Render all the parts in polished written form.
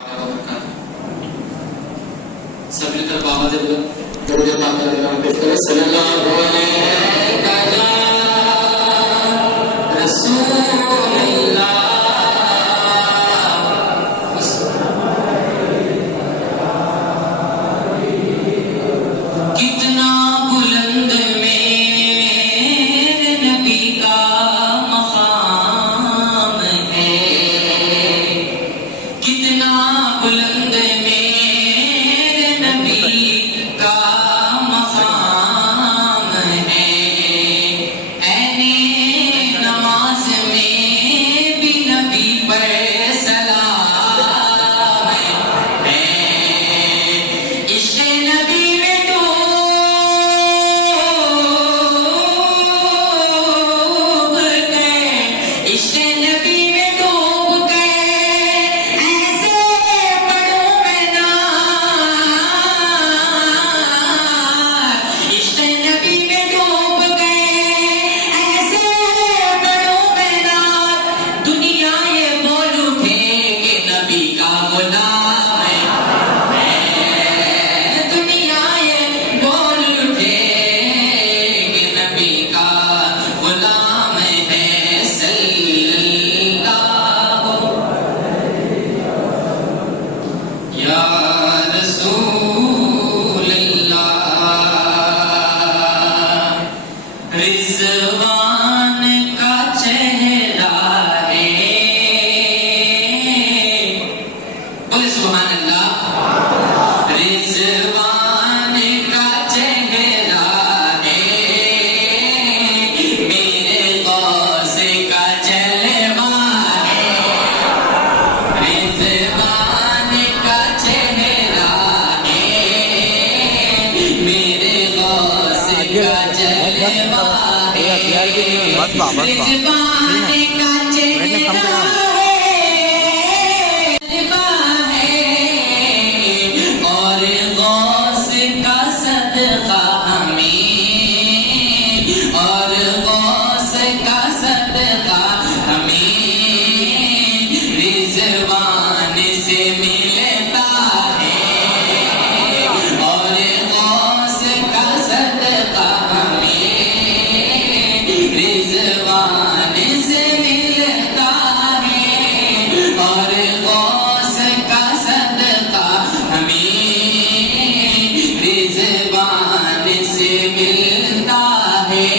سب مل کر بابا جب درود پاک کا پیش کریں صلی اللہ علیہ رسول اللہ. کتنا بلند میرے نبی کا مقام ہے، کتنا بلند میرے نبی کا مقام ہے. عین نماز میں بھی نبی پر سلام ہے. عشق نبی میں ڈوب گئے، عشق نبی میں ڈوب گئے، ایسے پڑھوں میں نعت. عشق نبی میں ڈوب گئے، ایسے پڑھوں میں نعت. دنیا یہ بول اٹھے کہ نبی کا غلام ہے. دنیا یہ بول اٹھے کہ نبی کا غلام ہے. صلی اللہ یا رسول اللہ. رضوان کا چہرہ ہے، بولے سبحان اللہ. رضوان کا چہرہ ہے، میرے غوث کا جلوہ ہے. رضوان کا چہرہ ہے، میرے غوث کا جلوہ ہے. رضوان کا چہرہ اور غوث کا صدقہ ہمیں، اور غوث کا صدقہ ہمیں رضوان سے ملتا ہے. اور غوث کا صدقہ ہمیں رضوان سے ملتا ہے. اور غوث کا صدقہ ہمیں رضوان سے ملتا ہے.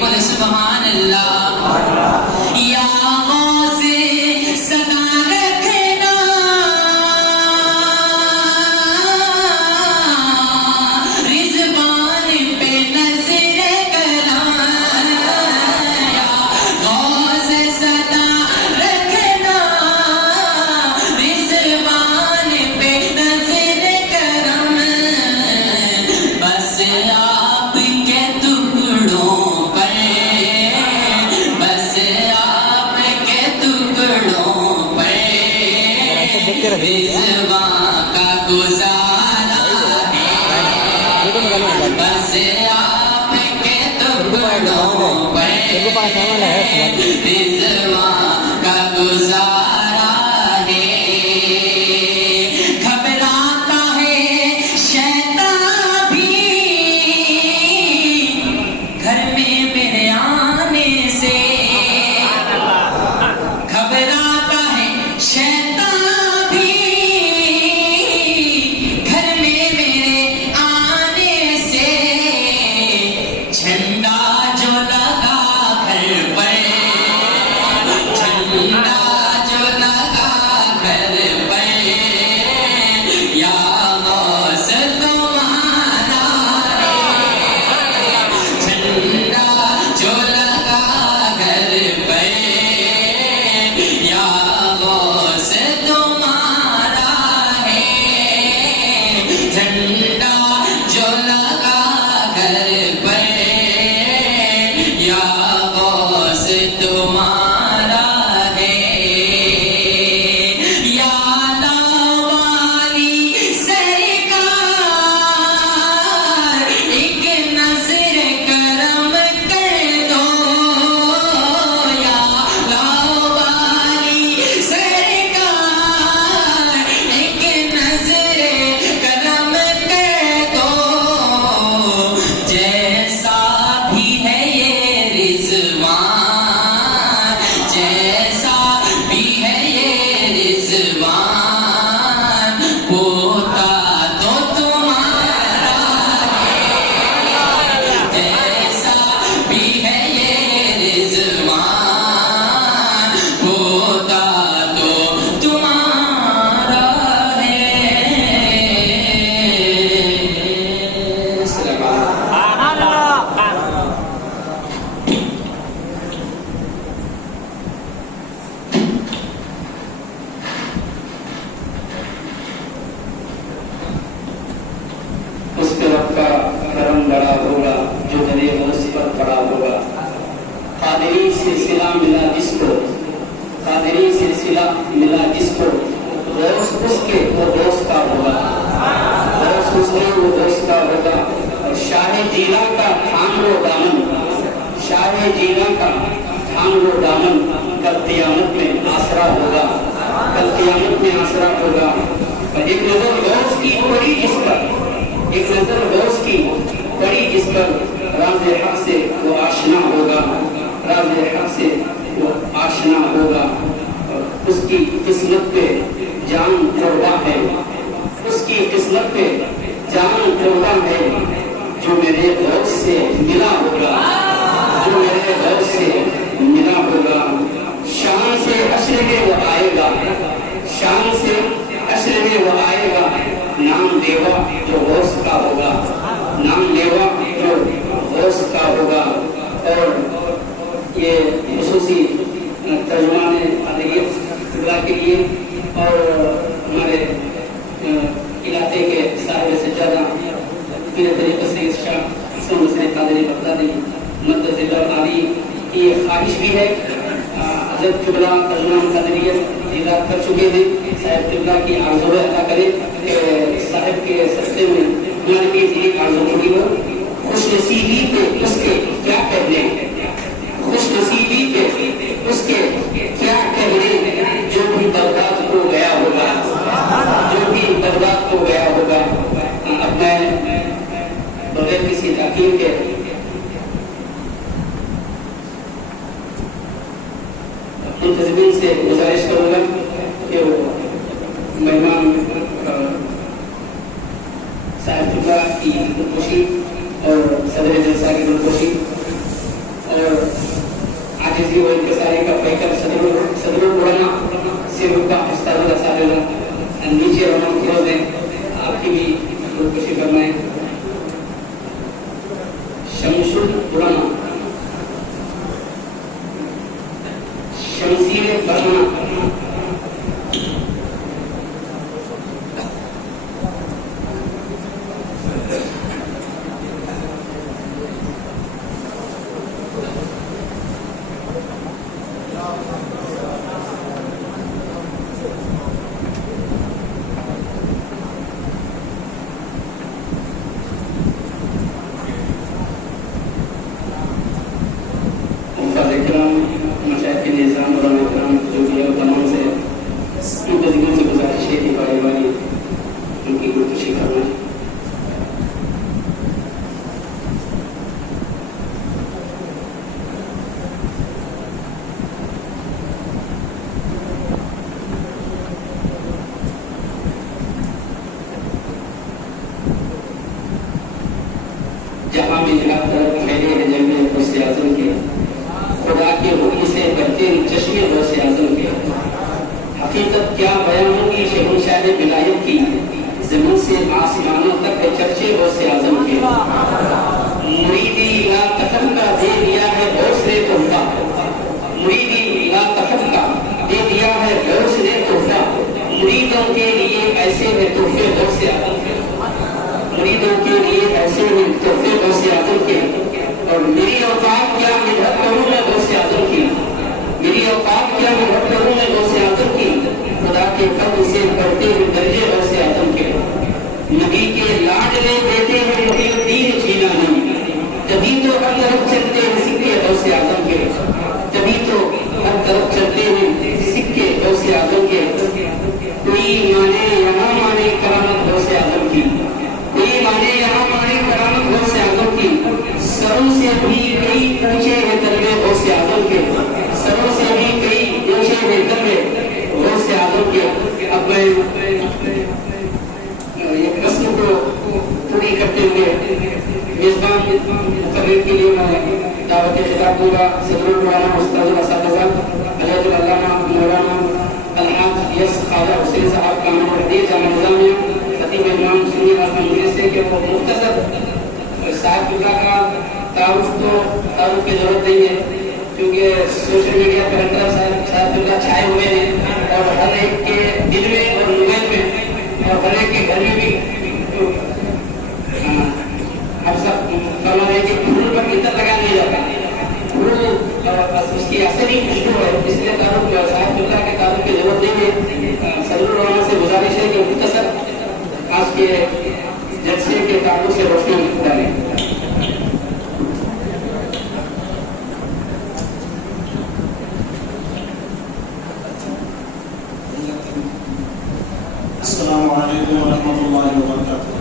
بولے سبحان اللہ. یا غوث سدا رکھنا رضوان پہ نظر کرم. یا غوث سدا رکھنا رضوان پہ نظر کرم. بس آپ کے ٹکڑوں پر، بس آپ کے ٹکڑوں پر رضوان کا گزارا ہے. بس آپ کے ٹکڑوں پر رضوان کا گزارا ہے. گھبراتا ہے شیطان بھی گھر میں میرے آنے سے. گھبراتا ہے شیطان بھی گھر میں میرے آنے سے. جھنڈا جو لگا گھر پر، جھنڈا جو رضوان پوتا تو تمہارا ہے جیسا بھی ہے یہ رضوان پوتا تو تمہارا ہے سلام اس کے رب کا کرم بڑا ہوگا جو درے غوث پر پڑا ہوگا قادری سلسلہ ملا جس کو قادری سلسلہ ملا جس کو غوث اس کے وہ دوست کا ہوگا غوث اس کے وہ دوست کا ہوگا اور شاہ جیلا کا تھام وہ دامن شاہ جیلا کا تھام وہ دامن کل قیامت میں آسرا ہوگا کل قیامت میں آسرا ہوگا اور ایک نظر غوث کی پڑی جس پر ایک نظر غوث کی پڑی جس پر راز حق سے وہ آشنا ہوگا راز حق سے وہ آشنا ہوگا اور اس کی قسمت پہ جان قربا ہے اس کی قسمت پہ جان قربا ہے جو میرے غوث سے ملا ہوگا جو میرے غوث سے ملا ہوگا شان سے حشر میں وہ آئے گا شان سے حشر میں وہ آئے گا نام لیوا جو غوث کا ہوگا نام لیوا جو غوث کا ہوگا اور یہ خصوصی ترجمان قادریت قبلہ کے لیے اور ہمارے علاقے کے صاحب سجادہ پیر طریقہ سے شاہ حسن حسین قادری بغدادی مدد عالی کی یہ خواہش بھی ہے حضرت قبلہ ترجمان قادریت دیدار کر چکے ہیں صاحب قبلہ کی آرزو عطا کرے کہ صاحب کے سستے میں ہمارے لیے ایک آرزو ہوگی ہو خوش نصیبی پہ اس کے کیا کہنے خوش نصیبی پہ اس کے کیا کہنے جو بھی بغداد کو گیا ہوگا جو بھی بغداد کو گیا ہوگا اب میں بغیر کسی تاکید کے منتظمین سے گزارش کروں گا کہ وہ مہمان صاحب قبلہ کی خودکشی اور صدر جلسہ کی خودکشی اور عاجزی و انکساری کا پیکر صدر العلماء سے رکا استاد الاساتذہ نیچے رحمان فروز ہیں آپ کی بھی خودکشی فرمائیں شمس العلماء شمسیر برما جہاں بھی جہاں طرف پھیلے ہیں جنگ غوث اعظم کے خدا کے حکم سے بہتے چشمے غوث اعظم کے حقیقت کیا بیان ہوگی شہنشاہ ولایت کی زمین سے آسمانوں تک ہے چرچے غوث اعظم کے مریدی لا تخف کا دے دیا ہے غوث نے تحفہ مریدی لا تخف کا دے دیا ہے غوث نے تحفہ مریدوں کے لیے ایسے ہیں تحفے غوث اعظم کے مریدوں کے لیے ایسے ہیں تحفے غوث اعظم کے اور میری اوقات کیا مدحت کروں میں غوث اعظم کی میری اوقات کیا مدحت کروں میں غوث اعظم کی خدا کے فضل سے بڑھتے ہوئے درجے غوث اعظم کے نبی کے لاڈلے بیٹے ہیں محی الدین جیلانی تبھی تو ہر طرف چلتے ہیں سکے غوث اعظم کے تبھی تو ہر طرف چلتے ہیں سکے غوث اعظم کے کوئی مانے یہاں مانے کرامت غوث اعظم کی کوئی مانے یہاں مانے کرامت غوث اعظم کی سروں سے بھی کئی اونچے ہیں طلبے غوث اعظم کے سروں سے بھی کئی اونچے ہیں طلبے غوث اعظم کے اپنے ایک رسم کو پوری کرتے ہوئے میزبان مقرر کے لیے میں دعوت خطاب دوں گا. صدر مولانا استاد الاساتذہ حضرت علامہ مولانا الحاج یس خواجہ حسین صاحب کا حدیث جامع نظامیہ خطیب امام سنی مدرسے سے کہ وہ مختصر صاحب اللہ کا تعارف کی ضرورت نہیں ہے کیونکہ سوشل میڈیا پر اندر صاحب اللہ چھائے ہوئے ہیں اور ہر ایک کے دل میں اور موبائل میں اور ہر ایک کے گھر میں بھی ہم سب فرما رہے ہیں کہ پھول پر عطر لگا نہیں جاتا. پھول اس کی اثر ہی خوشبو ہے, اس لیے تعارف صاحب اللہ کے تعارف کی ضرورت نہیں ہے. صدر مولانا سے گزارش ہے کہ مختصر آج کے جلسے کے تعلق سے روشنی ڈالیں. السلام علیکم ورحمۃ اللہ وبرکاتہ.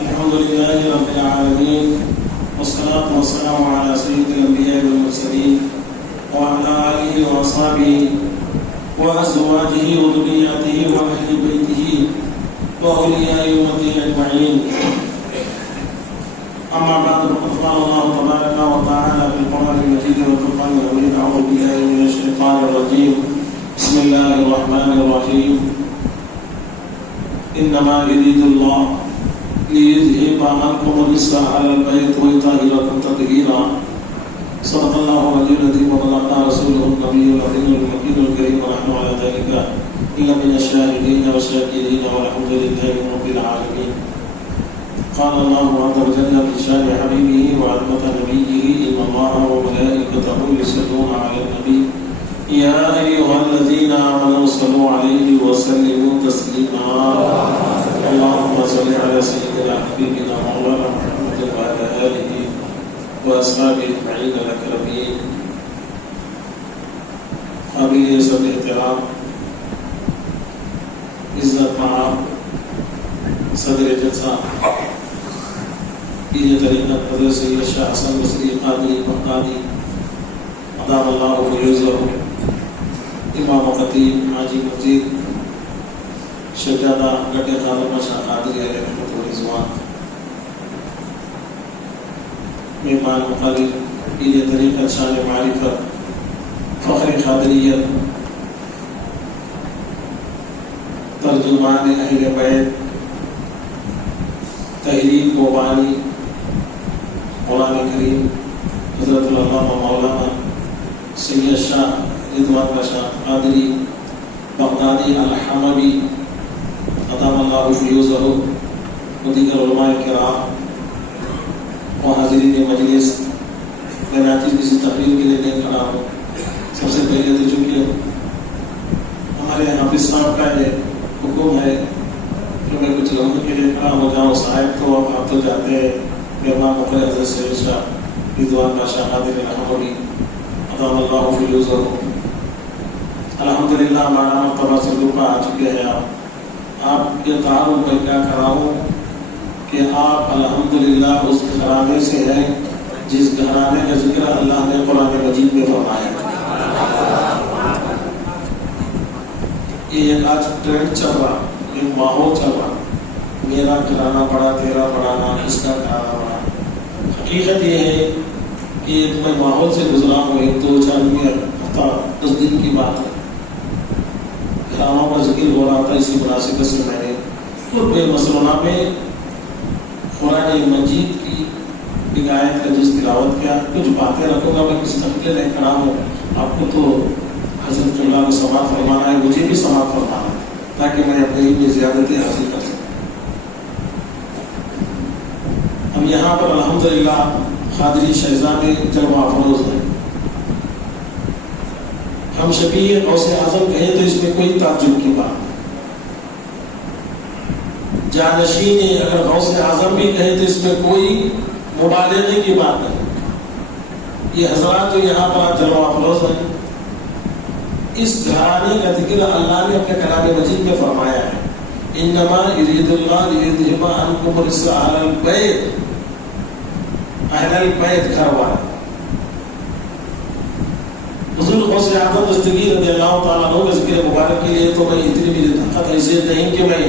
الحمد للہ رب العالمین والصلاة والسلام علی سید الانبیاء والمرسلین وعلی آلہ واصحابہ وازواجہ وذریاتہ واہل بیتہ واولیاء امتہ اجمعین. اما بعد فقد قال اللہ تبارک وتعالى في القرآن المجید والفرقان الحمید اعوذ باللہ من الشیطان الرجیم بسم الله الرحمن الرحيم إنما يريد الله ليذهب عنكم الرجس أهل البيت ويطهركم تطهيرا. صدق الله العلي العظيم وبلغ رسوله النبي العظيم المكين الكريم ونحن على ذلك من الشاهدين والشاكرين والحمد لله رب العالمين. قال الله عز وجل في شان حبيبه وعظمة نبيه إن الله وملائكته يصلون على النبي يا أيها الذين آمنوا صلوا عليه وسلموا تسليما. اللهم صل على سيدنا حبيبنا مولانا محمد وعلى آله وأصحابه أجمعين الأكرمين. قابل صدر احترام عزت معاب صدر جلسہ پیر طریقت حضرت سید شاہ حسن بصری قادری بغدادی ادام اللہ فیوزہ امام خطیب حاجی مزید شہزادہ گٹے خادم شاہ قادری علیہ رحمۃ الرضوان, مہمان مقرر پیر طریقت شان معرفت فخر قادریت ترجمان اہل بیت تحریک و بانی قرآن کریم حضرت علامہ مولانا سید شاہ رضوان پاشا قادری بغدادی الحموی ادام اللہ فیوزہ و دیگر علماء کرام و حاضرین مجلس. میں ناچیز کسی تقریر کے لیے نہیں کھڑا ہوں. سب سے پہلے تو چونکہ ہمارے حافظ صاحب کا یہ حکم ہے کہ میں کچھ لمحوں کے لیے کھڑا ہو جاؤں. صاحب کو آپ تو جاتے ہیں مہمان مقرر حضرت سید شاہ رضوان پاشا قادری الحموی ادام اللہ فیوزہ. الحمدللہ ہمارا مرتبہ سے روپا آ چکے ہیں. آپ یہ تعارف میں کیا کراؤں کہ آپ الحمدللہ اس گھرانے سے ہیں جس گھرانے کا ذکر اللہ نے قرآن مجید میں فرمایا. یہ ایک آج ٹرینڈ چل رہا, ایک ماحول چل رہا, میرا گھرانا بڑا تیرا بڑا کس کا گھرانا بڑا. حقیقت یہ ہے کہ میں ماحول سے گزرا ہوں, ایک دو چار ہفتہ 10 دن کی بات ہے. گھرانوں کا ذکر ہو رہا تھا, اسی مناسبت سے میں نے خود مسلمہ میں قرآن مجید کی ہدایت کا جس تلاوت کیا. کچھ باتیں رکھوں گا, میں کسی طریقے نہیں کھڑا ہوں. آپ کو تو حضرت اللہ کو سماعت فرمانا ہے, مجھے بھی سماعت فرمانا ہے تاکہ میں اپنے علم میں زیادتی حاصل کر سکوں. ہم یہاں پر الحمدللہ قادری شہزادے جلوہ افروز ہیں. ہم شبیہ غوث اعظم کہیں تو اس میں کوئی تعجب کی بات نہیں. جانشین اگر غوث اعظم بھی کہیں تو اس میں کوئی مبالغے کی بات نہیں. یہ حضرات جو یہاں پر جلوہ افروز ہیں, اس گھرانے کا ذکر اللہ نے اپنے کلام مجید میں فرمایا ہے. انما یرید اللہ لیذھب عنکم الرجس اہل البیت, اہل البیت گھر والے. حضور غوث اعظم دستگیر رضی اللہ تعالیٰ عنہ کے ذکر مبارک کے لیے تو میں اتنی بھی طاقت حیثیت نہیں کہ میں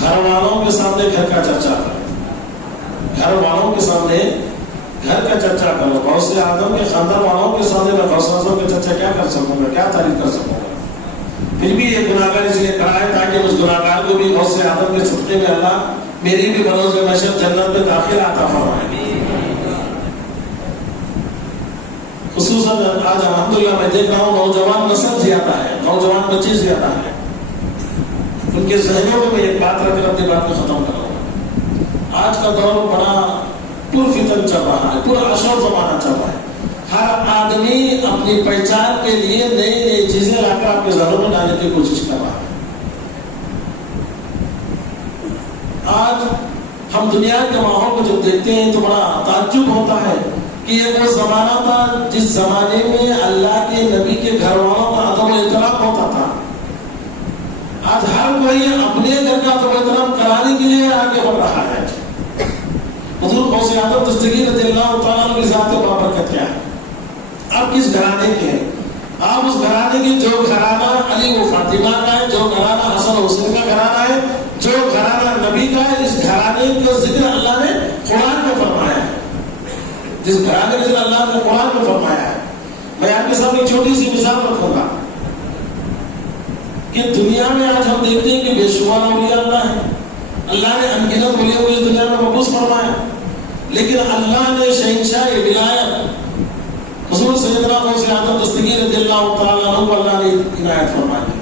گھر والوں کے سامنے گھر کا چرچا کروں، گھر والوں کے سامنے گھر کا چرچا کروں، غوث اعظم کے خاندان والوں کے سامنے میں غوث اعظم کا چرچا کیا کر سکوں گا، کیا تعریف کر سکوں گا؟ پھر بھی یہ گناہگار اس لیے کہا ہے تاکہ اس گناہگار کو بھی غوث اعظم کے صدقے میں اللہ میری بھی بروز محشر جنت میں داخل عطا فرمائے۔ خصوصاً آج الحمدللہ میں دیکھ رہا ہوں نوجوان نسل زیادہ ہے، نوجوان بچے زیادہ ہیں، ان کے ذہنوں میں ایک بات رکھ کر اپنی بات کو ختم کر رہا ہوں۔ آج کا دور بڑا پرفتن چل رہا ہے، پورا اشر زمانہ چل رہا ہے، ہر آدمی اپنی پہچان کے لیے نئی نئی چیزیں لا کر آپ کے ذہنوں میں ڈالنے کی کوشش کر رہا ہے۔ آج ہم دنیا کے ماحول کو جب دیکھتے ہیں تو بڑا تعجب ہوتا ہے کہ یہ وہ زمانہ تھا جس زمانے میں اللہ کے نبی کے گھر والوں کا ادب و احترام ہوتا تھا۔ آج ہر کوئی اپنے گھر کا ادب و احترام کرانے کے لیے آگے بڑھ رہا ہے۔ حضور غوث اعظم دستگیر رضی اللہ تعالیٰ عنہ کی ذات بابرکت کیا ہے؟ آپ کس گھرانے کے ہیں؟ آپ اس گھرانے کے جو گھرانہ علی و فاطمہ کا ہے، جو گھرانہ حسن و حسین کا گھرانہ ہے، جو گھرانہ نبی کا ہے، اس گھرانے کا ذکر اللہ نے قرآن میں فرمایا ہے، جس گھرانے کا ذکر اللہ نے قرآن میں فرمایا ہے۔ میں آپ کے سامنے ایک چھوٹی سی مثال رکھوں گا کہ دنیا میں آج ہم دیکھتے ہیں کہ بے شمار اولیاء اللہ ہیں، اللہ نے انگنت اولیاء کو اس دنیا میں مبعوث فرمایا، لیکن اللہ نے شہنشاہ ولایت حضور سیدنا غوث اعظم دستگیر رضی اللہ تعالیٰ عنہ کو اللہ نے عنایت فرمائی۔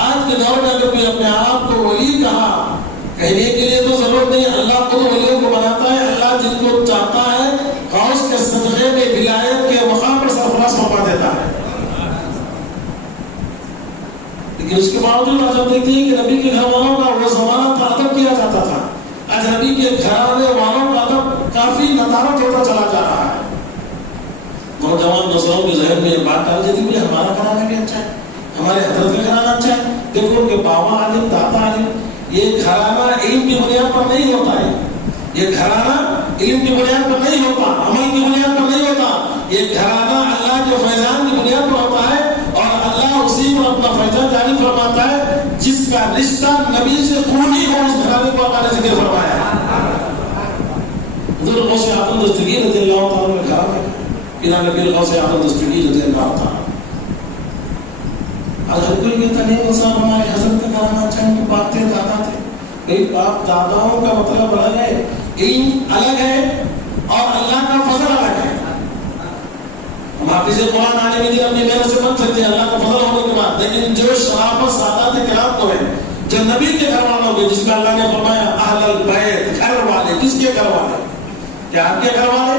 آج کے دور میں اگر کوئی اپنے آپ کو ولی کہا، کہنے کے لیے تو ضرورت نہیں، اللہ خود ولیوں کو بناتا ہے، اللہ جن کو چاہتا ہے غوث کے صدقے میں ولایت کے مقام پر سرفراز فرما دیتا ہے۔ لیکن اس کے باوجود آج ہم دیکھتے ہیں کہ نبی کے گھر والوں کا وہ زمانہ تھا ادب کیا جاتا تھا، آج نبی کے گھرانے والوں کا ادب کافی ندارت ہوتا چلا جا رہا ہے۔ نوجوان نسلوں کے ذہن میں یہ بات ڈال جاتی ہے ہمارا گھرانہ بھی اچھا ہے، ہمارے حضرت کا گھرانہ اچھا ہے، دیکھو ان کے بابا عالم دادا عالم۔ یہ گھرانہ علم کی بنیاد پر نہیں ہوتا ہے، یہ گھرانہ علم کی بنیاد پر نہیں ہوتا، عمل کی بنیاد پر نہیں ہوتا، یہ گھرانہ اللہ کے فیضان کی بنیاد پر ہوتا ہے، اور اللہ اسی پر اپنا فیضان جاری فرماتا ہے جس کا رشتہ نبی سے خونی ہو، اس گھرانے کو اللہ نے ذکر فرمایا ہے۔ حضور غوث اعظم دستگیر رضی اللہ تعالیٰ کا گھرانہ ہے، بنا نبی غوث اعظم دستگیر رضی اللہ تعالیٰ۔ آج ہر کوئی کہتا نہیں صاحب ہمارے حضرت کا گھرانہ اچھا ہے، ان کے باپ تھے دادا تھے۔ بھئی باپ داداؤں کا مطلب الگ ہے، علم الگ ہے اور اللہ کا فضل الگ ہے۔ ہم حافظ قرآن آنے میں اپنی محنت سے بن سکتے ہیں اللہ کا فضل ہونے کے بعد، لیکن جو شرافت سادات کرام کو ہے، جو نبی کے گھر والوں کے، جس میں اللہ نے فرمایا اہل البیت، گھر والے، کس کے گھر والے؟ کیا آپ کے گھر والے؟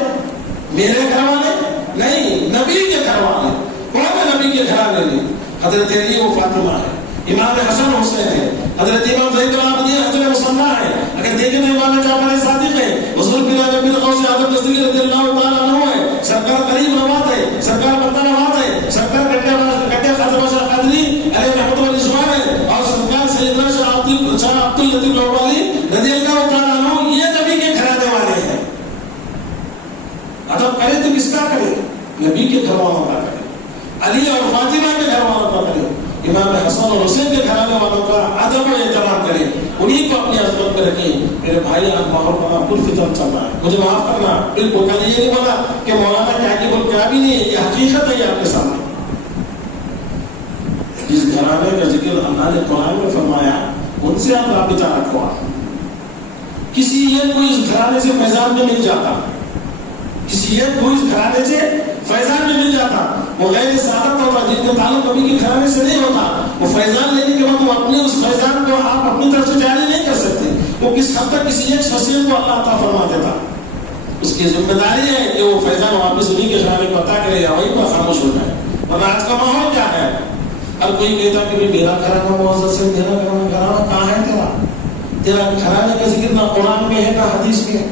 میرے گھر والے؟ نہیں، نبی کے گھر والے۔ کون ہے نبی کے گھرانے میں؟ حضرت علی و فاطمہ ہے، امام حسن حسین ہے، حضرت امام زید العابدین حضرت مصنع ہے، اگر دیکھیں تو امام جعفر صادق ہے، حضور بن نبی غوث اعظم دستگیر رضی اللہ تعالیٰ عنہ ہے، سرکار غریب نواز ہے، سرکار بندہ نواز ہے، سرکار کٹے خاطر شاہ قادری علیہ رحمۃ اللہ رضوان ہے، اور سرکار سیدنا شاہ عبد اللطیف لوبالی رضی اللہ تعالیٰ عنہ، یہ نبی کے گھرانے والے ہیں۔ ادب کرے تو کس کا کرے؟ نبی کے گھر والوں کا کرے، علی اور فاطمہ کے گھر والوں کا کرے، امام حسن اور حسین کے گھرانے والوں کا ادب و احترام کریں، انہیں کو اپنی عظمت میں رکھیں۔ میرے بھائی آج ماحول بڑا پرفتن چل رہا ہے، مجھے معاف کرنا، بالکل کل یہ نہیں بولا کہ مولانا کیا کی بول کیا بھی نہیں ہے، یہ حقیقت ہے، یہ آپ کے سامنے۔ جس گھرانے کا ذکر اللہ نے قرآن میں فرمایا ان سے آپ رابطہ رکھو۔ کسی ایک کو اس گھرانے سے فیضان میں مل جاتا، کسی ایک کو اس گھرانے سے فیضان میں مل جاتا، وہ غیر سعادت ہوتا، جن کا تعلق نبی کے گھرانے سے نہیں ہوتا، وہ فیضان لینے کے بعد وہ اپنے اس فیضان کو آپ اپنی طرف سے جاری نہیں کر سکتے، وہ کس حد تک کسی ایک شخصیت کو اللہ عطا فرما دیتا۔ اس کی ذمہ داری ہے کہ وہ فیضان واپس انہیں کے گھرانے کو عطا کرے یا وہیں پر خاموش ہو جائے۔ ورنہ آج کا ماحول کیا ہے؟ ہر کوئی کہتا کہ میرا گھرانہ معزز ہے، میرا گھرانہ کہاں ہے تیرا گھرانے کا ذکر نہ قرآن میں ہے نہ حدیث میں ہے،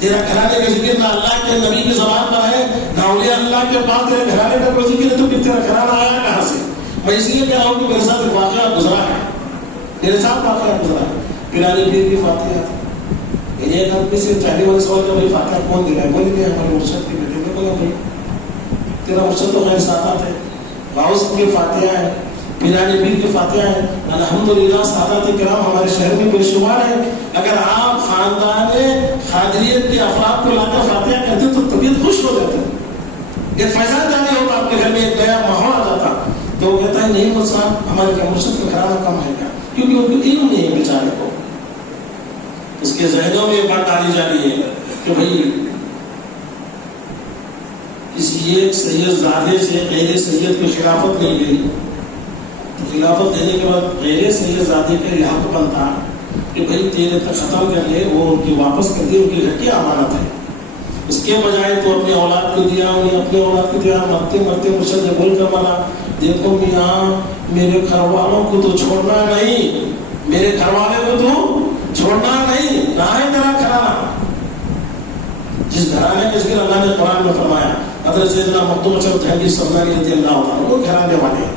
تیرا گھرانے کا ذکر نہ اللہ کے نبی کی زبان پر ہے نہ اولیاء اللہ کے پاس تیرے گھرانے کا کوئی ذکر ہے، تو پھر تیرا گھرانہ آیا کہاں سے؟ میں اس لیے کہہ رہا ہوں کہ میرے ساتھ ایک واقعہ گزرا ہے، میرے ساتھ واقعہ گزرا ہے۔ پرانے پیر کی فاتحہ تھی، ایک آدمی سے چاہنے والے سوال کا بھائی فاتحہ کون دلا ہے؟ بولے کہ ہمارے مرشد کے بیٹے نے بولا بھائی تیرا مرشد تو خیر سادات ہے، غوث کے فاتحہ ہیں، پیرانی پیر کے فاتحہ ہیں، الحمدللہ سادات کرام ہمارے شہر میں بے شمار ہیں. اگر آپ خاندان قادریت کے افراد کو لا کر فاتحہ کرتے تو طبیعت خوش ہو جاتی، ایک فیضان جاری ہوتا آپ کے گھر میں، ایک نیا ماحول آ جاتا. تو وہ کہتا ہے نہیں مول صاحب ہمارے مرشد کا گھرانہ کم ہے کیا، کیونکہ ان کو علم نہیں ہے بیچارے کو. اس کے ذہنوں میں یہ بات ڈالی جا رہی ہے کہ بھائی کسی ایک سید زادے سے غیر سید کی خلافت مل گئی، تو خلافت دینے کے بعد غیر سید زادے کا یہ حق بنتا کہ بھائی تیرے تک ختم کر لے، وہ ان کی واپس کر دے، ان کی گھر کی امانت ہے. اس کے بجائے تو اپنے اولاد کو دیا، انہیں اپنے اولاد کو دیا. مرتے مرتے مرشد نے بول کر ملا، دیکھو میاں میرے گھر والوں کو تو چھوڑنا نہیں، میرے گھر والے کو تو چھوڑنا نہیں، نہ ہے تیرا گھرانہ. جس گھرانے کا ذکر اللہ نے قرآن میں فرمایا، حضرت سیدنا مخدوم شاہ جہانگیر سمنانی رضی اللہ عنہ وہ گھرانے والے ہیں.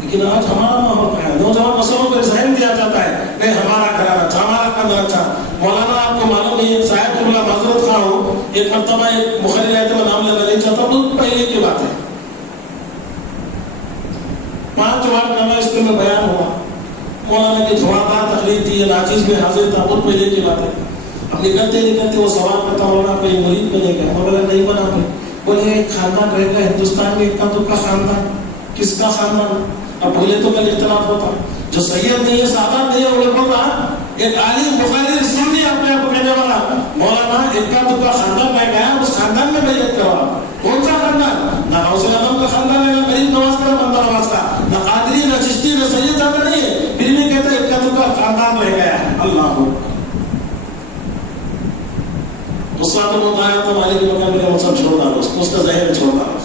لیکن آج ہمارا ماحول کیا ہے، نوجوان نسلوں کو ذہن دیا جاتا ہے نہیں ہمارا گھرانہ اچھا، ہمارا خاندان اچھا. مولانا آپ کو معلوم نہیں ہے، صاحب قبلہ معذرت خواہ ہوں، ایک مرتبہ ایک مخرج آئے تھے، میں نام لینا نہیں چاہتا، بہت پہلے کی بات ہے، 5 بار نامہ اس میں بیان ہوا، مولانا کی دھواندار تقریر تھی، ناچیز میں حاضر تھا، بہت پہلے کی بات ہے. اب نکلتے وہ سوال کرتا مولانا کوئی مرید بنے گا، مولانا نہیں بنا. بولے ایک خاندان رہے گا ہندوستان میں، اکا دکا خاندان، کس کا خاندان؟ اب بولے تو کل اختلاف ہوتا، جو سید نہیں ہے سادات نہیں ہے، وہ بول رہا ایک عالم بخاری سنی اپنے آپ کو کہنے والا مولانا اکا دکا خاندان میں گیا، اس خاندان میں بیعت کروا. کون سا خاندان؟ نہ غوث اعظم کا خاندان ہے، نہ غریب نواز کا، بندہ نواز کا، نہ قادری، نہ چشتی، نہ سید زیادہ نہیں ہے، پھر بھی کہتا ہے اکا دکا خاندان رہ گیا ہے. اللہ غصہ تو بہت آیا تو مالک کے مقام میں سب چھوڑ ڈالا، اس کا ذہن چھوڑ ڈالا.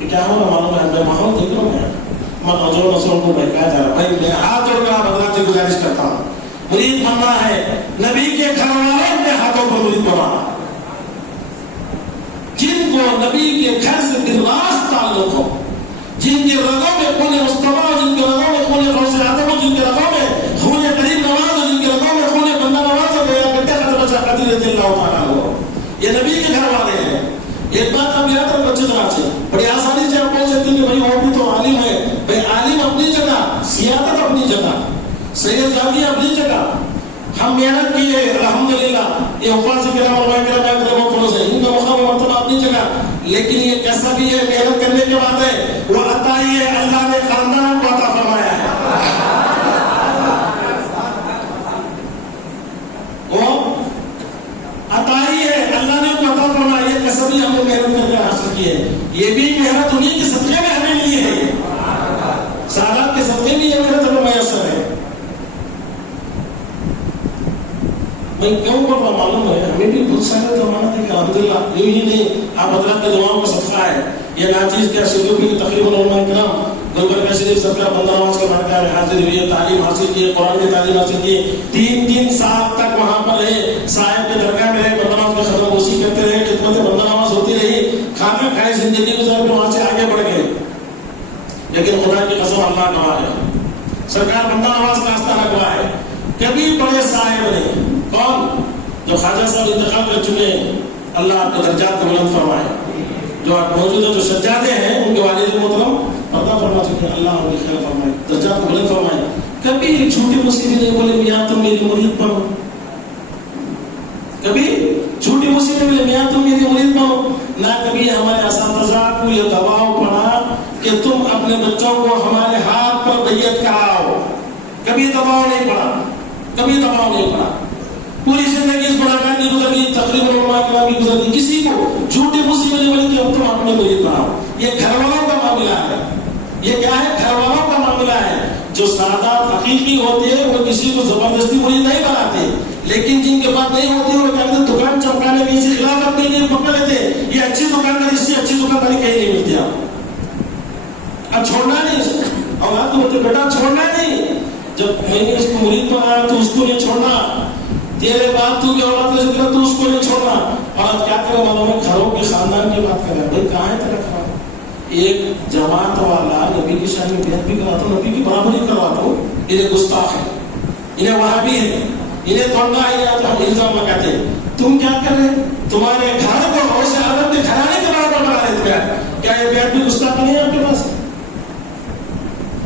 یہ کیا ہو رہا معلوم ہے؟ میں ماحول دیکھ رہا ہوں، میں نوجوان نسلوں کو بہکایا جا رہا. بھائی میں ہاتھ جوڑ کر حضرات سے گزارش کرتا ہوں، مرید بننا ہے نبی کے گھر والے اپنے ہاتھوں پر مرید بنانا. جن کو نبی کے گھر سے بالراست تعلق ہو، جن کے رگوں میں خون مصطفیٰ، جن کے رگوں میں خون غوث اعظم ہو، جن کے رگوں میں خون غریب نواز ہو، جن کے رگوں میں خون بندہ نواز ہو، گیا بیٹا حضرت قادری رضی اللہ تعالیٰ ہو، یہ نبی کے گھر والے ہیں. ایک بات آپ یاد رکھو بچے جناب سے، بڑی آسانی سے آپ بول سکتے ہیں کہ بھائی وہ بھی تو عالم ہے. بھائی عالم اپنی جگہ، سیادت اپنی جگہ، سید زادی اپنی جگہ. ہم محنت کیے الحمدللہ، یہ حفاظ کرام اور علماء کرام فروز ہے، ان کا مقام و مرتبہ اپنی جگہ. لیکن یہ کیسا بھی ہے، محنت کرنے کے بعد ہے، وہ عطا ہی ہے، اللہ نے خاندان کو عطا فرمایا ہے. وہ عطا ہی ہے، اللہ نے کو عطا فرمایا. یہ کیسا بھی ہم نے محنت کر کے حاصل کی ہے، یہ بھی محنت انہیں کے صدقے میں ہمیں ملی ہے، سادات کے صدقے میں یہ محنت ہمیں میسر ہے. میں کیوں بول رہا معلوم ہے، ہمیں بھی بہت سارے ضمانت ہے کہ الحمدللہ یوں ہی نہیں، آپ حضرات کے دعاؤں کا صدقہ ہے. یہ ناچیز کے شروع کی تقریباً علماء کرام گلبرگہ شریف صدقہ بندہ نواز کا بارگاہ حاضر ہوئے، تعلیم حاصل کی، قرآن کی تعلیم حاصل کی، 3 سال تک وہاں پر رہے، صاحب کے درگاہ میں رہے، بندہ نواز کے خدمت وسیع کرتے رہے، خدمت بندہ نواز ہوتی رہی، کھانا کھائے، زندگی گزار کے وہاں سے آگے بڑھ گئے. لیکن خدا کی قسم اللہ گواہ ہے، سرکار بندہ نواز کا آستانہ گواہ ہے، کبھی بڑے صاحب نہیں. کون؟ جو خواجہ صاحب انتقال کر چکے ہیں، اللہ آپ کے درجات کو بلند فرمائے. جو آپ موجود ہیں، جو سجادے ہیں، ان کے والد محترم پردہ فرما چکے ہیں، اللہ ان کی خیر فرمائے، درجات کو بلند فرمائے. کبھی ایک چھوٹی مصیبت نہیں بولے میاں تم میری مرید بنو، کبھی چھوٹی مصیبت بولے میاں تم میری مرید بنو. نہ کبھی ہمارے اساتذہ کو یہ دباؤ پڑا کہ تم اپنے بچوں کو ہمارے ہاتھ پر بیعت کراؤ، کبھی دباؤ نہیں پڑا، کبھی دباؤ نہیں پڑا. پوری زندگی اس ملاقات کی گزری، تقریباً علماء کرام کی گزری، کسی کو جھوٹی مصیبت نہیں بنی کہ اب تم اپنے مرید بناؤ. یہ گھر والوں کا معاملہ ہے، یہ کیا ہے؟ گھر والوں کا معاملہ ہے. جو سادات حقیقی ہوتے ہیں وہ کسی کو زبردستی مرید نہیں بناتے، لیکن جن کے پاس نہیں ہوتی وہ کیا کہتے دکان چمکانے کی اسی خلافت کے لیے پکڑ لیتے. یہ اچھی دکانداری، اس سے اچھی دکانداری کہیں نہیں ملتی. اب چھوڑنا نہیں، اولاد کو بولتے بیٹا چھوڑنا نہیں. جب میں نے اس کو مرید بنایا تو اس کو نہیں چھوڑنا، تیرے بعد تو کی اولاد کا ذکر تو اس کو نہیں چھوڑنا. اور آج کیا کرے معلوم ہے، گھروں کے خاندان کی بات کر رہے ہیں. بھائی کہاں ہے تیرا خاندان؟ ایک جماعت والا نبی کی شان میں بیعت بھی کراتا ہوں، نبی کی برابری کرواتا ہوں، انہیں گستاخ ہے، انہیں وہابی ہے، انہیں توڑنا ہے، یا تو ہم الزام لگاتے ہیں. تم کیا کر رہے؟ تمہارے گھر کو غوث اعظم کے گھرانے کے برابر بنا لیتے ہیں. کیا یہ بیعت بھی گستاخی نہیں ہے آپ کے پاس؟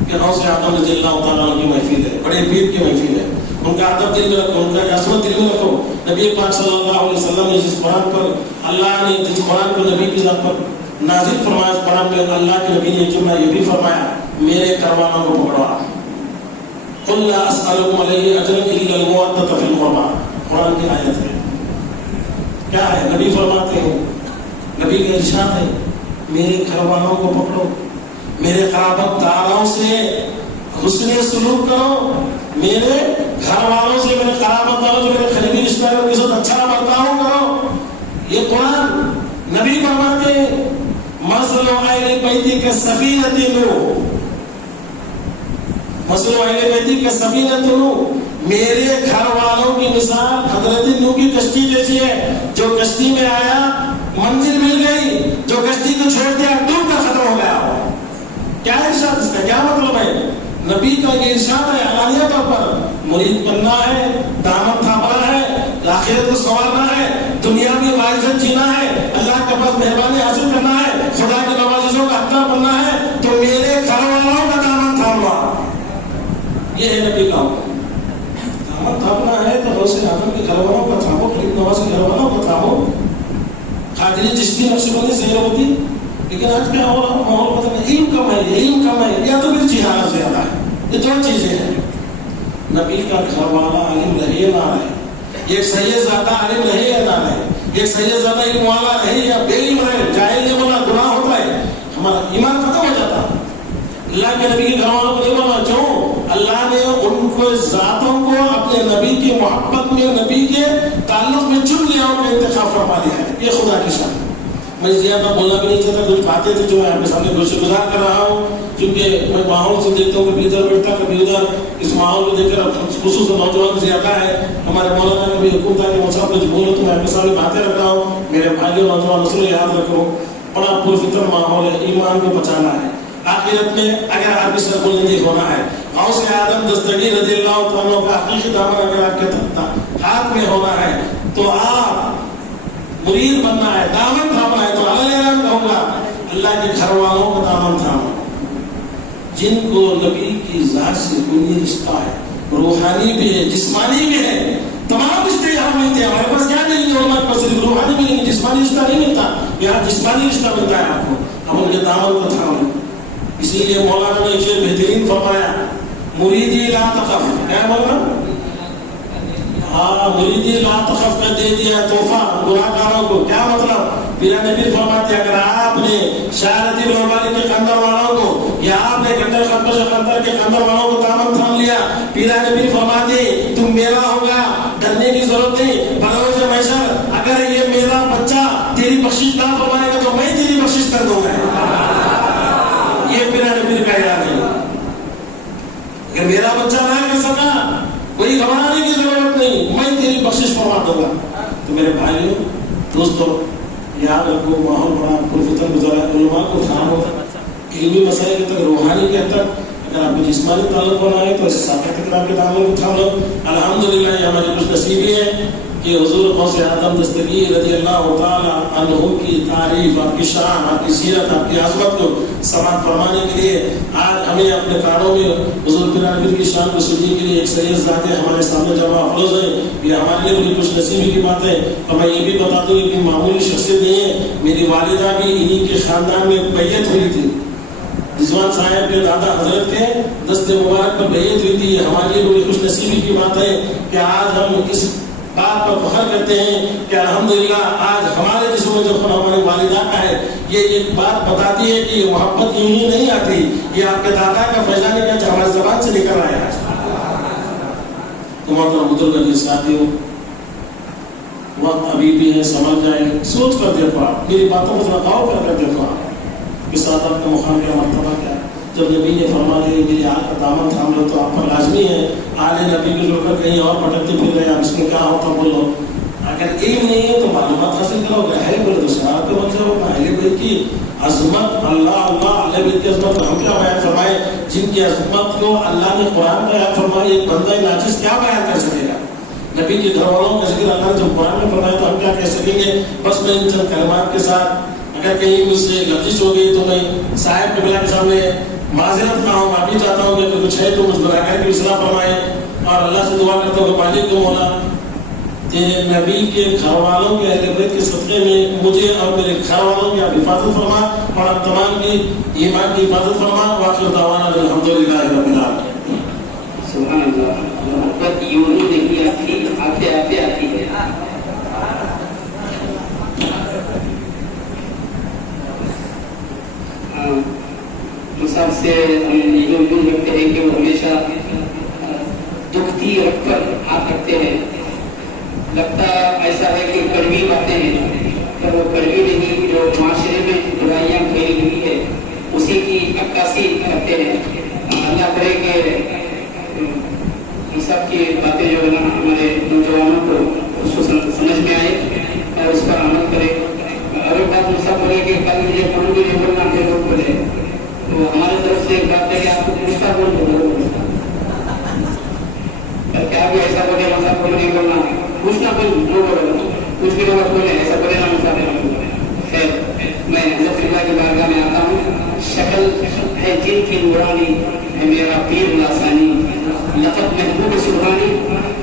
کہ غوث اعظم رضی اللہ تعالیٰ عنہ کی محفل ہے, بڑے پیر کی محفل ہے, ان کا ادب دل میں رکھو, ان کا عظمت دل میں رکھو. نبی پاک صلی اللہ علیہ وسلم نے جس قرآن پر اللہ نے جس قرآن کو نبی کی ذات پر نازل فرمایا, اس قرآن میں اللہ کے نبی نے جملہ یہ بھی فرمایا, میرے گھر والوں کو پکڑوا. قل لا اسألكم علیہ اجرا الا المودۃ فی القربى, قرآن کی آیت ہے. کیا ہے؟ نبی فرماتے ہیں, نبی کا ارشاد ہے, میرے گھر والوں کو پکڑو, میرے قرابت داروں سے حسن سلوک کرو, میرے گھر والوں سے, میرے قرابت داروں سے, میرے قریبی رشتہ داروں کے ساتھ اچھا برتاؤ کرو. یہ قرآن نبی فرماتے ہیں مثل اہل بیت کالسفینۃ نوح, مثل اہل بیت کالسفینۃ نوح, میرے گھر والوں کی مثال حضرت نوح کی کشتی جیسی ہے. جو کشتی میں آیا منزل مل گئی, جو کشتی کو چھوڑ دیا ڈوب کر ختم ہو گیا. کیا ارشاد اس کا, کیا مطلب ہے؟ نبی کا یہ ارشاد ہے اعلانیہ طور پر, مرید بننا ہے, دامن تھامنا ہے, آخرت کو سنوارنا ہے, دنیا میں معزت جینا ہے, اللہ کے پاس مہربانی حاصل کرنا ہے, خدا کی نوازشوں کا حقدار بننا ہے, تو میرے گھر والوں کا دامن تھامنا, یہ ہے نبی کا حکم. دامن تھامنا ہے تو غوث اعظم کے گھر والوں کا تھامو, غریب نواز کے گھر والوں کا تھامو. قادری چشتی نقشبندی سیر ہوتی, لیکن آج کیا ہو رہا ماحول بدل ہے, علم کم ہے, علم کم ہے, یا تو پھر جہالت زیادہ ہے. یہ دو چیزیں ہیں. نبی کا گھر والا عالم رہے یا نہ رہے, ایک سید زادہ عالم رہے یا نہ رہے, ایک سید زادہ علم والا رہے یا بے علم رہے, جاہل نہیں بنا گناہ ہوتا ہے, ہمارا ایمان ختم ہو جاتا. اللہ کے نبی کے گھر والوں کو نہیں بنا, کیوں؟ اللہ نے ان کو ذاتوں کو اپنے نبی کی محبت میں, نبی کے تعلق میں چن لیا, ان کا انتخاب فرما لیا ہے. یہ خدا کی شان ہے. میں زیادہ بولنا بھی نہیں چاہتا, کچھ باتیں تھیں جو میں آپ کے سامنے گوشت گزار کر رہا ہوں, کیونکہ میں ماحول سے دیکھتا ہوں کبھی ادھر بیٹھتا کبھی ادھر. اس ماحول کو دیکھ کر خصوصاً نوجوان زیادہ ہے. ہمارے مولانا کا بھی حکم تھا کہ مجھے کچھ بولو تو میں آپ کے سامنے باتیں رکھ رہا ہوں. میرے بھائیوں نوجوان نسل یاد رکھو, بڑا پرفکر ماحول ہے, ایمان کو بچانا ہے. آخرت میں اگر آپ اس کا بلندی ہونا ہے, غوث اعظم دستگیر رضی اللہ تعالیٰ کا حقیقی دامن اگر آپ کے ہاتھ میں ہونا ہے, تو آپ مرید بننا ہے, دامن تھامنا ہے. تو اللہ کہوں گا اللہ کے گھر والوں کا دامن تھاما, جن کو نبی کی ذات سے کوئی رشتہ ہے, روحانی بھی ہے, جسمانی بھی ہے. تمام رشتے یہاں ملتے ہیں. ہمارے پاس کیا نہیں ہے, ہمارے پاس صرف روحانی ملیں گے, جسمانی رشتہ نہیں ملتا. یہاں جسمانی رشتہ ملتا ہے آپ کو, ہم ان کے دامن کو تھامیں. اس لیے مولانا نے ایک بہترین فرمایا, مریدی لا تخف. کیا بولا؟ ہاں, مریدی لا تخف کا دے دیا تحفہ گناہگاروں کو. کیا مطلب؟ میرا نبی فرماتے ہیں اگر آپ نے شارتی بنوالی کے خندر والوں کو یا آپ نے گندر خندر کے خندر والوں کو دامن تھام لیا, میرا نبی فرماتے تم میرا ہوگا, ڈرنے کی ضرورت نہیں. بروز محشر اگر یہ میرا بچہ تیری بخشش نہ فرمائے گا تو میں تیری بخشش کر دوں گا. یہ میرا نبی کا یاد ہے. اگر میرا بچہ نہ کر سکا, کوئی گھبرانے کی ضرورت نہیں, میں تیری بخشش فرما دوں گا. تو میرے بھائیوں دوستوں یاد رکھو, ماحول بڑا پرفتن گزرا ہے. علماء کو تھامو, علمی مسائل تک, روحانی کے تک. اگر آپ کو جسمانی تعلق ہونا ہے تو اس ساتھ آپ کے تعلق کو تھام لو. الحمدللہ یہ ہماری خوش نصیبی ہے کہ حضور غوث اعظم دستگیر رضی اللہ تعالی عنہ کی تعریف, آپ کی شان, آپ کی سیرت, آپ کی عظمت کو سماعت فرمانے کے لیے آج ہمیں اپنے کانوں میں حضور پیرانبیر کی شان کو سننے کے لیے ایک سید ذات ہمارے سامنے جمع افروز ہے. یہ ہمارے لیے بڑی خوش نصیبی کی بات ہے. اور میں یہ بھی بتا دوں کہ معمولی شخصیت نہیں ہے, میری والدہ بھی انہی کے خاندان میں بیعت ہوئی تھی. رضوان صاحب کے دادا حضرت کے دست مبارک پر بیعت ہوئی تھی. یہ ہمارے لیے بڑی خوش نصیبی کی بات ہے کہ آج ہم اس بات پر فخر کرتے ہیں کہ الحمدللہ آج ہمارے جسم میں جو ہماری والدہ کا ہے, یہ ایک بات بتاتی ہے کہ یہ محبت یوں ہی نہیں آتی, یہ آپ کے دادا کا فیضان ہے جو ہماری زبان سے نکل رہا ہے. محترم بزرگ کے ساتھیوں, وقت ابھی بھی ہے, سمجھ جائے, سوچ کر دیکھو, آپ میری باتوں کو ذرا غور کر دیکھو آپ کہ سعادت کا مقام کیا, مرتبہ کیا. جب نبی نے فرما دیا میری آل کا دامن تھام لو, تو آپ پر لازمی ہے آل نبی کو جو کر کہیں اور پٹکتے پھر رہے, آپ اس میں کیا ہوتا بولو. اگر علم نہیں ہے تو معلومات حاصل کرو, اگر ہے بولے تو شرارت بن جاؤ. اہل بیت کی عظمت, اللہ اہل بیت کی عظمت ہم کیا بیان فرمائے, جن کی عظمت کو اللہ نے قرآن بیان فرمائی, ایک بندہ ناچز کیا بیان کر سکے گا. نبی کے گھر والوں کا ذکر اللہ نے جب قرآن میں فرمایا تو ہم کیا کہہ سکیں گے؟ بس میں ان چند کلمات کے ساتھ اگر کہیں مجھ سے لفظ ہو گئی تو میں صاحب قبلہ کے سامنے معذرت نہ ہوں، معافی چاہتا ہوں کہ کچھ ہے تو مسکرا کر کے اصلاح فرمائے، اور اللہ سے دعا کرتا ہوں کہ مالک کو مولا تیرے نبی کے گھر والوں کے اہل بیت کے صدقے میں مجھے اور میرے گھر والوں کی آپ حفاظت فرما، اور آپ تمام کی ایمان کی حفاظت فرما۔ وآخر دعوانا الحمدللہ رب العالمین۔ سبحان اللہ، محبت یوں ہی نہیں آتی، آتے آتے آتی ہے۔ مصعب سے ہم یوں رکھتے ہیں کہ وہ ہمیشہ دکھتی رکھ کر ہاتھ رکھتے ہیں، لگتا ایسا ہے کہ کڑوی باتیں ہیں، پر وہ کڑوی نہیں، جو معاشرے میں برائیاں پھیلی ہوئی ہے اسی کی عکاسی کرتے ہیں۔ اللہ کرے کہ ہم سب کی باتیں جو ہے نا ہمارے نوجوانوں کو اس کو سمجھ میں آئے اور اس پر عمل کرے۔ اگر بات مصعب بولے کہ کل مجھے قانون بھی نہیں بولنا کہ لوگ بولے، تو ہمارے طرف سے ایک بات ہے کہ آپ کو پوچھتا بول بولو، کیا بھی ایسا بولے مصعب کو نہیں بولنا، پوچھنا بول بولو، کچھ بھی لوگ بولے ایسا بولے نا مصعب۔ خیر، میں حضرت اللہ کی بارگاہ میں آتا ہوں۔ شکل ہے جن کی نورانی ہے میرا پیر لاسانی، لقب محبوب سبحانی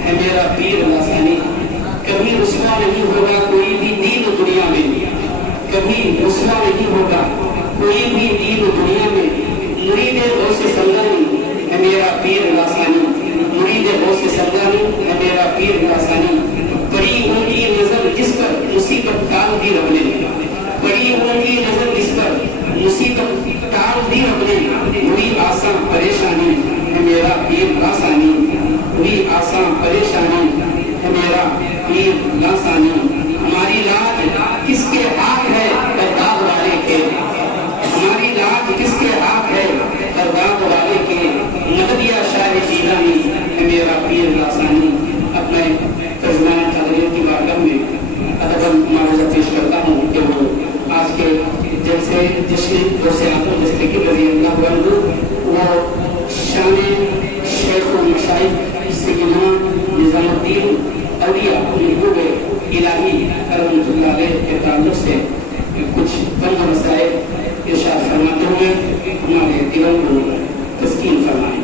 ہے میرا پیر لاسانی۔ کبھی رسوا نہیں ہوگا کوئی بھی دین دنیا میں، کبھی رسوا نہیں ہوگا کوئی بھی دین دنیا میں، مرید غوث سمدانی ہے میرا پیر لاسانی، مرید غوث سمدانی ہے میرا پیر لاسانی۔ بڑی ان کی نظر جس پر مصیبت ٹال دی رب نے، بڑی ان کی نظر جس پر مصیبت ٹال دی رب نے، ہوئی آسان پریشانی ہے میرا پیر لاسانی، ہوئی آسان پریشانی ہے میرا پیر لاسانی۔ ہماری لاج کس کے ہاتھ ہے برداد والے کے، ہماری لاج کس کے ہاتھ ہے برداد والے کے، مددیہ شاہ جیلانی ہے میرا پیر لاسانی۔ اب میں ترجمان قادریت کی بارگاہ میں ادب معاوضہ پیش کرتا ہوں کہ وہ آج کے جلسے جشن غوث اعظم دستگیر رضی اللہ عنہ وہ شان شیخ المشائخ سیدنا نظام الدین اولیاء محبوب الہی رحمۃ اللہ علیہ کے تعلق سے کچھ بند مسائل ارشاد فرماتے ہوئے ہمارے دلوں کو تسکین فرمائیں۔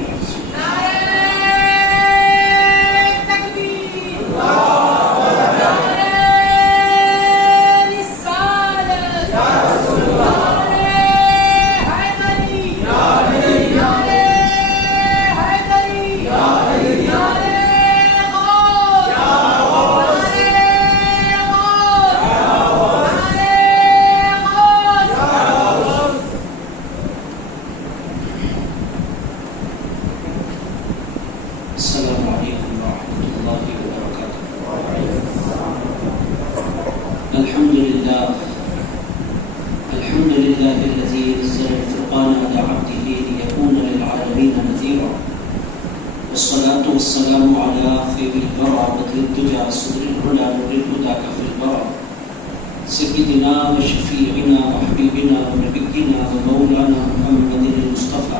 سيدنا وشفيعنا وحبيبنا ونبينا ومولانا محمد المصطفى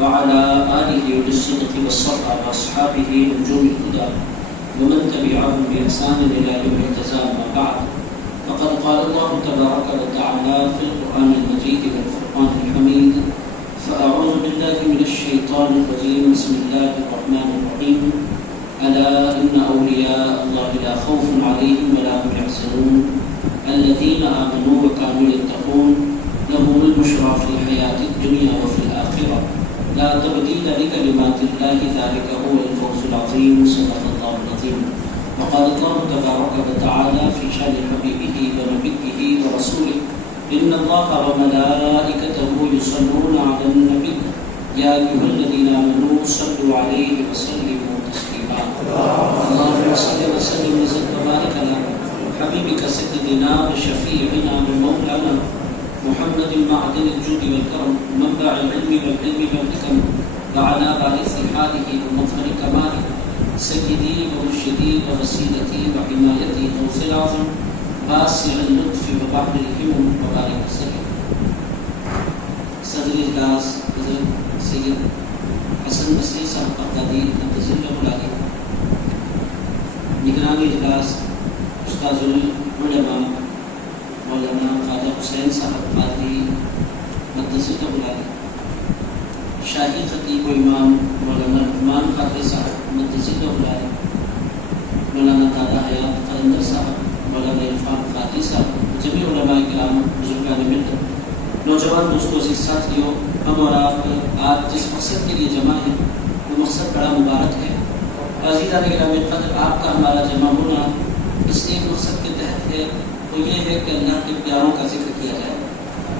وعلى آله بالصدق والصفا وأصحابه نجوم الهدى ومن تبعهم بإحسان إلى يوم الجزاء، ما بعد، فقد قال الله تبارك وتعالى في القرآن المجيد والفرقان الحميد: فأعوذ بالله من الشيطان الرجيم، بسم الله الرحمن الرحيم، ألا إن أولياء الله لا خوف عليهم ولا هم يحزنون الذين آمنوا وكانوا يتقون لهم البشرى في الحياة الدنيا وفي الآخرة لا تبديل لكلمات الله ذلك هو الفوز العظيم، صدق الله العظيم۔ وقال الله تبارك وتعالى في شأن حبيبه ونبيه ورسوله: إن الله وملائكته يصلون على النبي يا أيها الذين آمنوا صلوا عليه وسلموا تسليما۔ اللهم صل وسلم وزد وبارك على حبيبك سيدنا وشفيعنا ومولانا محمد المعدن الجود والكرم، منبع العلم والعلم والحكم، وعلى بارث حاله ومظهر كماله، سيدي ومرشدي ووسيلتي وحمايتي غوث العظم، واسع اللطف وبحر الحمم، وبارك وسلم۔ صدر اجلاس حضرت سید حسن بصری صاحب بغدادی نفذ اللہ علیہ، نگرانی اجلاس استاذ العلماء مولانا خواجہ حسین صاحب قاضی مدثر العلی، شاہی خطیب و امام مولانا رحمان قاضی صاحب مدثر العلی، مولانا دادا حیات قلندر صاحب، مولانا عرفان قاضی صاحب، جمیع علماء کرام، بزرگان ملت، نوجوان دوستوں سے ساتھیوں، ہم اور آپ آج جس مقصد کے لیے جمع ہیں وہ مقصد بڑا مبارک ہے۔ عزیزان گرامی قدر، آپ کا ہمارا جمع ہونا اس ایک مقصد کے تحت ہے، وہ یہ ہے کہ اللہ کے پیاروں کا ذکر کیا جائے۔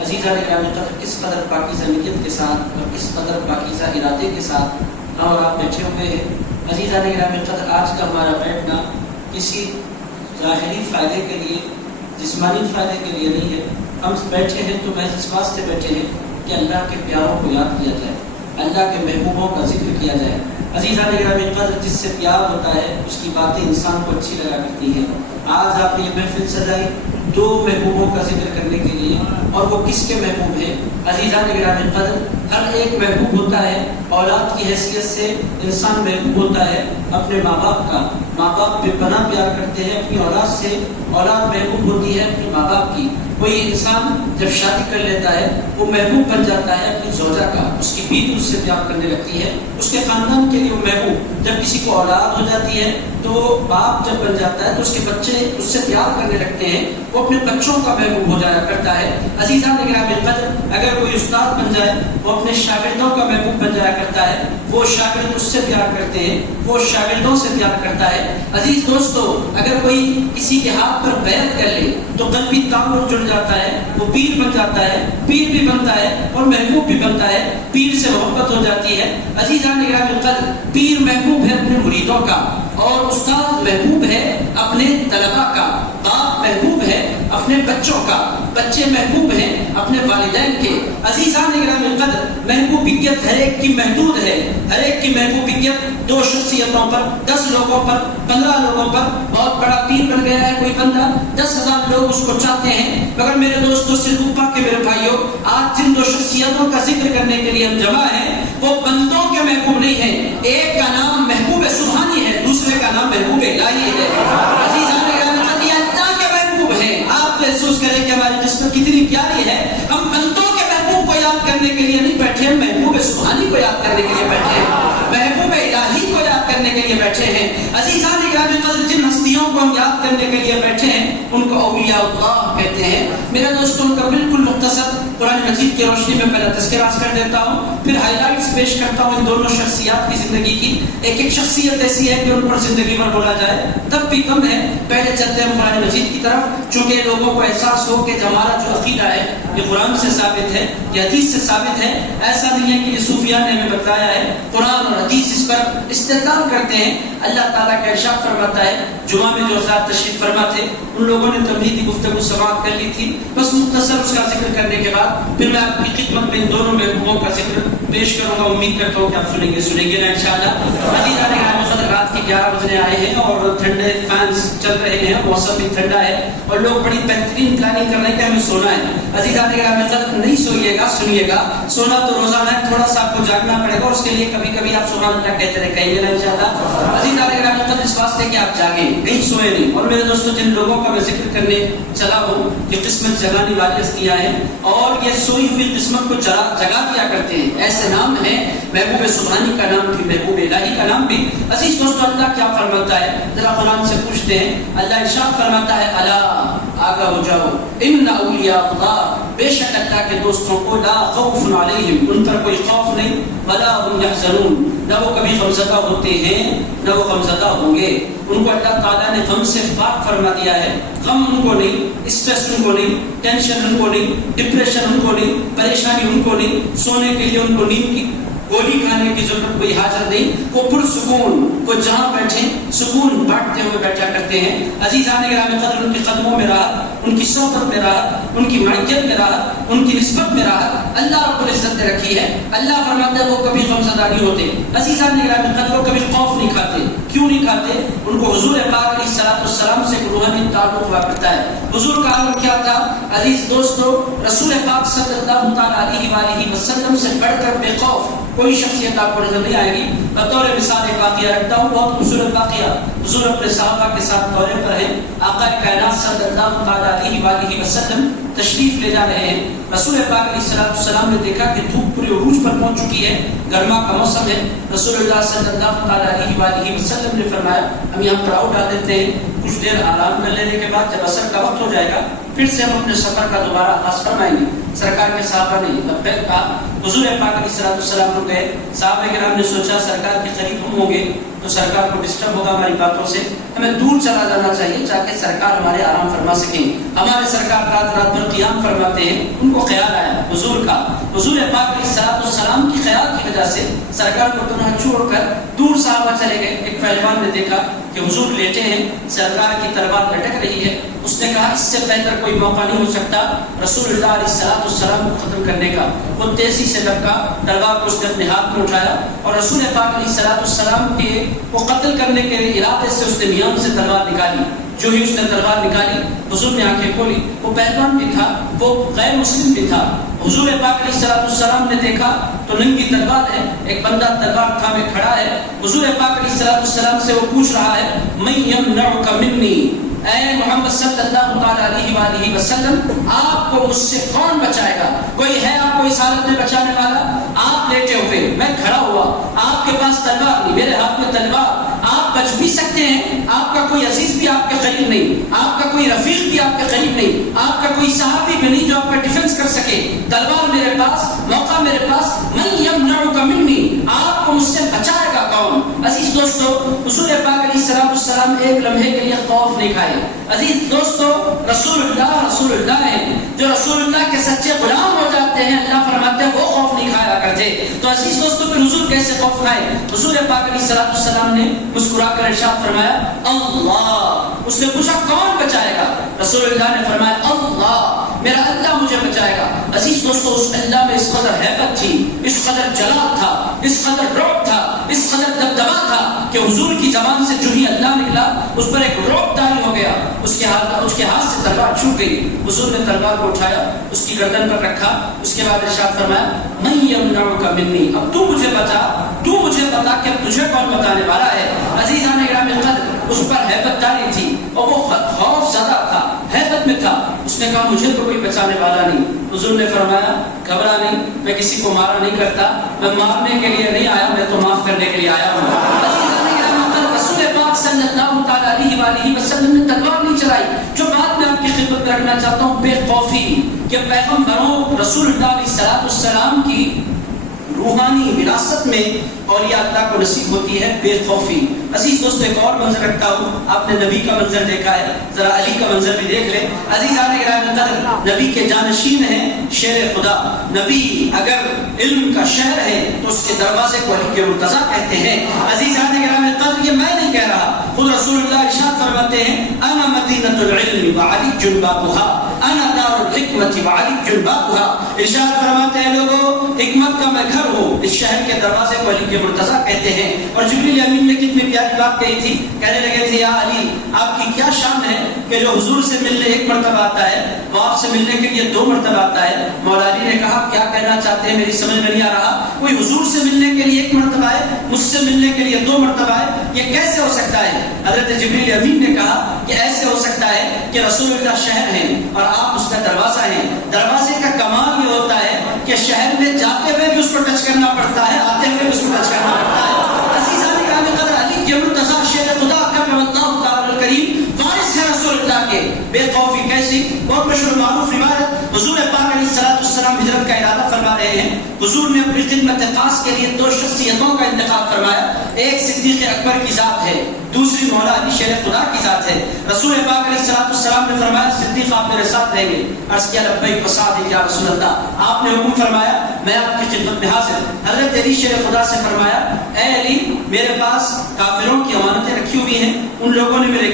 عزیزان گرامی قدر، کس قدر پاکیزہ نیت کے ساتھ اور کس قدر پاکیزہ ارادے کے ساتھ ہم اور آپ بیٹھے ہوئے ہیں۔ عزیزان گرامی قدر، آج کا ہمارا بیٹھنا کسی ظاہری فائدے کے لیے، جسمانی فائدے کے لیے نہیں ہے۔ ہم بیٹھے ہیں تو محض اس واسطے بیٹھے ہیں کہ اللہ کے پیاروں کو یاد کیا جائے، اللہ کے محبوبوں کا ذکر کیا جائے۔ عزیزان گرامی قدر، جس سے پیار ہوتا ہے اس کی باتیں انسان کو اچھی لگا کرتی ہیں۔ آج آپ نے یہ محفل سجائی دو محبوبوں کا ذکر کرنے کے لیے، اور وہ کس کے محبوب ہیں؟ عزیزان گرامی قدر، ہر ایک محبوب ہوتا ہے، اولاد کی حیثیت سے انسان محبوب ہوتا ہے اپنے ماں باپ کا۔ ماں باپ بے پناہ پیار کرتے ہیں اپنی اولاد سے، اولاد محبوب ہوتی ہے اپنے ماں باپ کی۔ کوئی انسان جب شادی کر لیتا ہے وہ محبوب بن جاتا ہے اپنی زوجہ کا، اس کی بیوی اس سے پیار کرنے لگتی ہے، اس کے خاندان کے لیے وہ محبوب۔ جب کسی کو اولاد ہو جاتی ہے تو باپ جب بن جاتا ہے تو اس کے بچے اس سے پیار کرنے لگتے ہیں، وہ اپنے بچوں کا محبوب ہو جایا کرتا ہے۔ عزیزان گرامی قدر، اگر کوئی استاد بن جائے وہ اپنے شاگردوں کا محبوب بن جایا کرتا ہے، وہ شاگرد اس سے پیار کرتے ہیں، وہ شاگردوں سے پیار کرتا ہے۔ عزیز دوستو، اگر کوئی کسی کے ہاتھ پر بیعت کر لے تو قلبی تعلق جڑ جاتا ہے، وہ پیر بن جاتا ہے، پیر بھی بنتا ہے اور محبوب بھی بنتا ہے، پیر سے محبت ہو جاتی ہے۔ عزیزان گرامی قدر، پیر محبوب ہے اپنے مریدوں کا، اور استاد محبوب ہے اپنے طلباء کا، باپ محبوب ہے اپنے بچوں کا، بچے محبوب ہیں اپنے والدین کے۔ عزیزان گرامی قدر، محبوبیت ہر ایک کی محدود ہے، ہر ایک کی محبوبیت دو شخصیتوں پر، 10 لوگوں پر، 15 لوگوں پر۔ بہت بڑا پیر بن گیا ہے کوئی بندہ، 10,000 لوگ اس کو چاہتے ہیں، مگر میرے دوستوں سے روپا کے میرے بھائیوں، آج جن دو شخصیتوں کا ذکر کرنے کے لیے ہم جمع ہیں وہ بندوں کے محبوب نہیں ہیں۔ ایک کا نام محبوب سبحانی ہے، دوسرے کا نام محبوب الہی ہے۔ عزیزان گرامی قدر، یہ اللہ کے محبوب ہیں۔ آپ محسوس کریں کہ ہماری قسمت کتنی پیاری ہے، ہم بندوں کے محبوب کو یاد کرنے کے لیے نہیں بیٹھے ہیں، محبوب سبحانی کو یاد کرنے کے لیے بیٹھے ہیں، محبوب الہی کو یاد کرنے کے لیے بیٹھے ہیں۔ عزیزان گرامی قدر، جن ہستیوں کو ہم یاد کرنے کے لیے بیٹھے ہیں ان کو اولیاء اللہ کہتے ہیں۔ میرا دوستوں، ان کا بالکل مختصر قرآن مجید کی روشنی میں پہلا تذکرہ کر دیتا ہوں، پھر ہائی لائٹس پیش کرتا ہوں ان دونوں شخصیات کی زندگی کی۔ ایک ایک شخصیت ایسی ہے کہ ان پر زندگی بھر بولا جائے تب بھی کم ہے۔ پہلے چلتے ہیں قرآن مجید کی طرف، چونکہ لوگوں کو احساس ہو کہ ہمارا جو عقیدہ ہے یہ قرآن سے ثابت ہے، یہ حدیث سے ثابت ہے۔ ایسا نہیں ہے کہ یہ صوفیاء نے ہمیں بتایا ہے، قرآن اور حدیث اس پر استدلال کرتے ہیں۔ اللہ تعالیٰ کا ارشاد فرماتا ہے، جمعہ میں جو حضرات تشریف فرما تھے ان لوگوں نے تمہیدی گفتگو سماعت کر لی تھی، بس مختصر اس کا ذکر کرنے کے بعد پھر میں آپ کی خدمت میں ان دونوں محبوبوں کا ذکر پیش کروں گا۔ امید کرتا ہوں کہ آپ سنیں گے نا انشاءاللہ۔ عزیزان گرامی قدر، رات کے 11 بجنے آئے ہیں اور ٹھنڈے فینس چل رہے ہیں، موسم بھی ٹھنڈا ہے اور لوگ بڑی بہترین پلاننگ کر رہے ہیں کہ ہمیں سونا ہے۔ عزیزان گرامی قدر، نہیں سوئیے گا، سنیے گا۔ سونا تو روزانہ ہے، تھوڑا سا آپ کو جاگنا پڑے گا، اس کے لیے کبھی کبھی آپ سبحان اللہ کہتے رہے، کہیں گے نا انشاءاللہ۔ عزیزان گرامی قدر، اس واسطے کہ آپ جاگیں، نہیں سوئے نہیں۔ اور میرے دوستوں، جن لوگوں کا میں ذکر کرنے چلا ہوں یہ قسمت جگانے والی ہستیاں ہیں اور یہ سوئی ہوئی قسمت کو جگا دیا کرتے ہیں، ایسے نام ہیں۔ محبوب سبحانی کا نام بھی، محبوب الہی کا نام بھی۔ عزیز دوستو، اللہ کیا فرماتا ہے؟ ذرا قرآن سے پوچھتے ہیں۔ اللہ ارشاد فرماتا ہے، الا، آگاہ ہو جاؤ، ان اولیاء اللہ، بے شک اللہ کے دوستوں کو، لا خوف علیہم، ان پر کوئی خوف نہیں، ولا هم يحزنون، نہ وہ کبھی غمزدہ ہوتے ہیں نہ وہ غمزدہ ہوں گے۔ ان کو اللہ تعالیٰ نے غم سے پاک فرما دیا ہے، غم ان کو نہیں، اسٹریس ان کو نہیں، ٹینشن ان کو نہیں، ڈپریشن ان کو نہیں، پریشانی ان کو نہیں، سونے کے لیے ان کو نیند کی گولی کھانے کی ضرورت کوئی حاجت نہیں۔ وہ پرسکون، وہ جہاں بیٹھے سکون بانٹتے ہوئے بیٹھا کرتے ہیں۔ عزیزان گرامی قدر، ان کے قدموں میں راحت، ان کی صحبت میں راحت، ان کی معیت میں راحت، ان کی نسبت میں راحت اللہ رب العزت نے رکھی ہے۔ اللہ فرماتا ہے وہ کبھی غمزدہ نہیں ہوتے۔ عزیزان گرامی قدر، وہ کبھی خوف نہیں کھاتے۔ کیوں نہیں کھاتے؟ ان کو حضور پاک علیہ السلام سے روحانی تعلق ہوا کرتا ہے۔ حضور کا عالم کیا تھا؟ عزیز دوستو، رسول پاک صلی اللہ تعالیٰ علیہ وآلہ وسلم سے بڑھ کر بے خوف کوئی شخصیت آپ کو نظر نہیں آئے گی. بطور مثال ایک واقعہ رکھتا ہوں، بہت خوبصورت واقعہ. حضور اپنے صحابہ کے ساتھ دورے پر ہیں، آقا کائنات صلی اللہ تعالیٰ علیہ وآلہ وسلم تشریف لے جا رہے ہیں. رسول پاک علیہ السلام نے دیکھا کہ دھوپ پورے عروج پر پہنچ چکی ہے، گرما کا موسم ہے. رسول اللہ صلی اللہ تعالیٰ علیہ وآلہ وسلم نے فرمایا ہم یہاں پڑاؤ ڈال دیتے ہیں، کچھ دیر آرام کر لینے کے بعد جب عصر کا وقت ہو جائے گا پھر سے ہم اپنے سفر کا دوبارہ آغاز فرمائیں گے. سرکار کے صحابہ نے لبیک کہا. حضور پاک علیہ السلام کو گئے. صحابہ کرام نے سوچا سرکار کے قریب ہم ہوں گے تو سرکار کو ڈسٹرب ہوگا ہماری باتوں سے، ہمیں دور چلا جانا چاہیے تاکہ سرکار ہمارے آرام فرما سکیں. ہمارے سرکار رات رات بھر قیام فرماتے ہیں. ان کو خیال آیا حضور کا. حضور پاک علیہ السلام کی خیال کی وجہ سے سرکار کو تنہا چھوڑ کر دور صحابہ چلے گئے. ایک پہلوان نے دیکھا کہ حضور لیٹے ہیں، سرکار کی تلوار لٹک رہی ہے. اس نے کہا اس سے بہتر کوئی موقع نہیں ہو سکتا رسول اللہ علیہ السلام کو ختم کرنے کا. وہ تیزی سے لپکا، تلوار کو اس نے اپنے ہاتھ میں اٹھایا اور رسول پاک علیہ السلام کے کو قتل کرنے کے ارادے سے اس نے میان سے تلوار نکالی. جو ہی اس نے تلوار نکالی حضور نے آنکھیں کھولی. وہ پہلوان بھی تھا، وہ غیر مسلم بھی تھا. حضور پاک علیہ السلام نے دیکھا تو ننگی تلوار ہے، ایک بندہ تلوار تھامے کھڑا ہے. حضور پاک علیہ السلام سے وہ پوچھ رہا ہے من یمنعک منی، اے محمد صلی اللہ علیہ وآلہ وسلم آپ کو مجھ سے کون بچائے گا؟ کوئی ہے آپ کو اس حالت میں بچانے والا؟ آپ لیٹے ہوئے، میں کھڑا ہوا، آپ کے پاس تلوار نہیں، میرے ہاتھ میں تلوار. آپ بچ بھی سکتے ہیں، آپ کا کوئی عزیز بھی آپ کے قریب نہیں، آپ کا کوئی رفیق بھی آپ کے قریب نہیں، آپ کا کوئی صحابی بھی نہیں جو آپ کا ڈیفنس کر سکے. تلوار میرے پاس، موقع میرے پاس. من یمنعک منی، آپ کو مجھ سے بچائے گا کون؟ عزیز دوستو، حضور پاک علیہ السلام ایک لمحے کے لیے خوف نہیں کھائے. عزیز دوستو، رسول اللہ ہے. جو رسول اللہ کے سچے غلام ہو جاتے ہیں اللہ فرماتے ہیں وہ خوف نہیں کھایا کرتے. تو عزیز دوستو پھر حضور کیسے خوف کھائے؟ حضور پاک علیہ السلام نے مسکرا کر ارشاد فرمایا اللہ. اس نے پوچھا کون بچائے گا؟ رسول اللہ نے فرمایا اللہ، میرا اللہ مجھے بچائے گا. عزیز دوستو اس اللہ میں اس قدر ہیبت تھی، اس قدر جلال تھا، اس قدر رعب تھا، اس قدر دبدبا تھا کہ حضور کی زبان سے جو ہی اللہ نکلا اس پر ایک رعب طاری ہو گیا. اس کے ہاتھ سے تلوار چھوٹ گئی. حضور نے تلوار کو اٹھایا، اس کی گردن پر رکھا. اس کے بعد ارشاد فرمایا من یمنعک منی، اب تو مجھے بتا، تو مجھے بتا کہ اب تجھے کون بتانے والا ہے. عزیزان گرامی قدر، اس پر ہیبت طاری تھی اور وہ خوف زدہ تھا، ہیبت میں تھا. اس نے کہا مجھے تو کوئی بچانے والا نہیں. حضور نے فرمایا گھبرا نہیں، میں کسی کو مارا نہیں کرتا، میں مارنے کے لیے نہیں آیا، میں تو معاف کرنے کے لیے آیا ہوں. رسول پاک صلی اللہ تعالیٰ علیہ وآلہ وسلم نے تلوار نہیں چلائی. جو بات میں آپ کی خدمت میں رکھنا چاہتا ہوں بے خوفی، کہ پیغمبروں رسول اللہ علیہ السلام کی روحانی وراثت میں اولیاء اللہ کو نصیب ہوتی ہے بے خوفی. عزیز دوستو ایک اور منظر رکھتا ہوں. آپ نے نبی کا منظر دیکھا ہے، ذرا علی کا منظر بھی دیکھ لیں. عزیزان گرامی قدر، نبی کے جانشین ہیں شیر خدا. نبی اگر علم کا شہر ہے تو اس کے دروازے کو علی کے مرتضیٰ کہتے ہیں. عزیزان گرامی قدر، یہ میں نہیں کہہ رہا، خود رسول اللہ ارشاد فرماتے ہیں انا مدینۃ العلم وعلی جنبابها، انا دار الحکمت وعلی جنبابها. ارشاد فرماتے ہیں لوگوں حکمت کا میں گھر ہوں، اس شہر کے دروازے کو علی کے مرتضیٰ کہتے ہیں. اور جبریل امین نے کتنی پیاری بات کہی تھی، کہنے لگے تھے یا علی آپ کی کیا شان ہے کہ جو حضور سے ملنے ایک مرتبہ آتا ہے وہ آپ سے ملنے کے لیے 2 مرتبہ آتا ہے. مولا علی نے کہا کیا کہنا چاہتے ہیں، میری سمجھ میں نہیں آ رہا. کوئی حضور سے ملنے کے لیے 1 مرتبہ ہے، مجھ سے ملنے کے لیے 2 مرتبہ ہے، یہ کیسے ہو سکتا ہے؟ حضرت جبریل امین نے کہا کہ ایسے ہو سکتا ہے کہ رسول اللہ شہر ہیں اور آپ اس کا دروازہ ہیں. دروازے کا کمال یہ ہوتا ہے کہ شہر میں جاتے ہوئے بھی اس کو ٹچ کرنا پڑتا ہے، آتے ہوئے بھی اس کو ٹچ کرنا پڑتا ہے. عزیزان گرامی قدر، علی کے مرتضیٰ شیر خدا کرم اللہ تعالی الکریم وارث ہے رسول اللہ کے. بے خوفی کیسی؟ بہت مشہور معروف روایت، حضور پاک علیہ السلام ہجرت کا ارادہ فرما رہے ہیں. حضور نے اپنی خدمت خاص کے لیے 2 شخصیتوں کا انتخاب فرمایا. ایک صدیق اکبر کی ذات ہے، دوسری مولا علی شیر خدا کی ذات ہے. رسول پاک علیہ السلام نے فرمایا صدیق آپ میرے ساتھ رہیں گے. عرض کیا لبیک وصعدیک یا رسول اللہ. آپ نے حکم فرمایا میں آپ کی خدمت میں حاضر. حضرت علی شیر خدا سے فرمایا اے علی میرے پاس کافروں کی امانتیں رکھی ہوئی ہیں، ان لوگوں نے میرے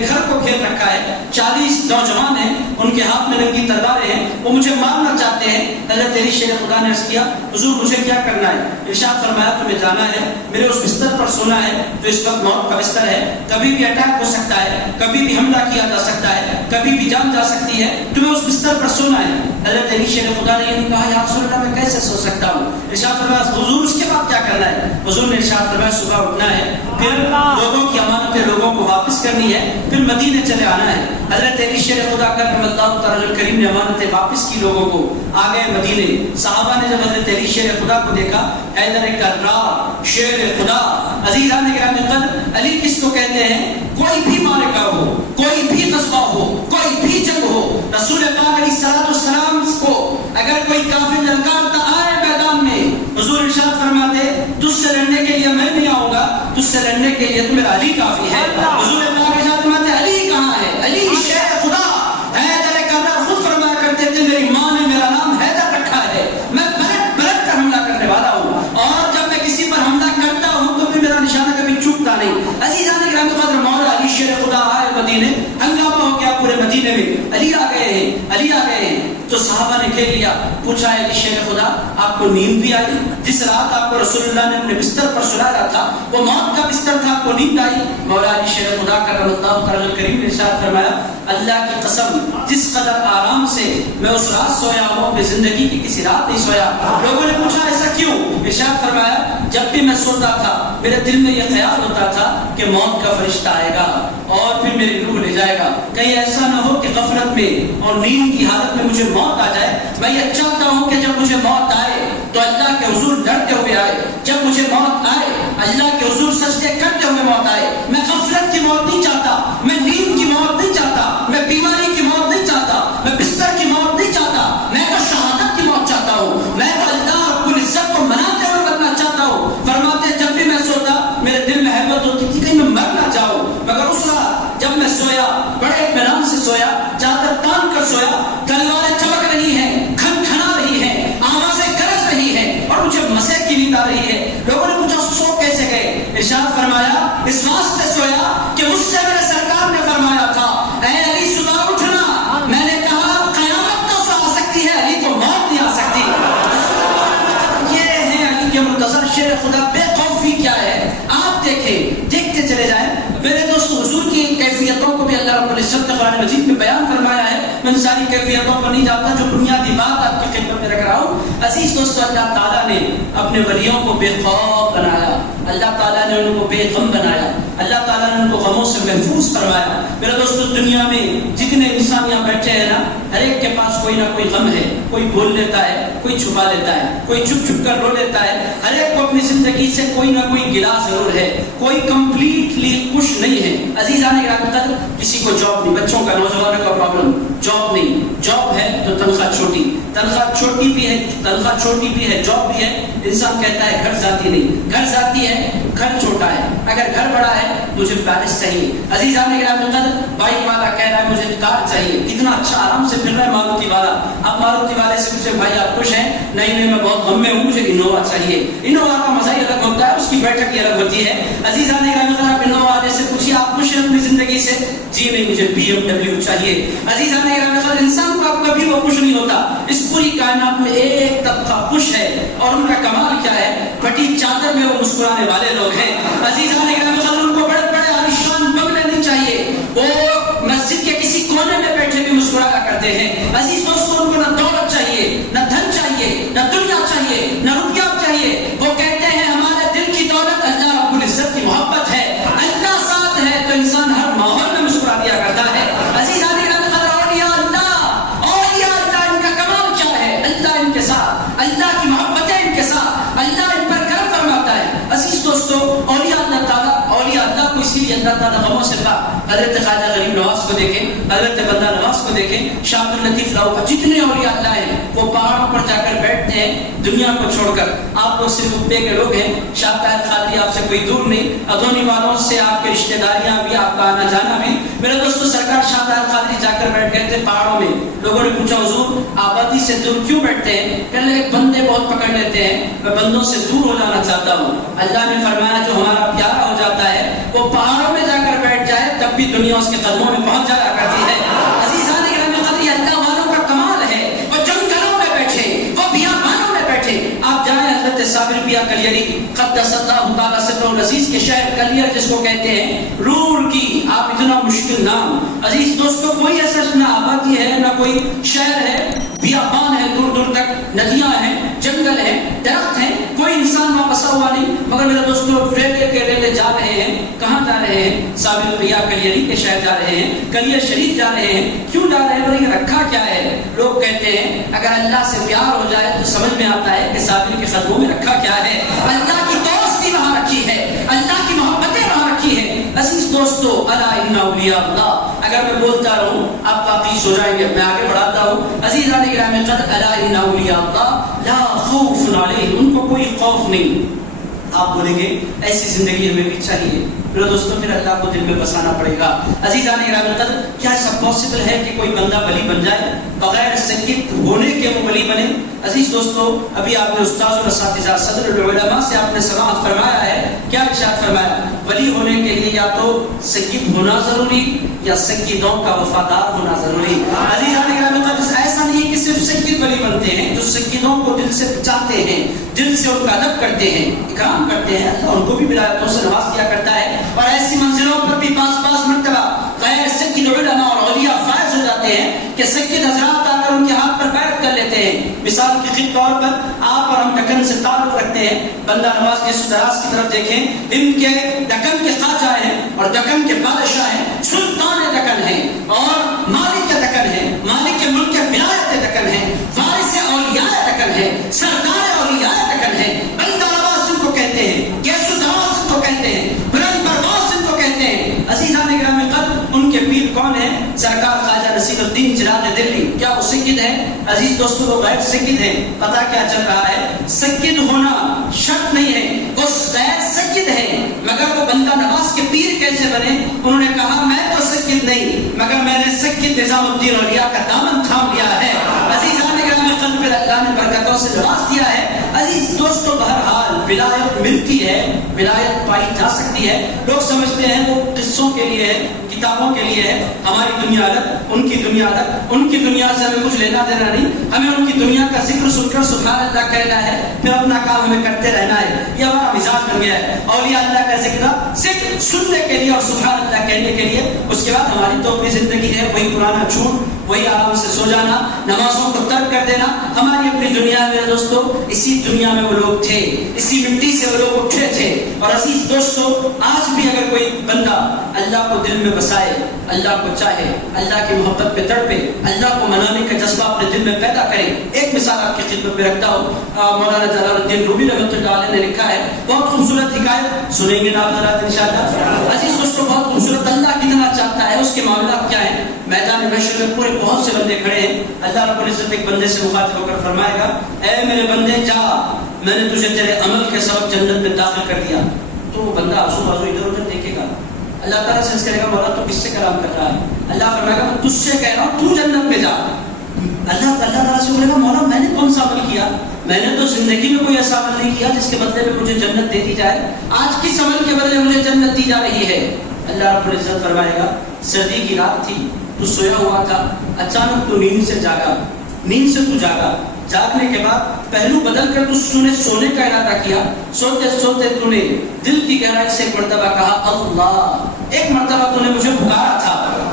گھر کو گھیر رکھا ہے، 40 نوجوان ہیں، ان کے ہاتھ میں ننگی تلواریں ہیں، وہ مجھے مارنا چاہتے ہیں. حضرت علی شیر خدا نے عرض کیا حضور مجھے کیا کرنا ہے؟ ارشاد فرمایا تمہیں جانا ہے، میرے اس بستر پر سونا ہے جو اس وقت موت کا بستر ہے، کبھی بھی اٹیک ہو سکتا ہے، کبھی بھی حملہ کیا جا سکتا ہے، کبھی بھی جان جا سکتی ہے، تمہیں اس بستر پر سونا ہے۔ حضرت علی شیر خدا نے یہ نہیں کہا یا رسول اللہ میں کیسے سو سکتا ہوں؟ ارشاد فرمایا حضور اس کے بعد کیا کرنا ہے؟ حضور نے ارشاد فرمایا صبح اٹھنا ہے، پھر لوگوں کی امانتیں لوگوں کو واپس کرنی ہے، پھر مدینے چلے آنا ہے۔ حضرت علی شیر خدا کرم اللہ تعالی الکریم نے امانتیں واپس کی لوگوں کو، آ گئے مدینے۔ صحابہ نے جب حضرت علی شیر خدا کو دیکھا، حیدر کرار شیر خدا، عزیزان گرامی قدر، علی کس کو کہتے ہیں؟ کوئی بھی معرکہ ہو، کوئی بھی غزوہ ہو، کوئی بھی جنگ ہو، رسول پاک علیہ الصلوۃ والسلام کو اگر کوئی کافر للکارتا آئے میدان میں، حضور ارشاد فرماتے تجھ سے لڑنے کے لیے میں نہیں آؤں گا، تجھ سے لڑنے کے لیے تو میرا علی کافی ہے۔ حضور پاک ارشاد فرماتے علی کہاں ہے؟ علی شیر خدا۔ حیدر کرار خود فرمایا کرتے تھے میری ماں نے میرا نام حیدر رکھا ہے، میں پلٹ پلٹ کر حملہ کرنے والا ہوں، اور جب میں کسی پر حملہ کرتا ہوں تو پھر میرا نشانہ کبھی چوکتا نہیں۔ عزیزان گرامی قدر، مولا علی شیر خدا آئے مدینے، ہنگامہ ہو گیا پورے مدینے میں، علی آ گئے ہیں، علی آ گئے ہیں۔ تو صحابہ نے گھیر لیا، پوچھا ہے علی شیر خدا آپ کو نیند بھی آئی؟ جس رات آپ کو رسول اللہ نے اپنے بستر پر سلایا تھا وہ موت کا بستر تھا، آپ کو نیند آئی؟ مولا علی شیر خدا کرم اللہ تعالی الکریم نے ارشاد فرمایا اللہ کی قسم جس قدر آرام سے میں اس رات سویا ہوں اپنی زندگی کی کسی رات نہیں سویا۔ لوگوں نے پوچھا ایسا کیوں؟ ارشاد فرمایا جب بھی میں سوتا تھا میرے دل میں یہ خیال ہوتا تھا کہ موت کا فرشتہ آئے گا اور پھر میری روح لے جائے گا، کہیں ایسا نہ ہو کہ غفلت میں اور نیند کی حالت میں مجھے موت آ جائے۔ میں یہ چاہتا ہوں کہ جب مجھے موت آئے تو اللہ کے حضور ڈرتے ہوئے آئے، جب مجھے موت آئے اللہ کے حضور سجدے کرتے ہوئے موت آئے۔ میں غفلت کی موت نہیں چاہتا، میں نیند کی موت نہیں چاہتا، میں بیماری کی موت نہیں چاہتا، میں بستر کی موت نہیں چاہتا، میں تو شہادت کی موت چاہتا ہوں، میں تو اللہ رب العزت کو مناتے ہوئے مرنا چاہتا ہوں۔ فرماتے جب بھی میں سوتا میرے دل میں ہیبت ہوتی تھی کہیں میں مر نہ جاؤں، مگر اس رات جب میں سویا بڑے اطمینان سے سویا، چادر تان کر سویا، تلواریں چمک رہی ہیں، کھن کھنا رہی ہیں، آوازیں گرج رہی ہیں اور مجھے مسے کی نیند آ رہی ہے۔ لوگوں نے پوچھا سو کیسے گئے؟ ارشاد فرمایا اس واسطے سویا کہ مجھ سے میرے سرکار نے فرمایا تھا اے علی صبح اٹھنا، میں نے کہا قیامت تو سو آ سکتی ہے علی کو موت نہیں آ سکتی۔ یہ ہے علی کے منتظر شیر خدا۔ بے خوفی کیا ہے آپ دیکھیں، دیکھتے چلے جائیں میرے دوست۔ حضور کی کیفیتوں کو بھی اللہ رب العزت نے قرآن مجید میں بیان فرمایا ہے، میں ان ساری کیفیتوں پر نہیں جاتا، جو بنیادی بات آپ کی خدمت میں رکھ رہا ہوں۔ عزیز دوستو، اللہ تعالیٰ نے اپنے ولیوں کو بے خوف بنایا، اللہ تعالیٰ نے ان کو بے غم بنایا، اللہ تعالیٰ نے ان کو غموں سے محفوظ فرمایا۔ میرے دوستو دنیا میں جتنے انسان یہاں بیٹھے ہیں نا، ہر ایک کے پاس کوئی نہ کوئی غم ہے، کوئی بول لیتا ہے، کوئی چھپا لیتا ہے، کوئی چھپ چھپ کر رو لیتا ہے، ہر ایک کو اپنی زندگی سے کوئی نہ کوئی گلا ضرور ہے، کوئی کمپلیٹلی خوش نہیں ہے۔ عزیزان گرامی قدر، کسی کو جاب نہیں، بچوں کا نوجوانوں کا پرابلم جاب نہیں، جاب ہے تو تنخواہ چھوٹی، تنخواہ چھوٹی بھی ہے، تنخواہ چھوٹی بھی ہے، جاب بھی ہے، انسان کہتا ہے گھر ذاتی نہیں، گھر ذاتی ہے، گھر چھوٹا ہے، اگر گھر بڑا ہے مجھے پیرس چاہیے۔ عزیزان گرامی قدر، بائک والا کہہ رہا ہے مجھے کار چاہیے، اتنا اچھا آرام سے پھر رہا ہے ماروتی والا، اب ماروتی والے سے پوچھے بھائی آپ خوش ہیں؟ نہیں میں بہت غم میں ہوں، مجھے انووا چاہیے۔ انووا کا مزہ ہی الگ ہوتا ہے، اس کی بیٹھک ہی الگ ہوتی ہے۔ عزیزان گرامی قدر، انووا والے سے پوچھیے آپ خوش ہیں اپنی زندگی سے؟ جی نہیں مجھے BMW چاہیے۔ عزیزان گرامی قدر، انسان کو اب کبھی وہ خوش نہیں ہوتا۔ اس پوری کائنات میں ایک طبقہ خوش ہے اور ان کا کمال کیا ہے؟ پھٹی چادر میں وہ مسکرانے والے لوگ ہیں۔ عزیزان گرامی قدر، ان کو بڑے بڑے عالیشان بنگلے نہیں چاہیے، وہ مسجد کے کسی کونے میں بیٹھے بھی مسکرایا کرتے ہیں۔ عزیز دوستوں، ان کو نہ دولت چاہیے، نہ دھن چاہیے، نہ دنیا چاہیے، نہ روپیہ چاہیے، وہ کہتے ہیں ہمارے دل کی دولت اللہ رب العزت کی محبت ہے، اللہ ساتھ ہے تو انسان ہر ماحول میں مسکرا دیا کرتا ہے۔ عزیزان گرامی قدر، اولیاء اللہ ان کا کمال کیا ہے؟ اللہ ان کے ساتھ، اللہ کی محبتیں ان کے ساتھ، اللہ ان پر کرم فرماتا ہے۔ عزیز دوستو، اولیاء اللہ تعالیٰ، اولیاء اللہ کو اسی لیے اللہ تعالیٰ غموں سے پاک۔ حضرت خواجہ غریب نواز کو دیکھیں، حضرت بندہ نواز کو دیکھیں، شاہ عبد اللطیف لاہور، جتنے اولیاء اللہ ہیں وہ پہاڑوں پر جا کر بیٹھتے ہیں دنیا کو چھوڑ کر۔ آپ لوگ صرف خطبے کے لوگ ہیں، شاہ طاہر قادری آپ سے کوئی دور نہیں، ادھونی والوں سے آپ کی رشتہ داریاں بھی، آپ کا آنا جانا بھی۔ میرے دوستو، سرکار شاہ طاہر قادری جا کر بیٹھ گئے تھے پہاڑوں میں۔ لوگوں نے پوچھا حضور آبادی سے دور کیوں بیٹھتے ہیں؟ کہنے لگے بندے بہت پکڑ لیتے ہیں، میں بندوں سے دور ہو جانا چاہتا ہوں۔ اللہ نے فرمایا جو ہمارا پیارا ہو جاتا ہے وہ پہاڑوں میں جا کر بیٹھ جائے تب بھی دنیا اس کے قدموں میں پہنچ جایا کرتی ہے۔ عزیزان گرامی قدر، اللہ والوں کا کمال ہے، وہ جنگلوں میں بیٹھے، وہ بیابانوں میں کلیری قدس اللہ تعالیٰ سر العزیز کے شہر کلیر جس کو کہتے ہیں، رور کی آپ اتنا مشکل نام. عزیز دوستو کوئی ایسا نہ آبادی ہے نہ کوئی شہر ہے، بیابان ہے دور دور تک، ندیاں ہیں، جنگل ہیں، درخت ہیں، کوئی انسان وہاں بسا ہوا نہیں. مگر میرے دوستو ریلے کے ریلے جا رہے ہیں. کہاں جا رہے ہیں؟ صابر الریا کلیری کے شہر جا رہے ہیں، کلیر شریف جا رہے ہیں. کیوں جا رہے ہیں؟ بھائی رکھا کیا ہے؟ لوگ کہتے ہیں اگر اللہ سے پیار ہو جائے تو سمجھ میں آتا ہے کہ صابر کے قدموں میں رکھا کیا ہے. اللہ کی دوستی وہاں رکھی ہے، اللہ کی محبتیں وہاں رکھی ہے. عزیز دوستو الا ان اولیاء اللہ، اگر میں بولتا رہوں آپ واقعی ہو جائیں گے، میں آگے بڑھاتا ہوں. عزیزان گرامی قدر الا ان اولیاء اللہ لا خوف علیہم، ان کو کوئی خوف نہیں. آپ بولیں گے ایسی زندگی ہمیں بھی چاہیے. میرے دوستوں پھر اللہ کو دل میں بسانا پڑے گا. عزیزان گرامی قدر کیا ایسا پاسبل ہے کہ کوئی بندہ ولی بن جائے بغیر سید ہونے کے وہ ولی بنے؟ عزیز دوستو ابھی آپ نے استاذ اور اساتذہ صدر العلماء سے آپ نے سماعت فرمایا ہے، کیا ارشاد فرمایا؟ ولی ہونے کے لیے یا تو سید ہونا ضروری یا سیدوں کا وفادار ہونا ضروری. عزیزان گرامی قدر ایسا نہیں کہ صرف سید ولی بنتے ہیں، جو سیدوں کو دل سے چاہتے ہیں، دل سے ان کا ادب کرتے ہیں، اکرام کرتے ہیں، اللہ ان کو بھی ولایتوں سے نواز کیا کرتا ہے. اور ایسی منزلوں پر بھی بعض مرتبہ غیر سید علماء اور اولیاء فائز ہو جاتے ہیں کہ سید حضرات آ کر ان کے ہاتھ پر بیعت کر لیتے ہیں. مثال کے طور پر آپ اور ہم دکن سے تعلق رکھتے ہیں. بندہ نواز کے سدراس کی طرف دیکھیں، ان کے دکن کے خواجہ ہیں اور دکن کے بادشاہ ہیں، سلطان دکن ہیں اور مالک دکن ہیں، مالک کے ملک کے ولایت دکن ہیں، وارث اولیاء دکن ہیں، سردار اولیاء دکن ہیں. بندہ نواز جن کو کہتے ہیں، گیسو نواز جن کو کہتے ہیں، بلند پرواز جن کو کہتے ہیں. عزیزان گرامی قدر ان کے پیر کون ہیں؟ سرکار خواجہ نصیر الدین چراغ دلی. کیا وہ سید ہے؟ عزیز دوستو وہ غیر سید ہیں. پتہ کیا چل رہا ہے؟ سید ہونا شرط نہیں ہے، وہ غیر سید ہے. مگر وہ بندہ نواز کے پیر کیسے بنے؟ انہوں نے کہا میں تو سید نہیں مگر میں نے سید نظام الدین اولیاء کا دامن تھام لیا ہے. عزیزان گرامی قدر پر اللہ نے برکتوں سے نواز دیا ہے. عزیز دوستو بہرحال ولایت ملتی ہے، ولایت پائی جا سکتی ہے. لوگ سمجھتے ہیں وہ قصوں کے لیے ہے، کتابوں کے لیے ہے. ہماری دنیا الگ، ان کی دنیا الگ. ان کی دنیا سے ہمیں کچھ لینا دینا نہیں، ہمیں ان کی دنیا کا ذکر سن کر سبحان اللہ کہنا ہے، پھر اپنا کام ہمیں کرتے رہنا ہے. یہ ہمارا مزاج بن گیا ہے. اولیاء اللہ کا ذکر صرف سننے کے لیے اور سبحان اللہ کہنے کے لیے. اس کے بعد ہماری تو اپنی زندگی ہے وہی پرانا جھوٹ، وہی آرام سے سو جانا، نمازوں کو ترک کر دینا. ہماری اپنی دنیا میں دوستو اسی دنیا میں وہ لوگ تھے، اسی مٹی سے وہ لوگ اٹھے تھے. اور عزیز دوستو آج بھی اگر کوئی بندہ اللہ کو دل میں بسائے، اللہ کو چاہے، اللہ کی محبت پہ تڑپے، اللہ کو منانے کا جذبہ اپنے دل میں پیدا کرے. ایک مثال آپ کی خدمت میں رکھتا ہوں. مولانا جلال الدین رومی رحمۃ اللہ علیہ نے لکھا ہے، بہت خوبصورت حکایت سنیں گے نا آپ حضرات انشاءاللہ. عزیز دوستو بہت خوبصورت. اللہ کتنا چاہتا ہے، اس کے معاملات کیا ہیں. میدان محشر میں پورے بہت سے بندے کھڑے ہیں. اللہ رب العزت ایک بندے سے مخاطب ہو کر فرمائے گا اے میرے بندے جا، میں نے تجھے تیرے عمل کے سبب جنت میں داخل کر دیا. تو وہ بندہ آزو بازو ادھر ادھر دیکھے گا. اللہ تعالیٰ سے اس کرے گا مولا تو کس سے کلام کر رہا ہے؟ اللہ فرمائے گا میں تجھ سے کہہ رہا ہوں تو جنت میں جا. اللہ تعالیٰ سے بولے گا مولا میں نے کون سا عمل کیا؟ میں نے تو زندگی میں کوئی ایسا عمل نہیں کیا جس کے بدلے میں مجھے جنت دے دی جائے. آج کس عمل کے بدلے مجھے جنت دی جا رہی ہے؟ اللہ رب العزت فرمائے گا سردی کی رات تھی، تو سویا ہوا تھا، اچانک تو نیند سے جاگا. نیند سے تو جاگا، جاگنے کے بعد پہلو بدل کر تو نے سونے کا ارادہ کیا. سوتے سوتے تو نے دل کی گہرائی سے ایک مرتبہ کہا اللہ. ایک مرتبہ تو نے مجھے پکارا تھا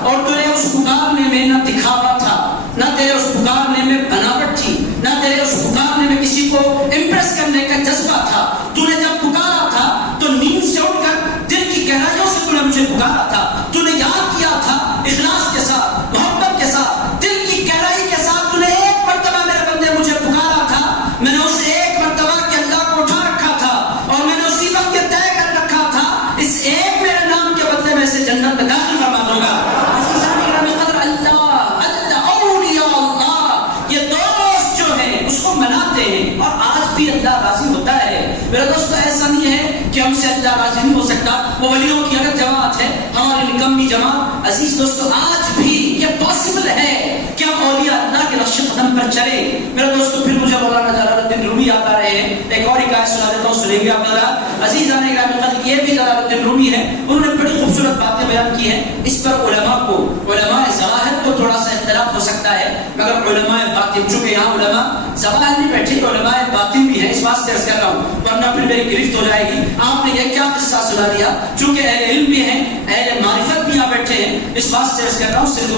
اور تو نے اس پکارنے میں نہ دکھاوا تھا، نہ تیرے اس پکارنے میں بناوٹ تھی، نہ تیرے اس پکارنے میں کسی کو امپریس کرنے کا جذبہ تھا. تو نے جب پکارا تھا تو نیند سے اٹھ کر دل کی گہرائیوں سے تو نے مجھے پکارا تھا. تو نے یاد کیا تھا اخلاص کے ساتھ، محبت کے ساتھ، دل کی گہرائی کے ساتھ. تو نے ایک مرتبہ میرے بندے مجھے پکارا تھا. میں نے اس ایک مرتبہ کے اللہ کو اٹھا رکھا تھا اور میں نے اسی وقت یہ طے کر رکھا تھا اس ایک میرے نام کے بدلے میں سے جنت میں داخل فرما دوں گا. مناتے ہیں اور آج بھی اللہ راضی ہوتا ہے. میرا دوستو ایسا نہیں ہے کہ ہم سے اللہ راضی نہیں ہو سکتا. وہ ولیوں کی الگ جماعت ہے، ہماری نکمی جماعت. عزیز دوستو آج بھی یہ پاسبل ہے کہ ہم اولیاء اللہ کے نقش قدم پر چلے. میرا دوستو پھر مجھے مولانا جلال الدین رومی یاد آ رہے ہیں. ایک اور حکایت سنا دیتا ہوں، سنیں گے آپ ذرا. عزیزان گرامی قدر یہ بھی جلال الدین رومی ہے. انہوں نے بڑی خوبصورت باتیں بیان کی ہیں. اس پر علماء ظواہر کو تھوڑا سا اختلاف ہو سکتا ہے، مگر علماء باطن، چونکہ یہاں علماء ظواہر نہیں بیٹھے، علماء باطن بھی ہیں، اس واسطے عرض کر رہا ہوں ورنہ پھر میری گرفت ہو جائے گی. آپ نے یہ کیا قصہ سنا دیا؟ چونکہ اہل علم بھی ہیں، اہل معرفت بھی یہاں بیٹھے ہیں، اس واسطے عرض کر رہا ہوں صرف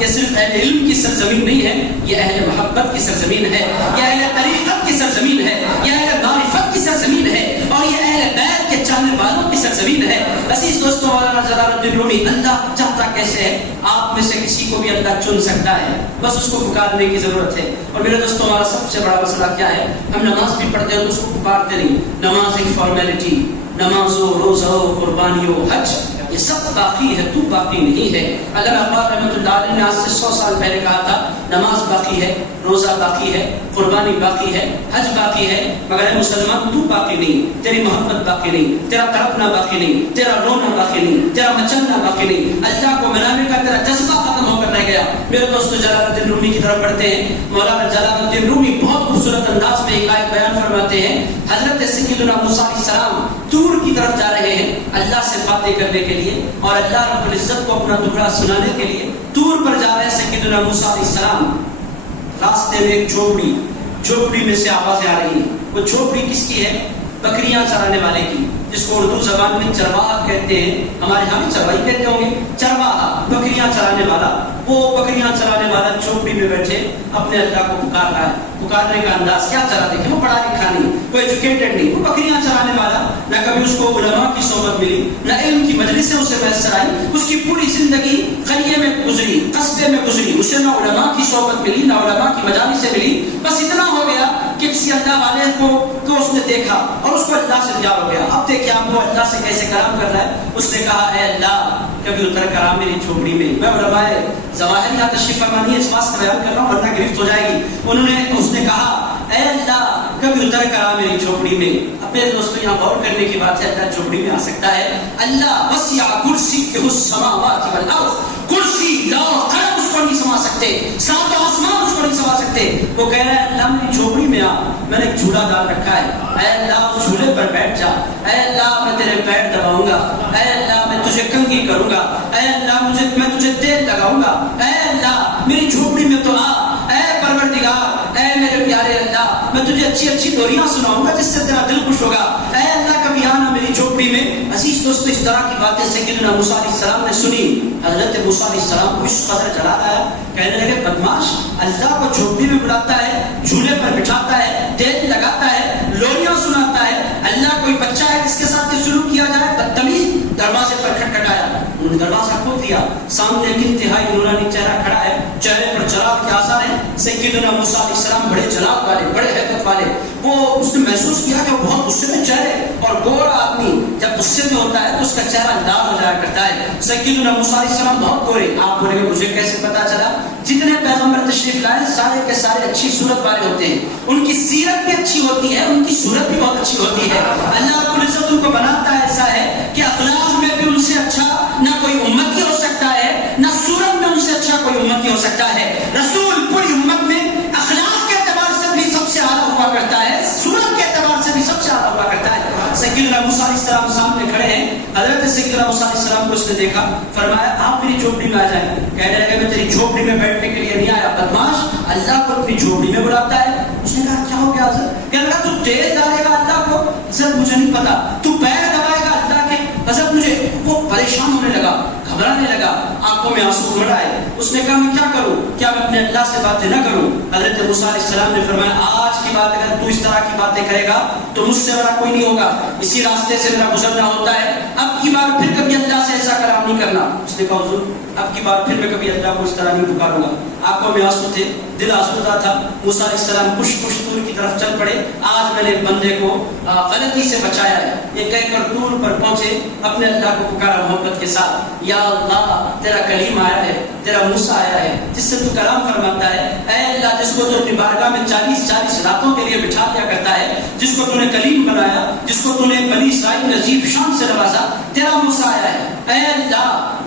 یہ صرف اہل علم کی سرزمین نہیں ہے، یہ اہل محبت کی سرزمین ہے، یہ اہل طریقت کی سرزمین ہے، یہ اہل معرفت کی سرزمین ہے، اور یہ اہل بیت کے چاہنے والوں کی سرزمین ہے. عزیز دوستوں، مولانا جلال الدین رومی، اللہ چاہتا کیسے ہے؟ آپ میں سے کسی کو بھی اللہ چن سکتا ہے، بس اس کو پکارنے کی ضرورت ہے. اور میرے دوستوں، ہمارا سب سے بڑا مسئلہ کیا ہے؟ ہم نماز بھی پڑھتے ہیں تو اس کو پکارتے نہیں. نماز ایک فارمیلٹی، نماز ہو، روزہ ہو، قربانی ہو، حج، یہ سب باقی ہے، تو باقی نہیں ہے. اگر اقبال رحمۃ اللہ علیہ نے آج سے 100 سال پہلے کہا تھا نماز باقی ہے، روزہ باقی ہے، قربانی باقی ہے، حج باقی ہے، مگر اے مسلمان تو باقی نہیں، تیری محبت باقی نہیں، تیرا تڑپنا باقی نہیں، تیرا رونا باقی نہیں، تیرا مچلنا باقی نہیں، اللہ کو منانے کا تیرا جذبہ ختم ہو کر رہ گیا. میرے دوستو، جلال الدین رومی کی طرف پڑھتے ہیں. مولانا جلال الدین رومی بہت خوبصورت انداز میں ایک آیت بیان فرماتے ہیں. حضرت سیدنا موسیٰ علیہ السلام طور کی طرف جا رہے ہیں اللہ سے باتیں کرنے کے لیے، اور اللہ رب العزت کو اپنا ٹکڑا سنانے کے لیے طور پر جا رہے ہیں سیدنا موسیٰ علیہ السلام. راستے میں ایک جھوپڑی میں سے آوازیں آ رہی ہیں. وہ جھوپڑی کس کی ہے؟ بکریاں چرانے والے کی، جس کو اردو زبان میں چرواہا کہتے ہیں، ہمارے یہاں بھی چرواہی کہتے ہوں گے. چرواہا، بکریاں چرانے والا. وہ بکریاں چرانے والا جھوپڑی میں بیٹھے اپنے اللہ کو پکار رہا ہے. پکارنے کا انداز کیا ذرا دیکھیں، وہ پڑھا لکھا نہیں، وہ ایجوکیٹڈ نہیں، وہ بکریاں چرانے والا. نہ کبھی اس کو علماء کی صحبت ملی، نہ علم کی مجلس سے اسے میسر آئی. اس کی پوری زندگی قریے میں گزری، قصبے میں گزری، اسے نہ علماء کی صحبت ملی، نہ علماء کی مجالس سے ملی. بس اتنا ہو گیا کہ کسی اللہ والے کو اس نے دیکھا اور اس کو اللہ سے پیار ہو گیا. اب دیکھیں آپ وہ اللہ سے کیسے کلام کر رہا ہے. اس نے کہا اے اللہ کبھی اتر کر آ میری جھوپڑی میں. میں علماء ظواہر یہاں تشریف فرمانی ہے، اس واسطے بیان کر رہا ہوں ورنہ گرفت ہو جائے گی. اس نے کہا اے اللہ کبھی اتر کر آ میری جھوپڑی میں. اپنے دوستوں، یہاں غور کرنے کی بات ہے، اللہ جھوپڑی میں آ سکتا ہے. اللہ وسع کرسیہ السماوات والارض، کرسی لا قلم اس کو نہیں سما سکتے، سات آسمان اس کو نہیں سما سکتے. وہ کہہ رہا ہے اللہ میری جھوپڑی میں آ، میں نے ایک جھولا ڈال رکھا ہے، اے اللہ اس جھولے پر بیٹھ جا، اے اللہ میں تیرے پیر دباؤں گا، اے اللہ میں تجھے کنگھی کروں گا، اے اللہ میں تجھے تیل لگاؤں گا، اے اللہ میری جھوپڑی میں تو آ، اے پروردگار، اے میرے پیارے اللہ میں تجھے اچھی اچھی دوریاں سناؤں گا جس سے تیرا دل خوش ہوگا. اے اللہ کبھی آنا میری جھوپڑی میں. عزیز دوستو، اس طرح کی باتیں سیدنا موسیٰ علیہ السلام نے سنی. حضرت موسیٰ علیہ السلام کو اس قدر جلال آیا، کہنے لگے بدماش، اللہ کو جھوپڑی میں بلاتا ہے، جھولے پر بٹھاتا ہے، تیل لگاتا ہے، لوریاں سناتا ہے. اللہ کوئی بچہ ہے جس کے ساتھ یہ سلوک کیا جائے؟ بدتمیز. دروازے پر کھٹکھٹایا، انہوں نے دروازہ کھول دیا. سامنے ایک انتہائی نورانی چہرہ کھڑا ہے، چہرے پر جلال کے آثار ہیں. سیدنا موسیٰ علیہ السلام بڑے جلال والے، بڑے حیبت والے. اس نے محسوس کیا کہ وہ بہت غصے میں چہرے، اور گورا آدمی جب غصے میں ہوتا ہے تو اس کا چہرہ لال ہو جایا کرتا ہے. سیدنا موسیٰ علیہ السلام بہت گورے. آپ بولے گے مجھے کیسے پتا چلا؟ جتنے پیغمبر تشریف لائے سارے کے سارے اچھی صورت والے ہوتے ہیں، ان کی سیرت بھی اچھی ہوتی ہے، ان کی صورت بھی بہت اچھی ہوتی ہے. اللہ رب العزت ان کو بناتا ایسا ہے کہ اخلاق میں بھی ان سے اچھا نہ کوئی امتی ہو سکتا ہے، نہ صورت میں ان سے اچھا کوئی امتی ہو سکتا ہے. رسول پوری امت میں اخلاق کے اعتبار سے بھی سب سے اعلیٰ ہوا کرتا ہے، صورت کے اعتبار سے بھی سب سے اعلیٰ ہوا کرتا ہے. سیدنا موسیٰ علیہ السلام سامنے کھڑے ہیں. حضرت سیدنا موسیٰ علیہ السلام کو اس نے دیکھا، فرمایا آپ میری جھوپڑی میں آ جائیں. کہنے لگے میں تیری جھوپڑی میں بیٹھنے کے لیے نہیں آیا. بدماش، اللہ کو اپنی جھوپڑی میں بلاتا ہے. اس نے کہا کیا ہو گیا حضرت؟ کہنے لگا تو تیل ڈالے گا اللہ کو؟ حضرت مجھے نہیں پتا. تو پیر دبائے گا اللہ کے؟ حضرت مجھے. وہ پریشان ہونے لگا، گھبرانے لگا، آنکھوں میں آنسو بڑھ آئے. اس نے کہا میں کیا کروں؟ کیا میں اپنے اللہ سے باتیں نہ کروں؟ حضرت موسیٰ علیہ السلام نے فرمایا آج کی بات اگر تو اس طرح کی باتیں کرے گا تو مجھ سے بڑا کوئی نہیں ہوگا. اسی راستے سے میرا گزرنا ہوتا ہے. اب کی بار پھر کبھی اللہ سے ایسا کلام نہیں کرنا. اس نے کہا حضور اب کی بار پھر میں کبھی اللہ کو اس طرح نہیں پکاروں گا. آنکھوں میں آنسو تھے، دل آسودہ تھا. موسیٰ علیہ السلام خوش طور کی طرف چل پڑے. آج میں نے بندے کو غلطی سے بچایا ہے، یہ کہہ کر طور پر پہنچے، اپنے اللہ کو پکارا محبت کے ساتھ. یا اللہ تیرا کلیم آیا ہے، تیرا موسیٰ آیا ہے جس سے تو کلام فرماتا ہے. اے اللہ جس کو تو اپنی بارگاہ میں 40 راتوں کے لیے بٹھا دیا کرتا ہے، جس کو تو نے کلیم بنایا، جس کو تو نے بنی اسرائیل میں عجیب شان سے نوازا، تیرا موسیٰ آیا ہے. اے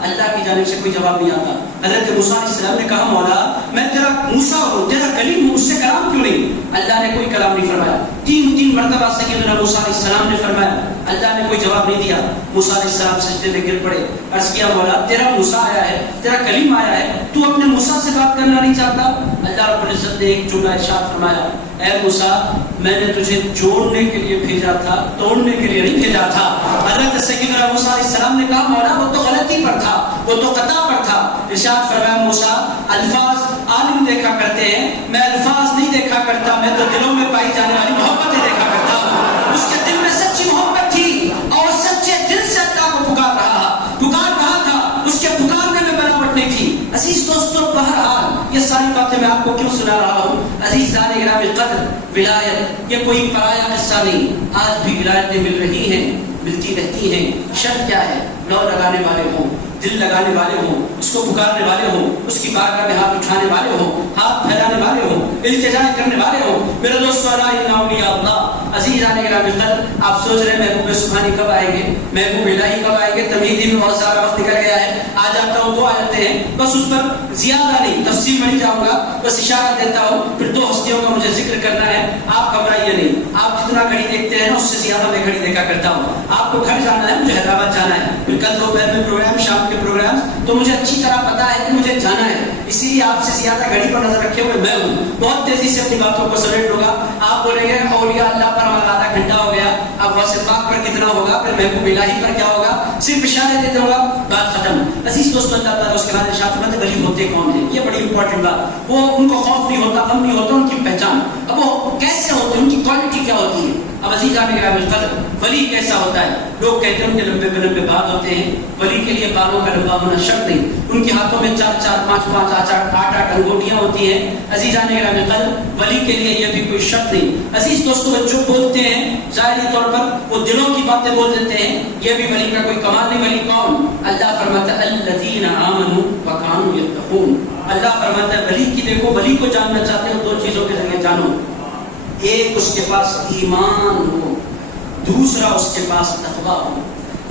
اللہ کی جانب سے کوئی جواب نہیں آتا. حضرت موسیٰ علیہ السلام نے کہا مولا میں تیرا موسیٰ ہوں, تیرا کلیم ہوں, اس سے کلام کیوں نہیں؟ اللہ نے کوئی کلام نہیں فرمایا. تین مرتبہ سیدنا موسیٰ علیہ السلام نے فرمایا, اللہ نے کوئی جواب نہیں دیا. موسیٰ علیہ السلام سجدے میں گر پڑے, عرض کیا مولا تیرا موسیٰ آیا ہے, تیرا کلیم آیا ہے, تو اپنے موسیٰ سے بات کرنا نہیں چاہتا؟ اللہ رب العزت نے ایک جملہ ارشاد فرمایا, اے موسیٰ میں نے تجھے جوڑنے کے لیے بھیجا تھا, توڑنے کے لیے نہیں بھیجا تھا. حضرت سیدنا موسیٰ علیہ السلام نے کہا مولا وہ تو غلطی پر تھا, وہ تو خطا پر تھا. ارشاد فرمایا موسیٰ الفاظ عالم دیکھا کرتے ہیں, میں الفاظ نہیں دیکھا کرتا, میں تو دلوں میں پائی جانے والی محبتیں دیکھا کرتا ہوں. اس کے دل میں سچی محبت تھی اور سچے دل سے اللہ کو پکار رہا تھا, اس کے پکارنے میں بناوٹ نہیں تھی. عزیز دوستو بہرحال یہ ساری باتیں میں آپ کو کیوں سنا رہا ہوں؟ عزیزان گرامی قدر, ولایت یہ کوئی پرایا قصہ نہیں. آج بھی ولایتیں مل رہی ہیں, ملتی رہتی ہیں. شرط کیا ہے؟ لو لگانے والے ہوں, دل لگانے والے ہوں, اس کو پکارنے والے ہوں, اس کی بارگاہ میں ہاتھ اٹھانے والے ہوں, ہاتھ پھیلانے والے ہوں, التجا کرنے والے ہوں. میرے دوستو لا الہ الا اللہ. عزیزان گرامی قدر, آپ سوچ رہے ہیں محبوب سبحانی کب آئیں گے, محبوب الہی کب آئیں گے؟ تمہیدی میں بہت سارا وقت نکل گیا ہے. آ جاتا ہوں, 2 آیتیں ہیں بس, اس پر زیادہ نہیں تفصیل میں نہیں جاؤں گا, بس اشارہ دیتا ہوں. پھر 2 ہستیوں کا مجھے ذکر کرنا ہے. آپ گھبرائیے نہیں, آپ جتنا گھڑی دیکھتے ہیں نا اس سے زیادہ میں گھڑی دیکھا کرتا ہوں. آپ کو گھر جانا ہے, مجھے حیدرآباد جانا ہے, پھر کل دوپہر میں پروگرام, شام کے پروگرام, تو مجھے اچھی طرح پتا ہے کہ مجھے جانا ہے. اسی لیے آپ سے زیادہ گھڑی پر نظر رکھے ہوئے میں ہوں. بہت تیزی سے اپنی باتوں کو سمیٹ لوں گا. آپ بولیں گے اولیاء اللہ پر ہمارا آدھا گھنٹہ ہو گیا, اب غوث پاک پر کتنا ہوگا, پھر محبوب الہی پر کیا ہوگا, صرف اشارے دیتے ہوگا, بات ختم. عزیز دوستو اللہ تعالیٰ اس کے بعد ارشاد فرماتے ہیں ولی ہوتے کون ہیں؟ یہ بڑی امپورٹنٹ بات. وہ ان کو خوف نہیں ہوتا, غم نہیں ہوتا, ان کی پہچان. اب وہ کیسے ہوتے ہیں, ان کی کوالٹی کیا ہوتی ہے؟ اب عزیزان گرامی قدر, ولی کیسا ہوتا ہے؟ لوگ کہتے ہیں ان کے لمبے بال ہوتے ہیں. ولی کے لیے بالوں کا لمبا ہونا شرط نہیں. ان کے ہاتھوں میں 4 5 8 انگوٹیاں ہوتی ہیں. عزیزان گرامی قدر, ولی کے لیے یہ بھی کوئی شرط نہیں. عزیز دوستو جو بولتے ہیں ظاہری طور پر وہ دلوں کی باتیں بول دیتے ہیں, یہ بھی ولی کا کوئی کمال نہیں. ولی کون؟ اللہ فرماتا ہے الذین آمنوا وکانوا یتقون. اللہ فرماتا ہے ولی کی دیکھو, ولی کو جاننا چاہتے ہو 2 چیزوں کے ذریعے جانو. ایک اس کے پاس ایمان ہو, دوسرا اس کے پاس تقویٰ ہو.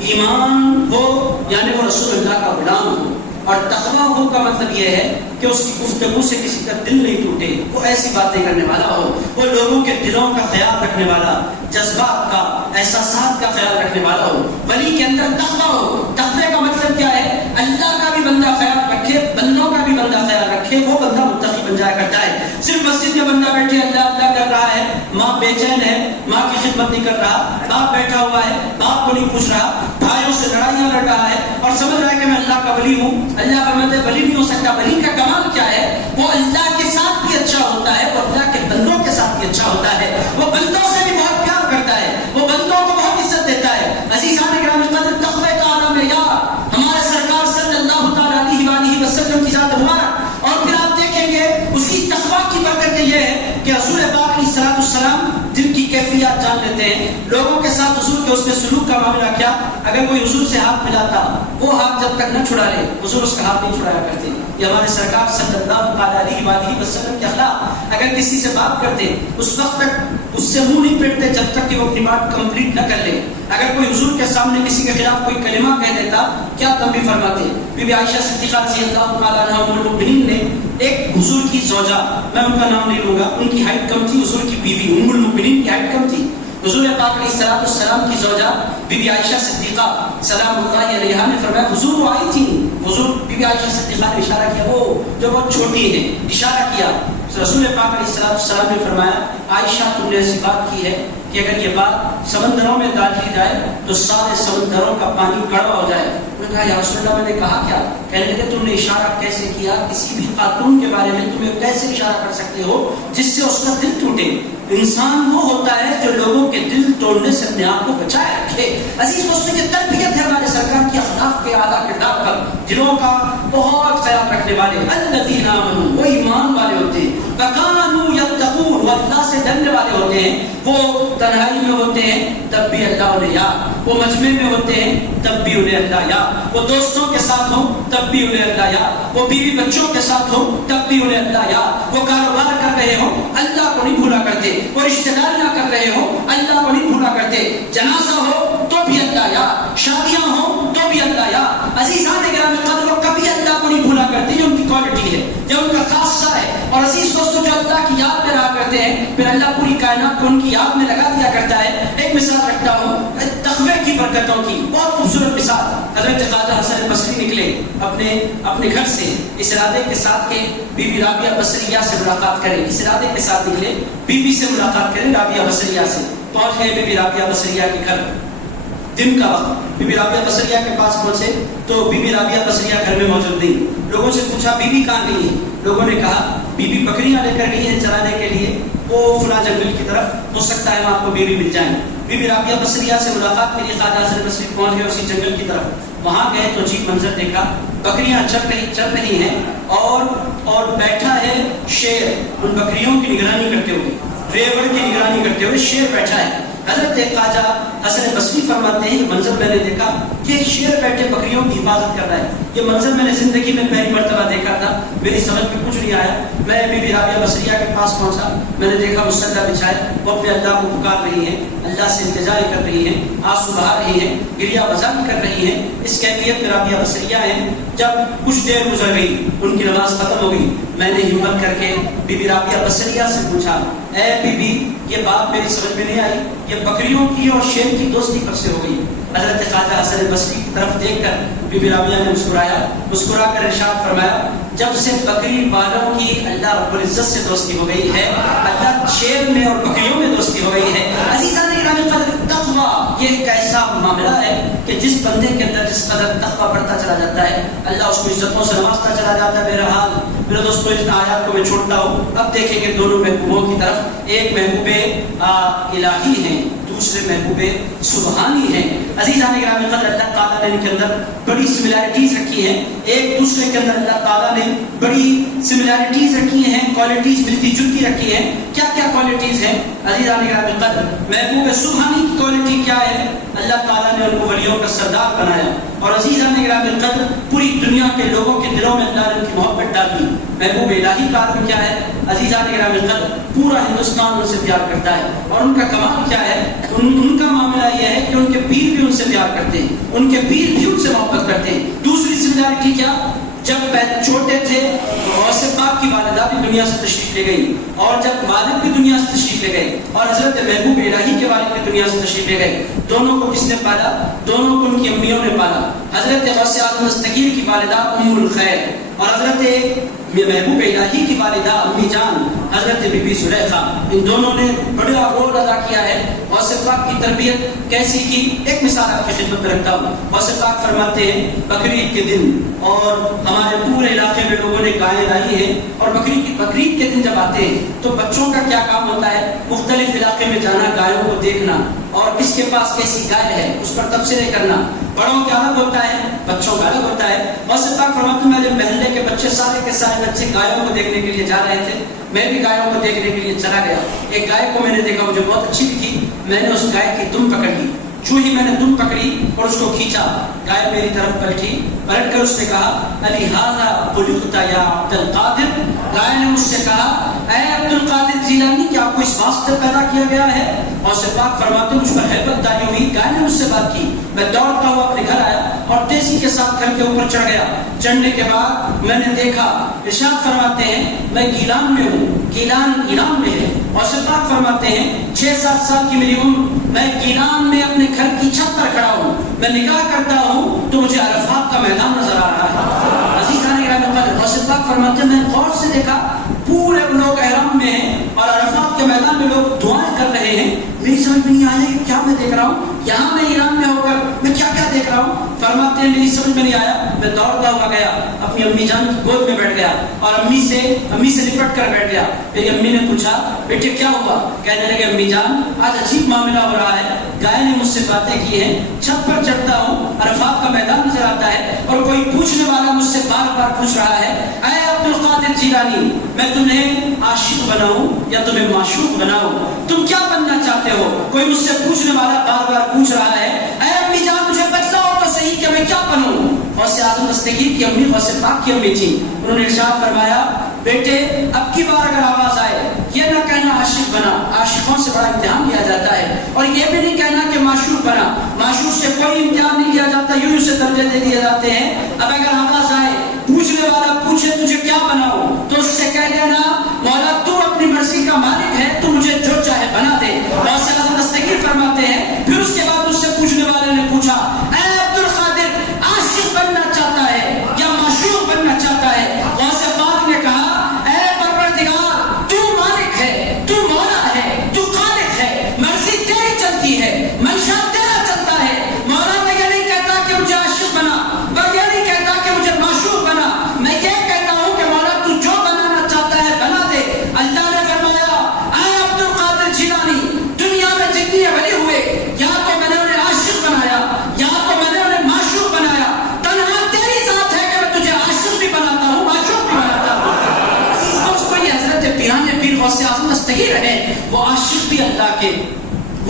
ایمان ہو یعنی وہ رسول اللہ کا غلام ہو, اور تقویٰ ہو کا مطلب یہ ہے کہ اس کی گفتگو سے کسی کا دل نہیں ٹوٹے, وہ ایسی باتیں کرنے والا ہو, وہ لوگوں کے دلوں کا خیال رکھنے والا, جذبات کا, احساسات کا خیال رکھنے والا ہو. ولی کے اندر تقویٰ ہو. تقوی کا مطلب کیا ہے؟ اللہ کا بھی بندہ خیال رکھے, بندوں کا بھی بندہ خیال رکھے, وہ بندہ متقی بن جایا کرتا ہے. صرف مسجد میں بندہ بیٹھے اللہ اللہ کر رہا ہے, ماں بے چین ہے, ماں کی خدمت نہیں کر رہا, باپ بیٹھا ہوا ہے, باپ کو نہیں پوچھ رہا, بھائیوں سے لڑائیاں لڑ رہا ہے اور سمجھ رہا ہے کہ میں اللہ کا ولی ہوں. اللہ فرماتے ہیں ولی نہیں ہو سکتا. ولی کا کمال کیا ہے؟ وہ اللہ کے ساتھ بھی اچھا ہوتا ہے, وہ اللہ کے بندوں کے ساتھ بھی اچھا ہوتا ہے, وہ بندوں سے بھی بہت پیار کرتا ہے, وہ بندوں کو بہت عزت دیتا ہے. عزیزان گرامی قدر, تقوی کا اعلیٰ معیار ہمارے سرکار صلی اللہ تعالیٰ علیہ وآلہ وسلم کی ذات مبارک. اور پھر آپ دیکھیں گے اسی تقوی کی برکت یہ ہے کہ رسول پاک علیہ السلام دل کی کیفیات جان لیتے ہیں. لوگوں کے ساتھ حضور کے اس کے سلوک کا معاملہ کیا, اگر کوئی حضور سے ہاتھ ملاتا, وہ ہاتھ جب تک نہ چھڑا لے حضور اس کا ہاتھ نہیں چھڑایا کرتے. یہ ہمارے سرکار صلی اللہ علیہ وآلہ وسلم کے اخلاق. اگر کسی سے بات کرتے اس وقت تک اس سے منہ نہیں پھیرتے جب تک کہ وہ اپنی بات کمپلیٹ نہ کر لے. اگر کوئی حضور کے سامنے کسی کے خلاف کوئی کلمہ کہہ دیتا, کیا تنبیہ فرماتے؟ بی بی عائشہ صدیقہ رضی اللہ تعالیٰ عنہا ام المؤمنین نے, ایک حضور کی زوجہ, میں ان کا نام نہیں لوں گا, ان کی ہائٹ کم تھی, حضور کی بیوی ام المؤمنین کی ہائٹ کم تھی. حضور پاک علیہ السلام کی زوجہ بی بی عائشہ صدیقہ سلام اللہ علیہا نے فرمایا حضور وہ آئی تھی. حضور بی بی عائشہ صدیقہ نے اشارہ کیا, وہ جو بہت چھوٹی ہے, اشارہ کیا. رسول پاک علیہ السلام نے فرمایا عائشہ تم نے ایسی بات کی ہے کہ اگر یہ بات سمندروں میں ڈال دی جائے تو سارے سمندروں کا پانی کڑوا ہو جائے. انہوں نے کہا یا رسول اللہ میں نے کہا کیا؟ کہنے لگے تم نے اشارہ کیسے کیا؟ کسی بھی خاتون کے بارے میں تمہیں کیسے اشارہ کر سکتے ہو جس سے اس کا دل ٹوٹے؟ انسان وہ ہوتا ہے جو لوگوں کے دل توڑنے سے اپنے آپ کو بچائے رکھے. عزیز دوستوں کی تربیت ہے ہمارے سرکار کی اخلاق کے اعلیٰ کردار پر, دلوں کا بہت خیال رکھنے والے. الذین آمنوا, وہ ایمان والے ہوتے ہیں, وکانوا یتقون, وہ اللہ سے ڈرنے والے ہوتے ہیں. وہ تنہائی میں ہوتے ہیں تب بھی اللہ انہیں یاد, وہ مجمع میں ہوتے ہیں تب بھی انہیں اللہ یاد, وہ دوستوں کے ساتھ ہوں تب بھی انہیں اللہ یاد, وہ بیوی بچوں کے ساتھ ہوں تب بھی انہیں اللہ یاد, وہ کاروبار کر رہے ہوں اللہ کو نہیں بھولا کرتے, وہ رشتہ داریاں کر رہے ہوں اللہ کو نہیں بھولا کرتے, جنازہ ہو تو بھی اللہ یاد, شادیاں ہوں تو بھی اللہ یاد, کوالٹی ہے، یہ ان کا خاصہ ہے۔ اور عزیز دوستو جو اللہ کی یاد میں رہا کرتے ہیں پھر اللہ پوری کائنات کو ان کی یاد میں لگا دیا کرتا ہے۔ ایک مثال رکھتا ہوں تقوی کی برکتوں کی، بہت خوبصورت مثال۔ حضرت خواجہ حسن بصری نکلے اپنے گھر سے اس ارادے کے ساتھ کہ بی بی رابعہ بصریہ سے ملاقات کریں، اس ارادے کے ساتھ نکلے بی بی سے ملاقات کریں، رابعہ بصریہ سے۔ پہنچ گئے بی بی رابعہ بصریہ کے گھر، دن کا وقت، بی بی رابعہ بصریہ کے پاس پہنچے تو بی بی رابعہ بصریہ گھر میں موجود نہیں۔ لوگوں سے پوچھا بی بی کہاں گئی ہے؟ لوگوں نے کہا بی بی بکریاں لے کر گئی ہیں چرانے کے لیے، وہ فلاں جنگل کی طرف، ہو سکتا ہے وہاں آپ کو بی بی مل جائیں۔ بی بی رابعہ بصریہ سے ملاقات کے لیے خواجہ حسن بصری پہنچ گئے اسی جنگل کی طرف۔ وہاں گئے تو عجیب منظر دیکھا، بکریاں چر رہی ہیں اور بیٹھا ہے شیر، ان بکریوں کی نگرانی کرتے ہوئے، ریوڑ کی نگرانی کرتے ہوئے شیر بیٹھا ہے۔ حضرت خواجہ حسن بصری فرماتے ہیں یہ منظر میں نے دیکھا کہ ایک شیر بیٹھے بکریوں کی حفاظت کر رہا ہے، یہ منظر میں نے زندگی میں پہلی مرتبہ دیکھا تھا، میری سمجھ میں کچھ نہیں آیا۔ میں بی بی رابعہ بصریہ کے پاس پہنچا، میں نے دیکھا مصطلہ بچھائے، وہ اپنے اللہ کو پکار رہی ہیں، اللہ سے التجا کر رہی ہیں، آنسو بہا رہی ہیں، گریہ بزا کر رہی ہیں، اس کیفیت میں رابعہ بصریہ ہیں۔ جب کچھ دیر گزر گئی، ان کی نماز ختم ہو گئی، میں نے ہمت کر کے بی بی رابعہ بصریہ سے پوچھا اے بی بی یہ بات میری سمجھ میں نہیں آئی، یہ بکریوں کی اور شیر کی دوستی کب سے ہو گئی؟ حضرت خواجہ حسن بصری کی طرف دیکھ کر بی بی رابعہ نے مسکرا کر ارشاد فرمایا جب سے بکری والوں کی اللہ رب العزت سے دوستی ہو گئی ہے، اللہ شیر میں اور بکریوں میں دوستی ہو گئی ہے۔ عزیزان گرامی قدر تقویٰ یہ ایک ایسا معاملہ ہے کہ جس بندے کے اندر جس قدر تقویٰ بڑھتا چلا جاتا ہے اللہ اس کو عزتوں سے نوازتا چلا جاتا ہے۔ بہرحال میرے دوستو اس آیات کو میں چھوڑتا ہوں، اب دیکھیں گے دونوں محبوبوں کی طرف، ایک محبوب الہی ہیں دوسرے محبوب سبحانی ہیں۔ عزیزان گرامی قدر اللہ تعالیٰ نے ان کے اندر بڑی سملیرٹیز رکھی ہیں، ایک دوسرے کے اندر اللہ تعالیٰ نے بڑی سملیرٹیز رکھی ہیں، کوالٹیز ملتی جلتی رکھی ہیں۔ کیا کیا کوالٹیز ہیں عزیزان گرامی قدر؟ محبوب سبحانی کی کوالٹی کیا ہے؟ اللہ تعالیٰ نے ان کو ولیوں کا سردار بنایا، اور عزیزان گرامی قدر پوری دنیا کے لوگوں کے دلوں میں اللہ نے ان کی محبت ڈالی۔ محبوب الہی کا عالم کیا ہے عزیزان گرامی قدر؟ پورا ہندوستان ان سے پیار کرتا ہے، اور ان کا کمال کیا ہے؟ ان کا معاملہ یہ ہے کہ ان کے پیر بھی ان سے پیار کرتے ہیں، ان کے پیر بھی ان سے محبت کرتے ہیں۔ دوسری سملیرٹی کیا؟ جب چھوٹے تھے غوث پاک کی والدہ بھی دنیا سے تشریف لے گئی، اور جب والد بھی دنیا سے تشریف لے گئے، اور حضرت محبوب الہی کے والد بھی دنیا سے تشریف لے گئے، دونوں کو کس نے پالا؟ دونوں کو ان کی امیوں نے پالا۔ حضرت غوث اعظم دستگیر کی والدہ ام الخیر، اور حضرت محبوب الہی کی والدہ امی جان حضرت بی بی زلیخا، ان دونوں نے بڑا رول ادا کیا ہے۔ غوث پاک کی تربیت کیسی کی؟ ایک مثال آپ کی خدمت میں رکھتا ہوں۔ غوث پاک فرماتے ہیں بقرعید کے دن، اور ہمارے پورے علاقے میں لوگوں نے گائے لائی ہیں، اور بقرعید کے دن جب آتے ہیں تو بچوں کا کیا کام ہوتا ہے؟ مختلف علاقے میں جانا، گایوں کو دیکھنا، اور کس کے پاس کیسی گائے ہے اس پر تبصرے کرنا۔ بڑوں کا الگ ہوتا ہے، بچوں کا الگ ہوتا ہے۔ غوث پاک فرماتے ہیں میرے محلے کے بچے سارے کے سارے بچے گایوں کو دیکھنے کے لیے جا رہے تھے، میں بھی گایوں کو دیکھنے کے لیے چلا گیا۔ ایک گائے کو میں نے دیکھا، مجھے بہت اچھی دکھی، میں نے اس گائے کی دم پکڑ لی۔ جو ہی میں نے دم پکڑی اور اس کو کھینچا، گائے میری طرف پلٹ کر اس نے کہا علی ھذا خلقت یا عبد القادر۔ گائے نے مجھ سے کہا اے عبد القادر جیلانی کیا آپ کو اس واسطے پیدا کیا گیا ہے؟ اور سے پاک فرماتے مجھ پر ہیبت تاری ہوئی، گائے نے مجھ سے بات کی، میں دوڑتا ہوا اپنے گھر آیا اور تیزی کے ساتھ گھر کے اوپر چڑھ گیا۔ چڑھنے کے بعد میں نے دیکھا، ارشاد فرماتے ہیں میں گیلان میں ہوں، گیلان ایران میں ہے، اور سے پاک فرماتے ہیں 6-7 سال کی میری عمر، میں گیلان میں اپنے گھر کی چھت پر کھڑا ہوں، میں نگاہ کرتا ہوں تو مجھے عرفات کا میدان نظر آ رہا ہے۔ عزیزان گرامی قدر غوث پاک فرماتے ہیں میں غور سے دیکھا پورے لوگ احرام میں ہیں اور عرفات کے میدان میں لوگ دعائیں کر رہے ہیں، میری سمجھ میں نہیں آیا کہ کیا میں دیکھ رہا ہوں، یہاں میں ایران میں ہو کر میں کیا کیا دیکھ رہا ہوں۔ فرماتے ہیں میری سمجھ میں نہیں آیا، میں دوڑتا ہوا گیا اپنی امی جان کی گود میں بیٹھ گیا اور امی سے لپٹ کر بیٹھ گیا۔ میری امی نے پوچھا بیٹے کیا ہوا؟ کہنے لگے امی جان آج عجیب معاملہ ہو رہا ہے، گائے نے مجھ سے باتیں کی ہیں، چھت پر چڑھتا ہوں عرفات کا میدان نظر آتا ہے اور کوئی پوچھنے والا مجھ سے بار بار پوچھ رہا ہے اے عبد القادر جیلانی میں تمہیں عاشق بناؤں یا تمہیں معشوق بناؤں، تم کیا بننا چاہتے ہو؟ کوئی مجھ سے پوچھنے والا بار بار پوچھ رہا ہے اے امی جان مجھے بتلاؤ تو صحیح کہ میں کیا بنوں۔ غوث اعظم دستگیر کی امی غوث پاک کی امی تھی، انہوں نے ارشاد فرمایا بیٹے اب کی بار اگر آواز آئے یہ نہ کہنا عاشق بنا، عاشقوں سے بڑا امتحان لیا جاتا ہے، اور یہ بھی نہیں کہنا کہ معشوق بنا، معشوق سے کوئی امتحان نہیں لیا جاتا، یوں سے درجے دے دیے جاتے ہیں۔ اب اگر آواز آئے پوچھنے والا پوچھے تجھے کیا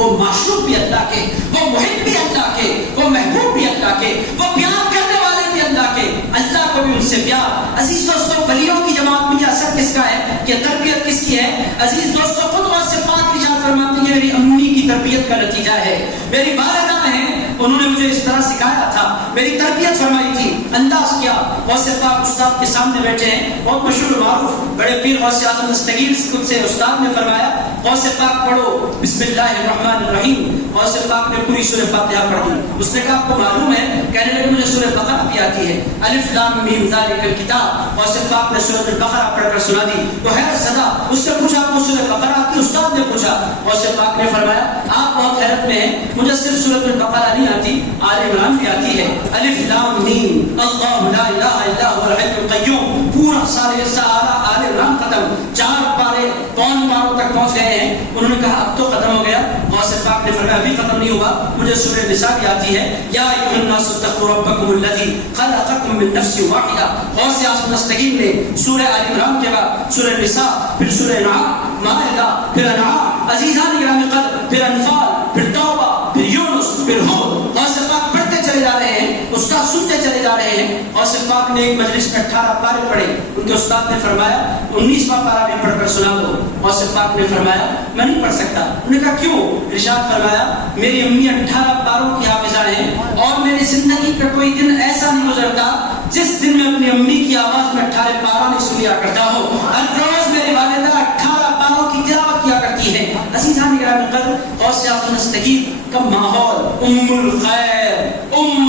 وہ معشوق بھی اللہ کے، وہ محب بھی اللہ کے، وہ محبوب بھی اللہ کے، وہ پیار کرنے والے بھی اللہ کے، اللہ کو بھی ان سے پیار۔ عزیز دوستو، ولیوں کی جماعت میں یہ اثر کس کا ہے، یہ تربیت کس کی ہے؟ عزیز دوستو، خود غوث پاک کی ذات فرماتی ہے میری امی کی تربیت کا نتیجہ ہے۔ میری والدہ ہیں، انہوں نے مجھے اس طرح سکھایا تھا، میری تربیت فرمائی تھی، انداز کیا۔ غوث پاک استاد کے سامنے بیٹھے ہیں، بہت مشہور معروف بڑے پیر غوث اعظم دستگیر خود سے استاد نے فرمایا غوث پاک پڑھو بسم اللہ الرحمن الرحیم۔ غوث پاک نے پوری سورہ فاتحہ پڑھ دی۔ اس نے کہا آپ کو معلوم ہے؟ کہنے لگے مجھے سورہ بقرہ بھی آتی ہے، الف لام میم ذالک الکتاب۔ غوث پاک نے سورہ البقرہ پڑھ کر سنا دی۔ وہ حیرت زدہ، اس نے پوچھا آپ کو سورہ بقرہ آتی؟ استاد نے پوچھا۔ غوث پاک نے فرمایا آپ بہت حیرت میں ہیں، مجھے صرف سورۃ البقرہ نہیں آتی، آل عمران بھی آتی ہے، الف لام میم اللہ لا الہ الا هو الحی القیوم۔ پورا سارے سارا آل عمران ختم، 4 پارے 5 پاروں تک پہنچ گئے ہیں۔ انہوں نے کہا اب تو ختم ہو گیا۔ غوث پاک نے فرمایا ابھی ختم نہیں ہوا، مجھے سورہ نساء بھی آتی ہے، یا ایھا الناس اتقوا ربکم الذی خلقکم من نفس واحدہ۔ غوث اعظم دستگیر نے سورہ آل عمران کے بعد سورہ نساء، پھر سورہ انعام، مائدہ، پھر انعام، عزیزان گرامی قدر، پھر انفال، پھر توبہ، پھر یونس، پھر ہود۔ غوث پاک پڑھتے چلے جا رہے ہیں، استاد سنتے چلے جا رہے ہیں۔ غوث پاک نے ایک مجلس میں 18 پارے پڑھے، ان کے استاد نے فرمایا 19واں پارہ بھی پڑھ کر سنا دو۔ غوث پاک نے فرمایا میں نہیں پڑھ سکتا۔ انہوں نے کہا کیوں؟ ارشاد فرمایا میری امی 18 پاروں کی حافظہ ہیں، اور میری زندگی کا کوئی دن ایسا نہیں گزرتا جس دن میں اپنی امی کی آواز میں 18 پارہ نہیں سنیا کرتا ہو۔ ہر روز میری والدہ 18 پاروں کی تلاوت کیا کرتی ہے۔ عزیزان گرامی قدر، غوث اعظم دستگیر کا ماحول ام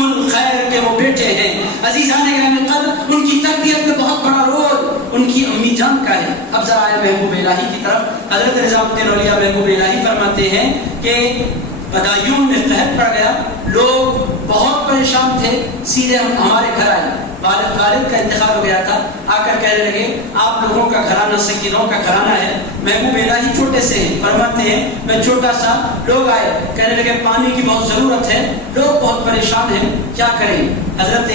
الخیر کے وہ بیٹے ہیں۔ عزیزان گرامی قدر، ان کی تربیت میں بہت بڑا رول ان کی امی جان کا ہے۔ اب ذرا آئے محبوب الہی کی طرف۔ حضرت نظام الدین اولیاء محبوب الہی فرماتے ہیں کہ بدایون میں قحط پڑ گیا، لوگ بہت پریشان تھے، سیدھے ہمارے گھر آئے، والد خالد کا انتقال ہو گیا تھا، آ کر کہنے لگے آپ لوگوں کا گھرانہ سکینوں کا گھرانہ ہے۔ محبوب الہی چھوٹے سے ہیں، فرماتے ہیں میں چھوٹا سا، لوگ آئے کہنے لگے پانی کی بہت ضرورت ہے، لوگ بہت پریشان ہیں، کیا کریں؟ حضرت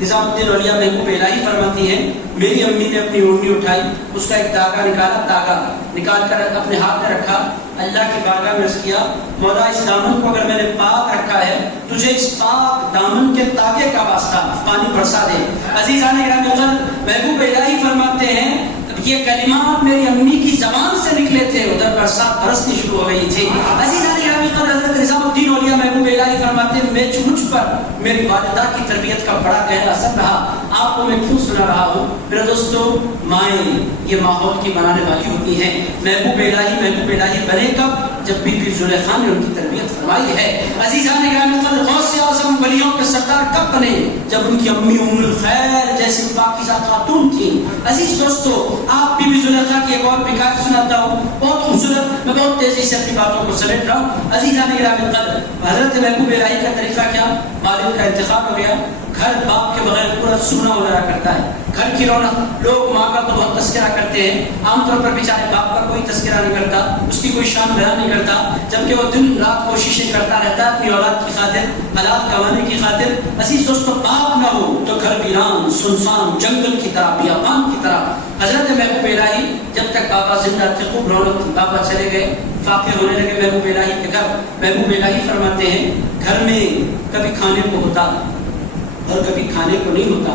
نظام الدین اولیاء محبوب الہی فرماتی ہیں میری امی نے اپنی اونگلی اٹھائی، اس کا ایک داغا نکالا، داغا نکال کر اپنے ہاتھ میں رکھا، اللہ کی بارگاہ میں عرض کیا مولا اس دامن کو اگر میں نے پاک رکھا ہے، تجھے اس پاک دامن کے تاگے کا واسطہ پانی برسا دے۔ عزیزان گرامی قدر، محبوب الہی فرماتے ہیں یہ کلمات میری امی کی زبان سے نکلے تھے، ادھر برسات برسنی شروع ہو گئی تھی۔ عزیزان گرامی قدر، حضرت نظام الدین اولیاء محبوب الہی فرماتے ہیں مجھ پر میری والدہ کی تربیت کا بڑا گہرا اثر رہا۔ آپ کو میں کیوں سنا رہا ہوں میرے دوستو؟ مائیں یہ ماحول کی بنانے والی ہوتی ہیں۔ محبوب الہی بنے کب؟ جب بی بی زلیخا نے ان کی تربیت فرمائی ہے۔ عزیزان گرامی قدر، غوث اعظم ولیوں کے سردار کب بنے؟ جب ان کی امی ام الخیر جیسی پاکیزہ خاتون تھیں۔ عزیز دوستو، آپ بی بی زلیخا کی ایک اور حکایت سناتا ہوں، بہت خوبصورت، میں بہت تیزی سے اپنی باتوں کو سمیٹ رہا ہوں۔ عزیزان گرامی قدر، حضرت محبوب الہی کا طریقہ کیا؟ والد کا انتقال ہو گیا، گھر باپ کے بغیر پورا سونا ہو جایا کرتا ہے، گھر کی رونق، لوگ ماں کا تو بہت تذکرہ کرتے ہیں، عام طور پر بیچارے باپ کا کوئی تذکرہ نہیں کرتا، اس کی کوئی شان بیان نہیں کرتا، جبکہ وہ دن رات کوششیں کرتا رہتا ہے اپنی اولاد کی خاطر، حالات کمانے کی خاطر۔ عزیز دوستو، باپ نہ ہو تو گھر ویران، سنسان، جنگل کی طرح، بیابان کی طرح۔ حضرت محبوب الہی جب تک بابا زندہ تھے خوب رونق تھی، بابا چلے گئے، فاقے ہونے لگے محبوب الہی کے گھر۔ محبوب الہی فرماتے ہیں گھر میں کبھی کھانے کو ہوتا اور کبھی کھانے کو نہیں ہوتا،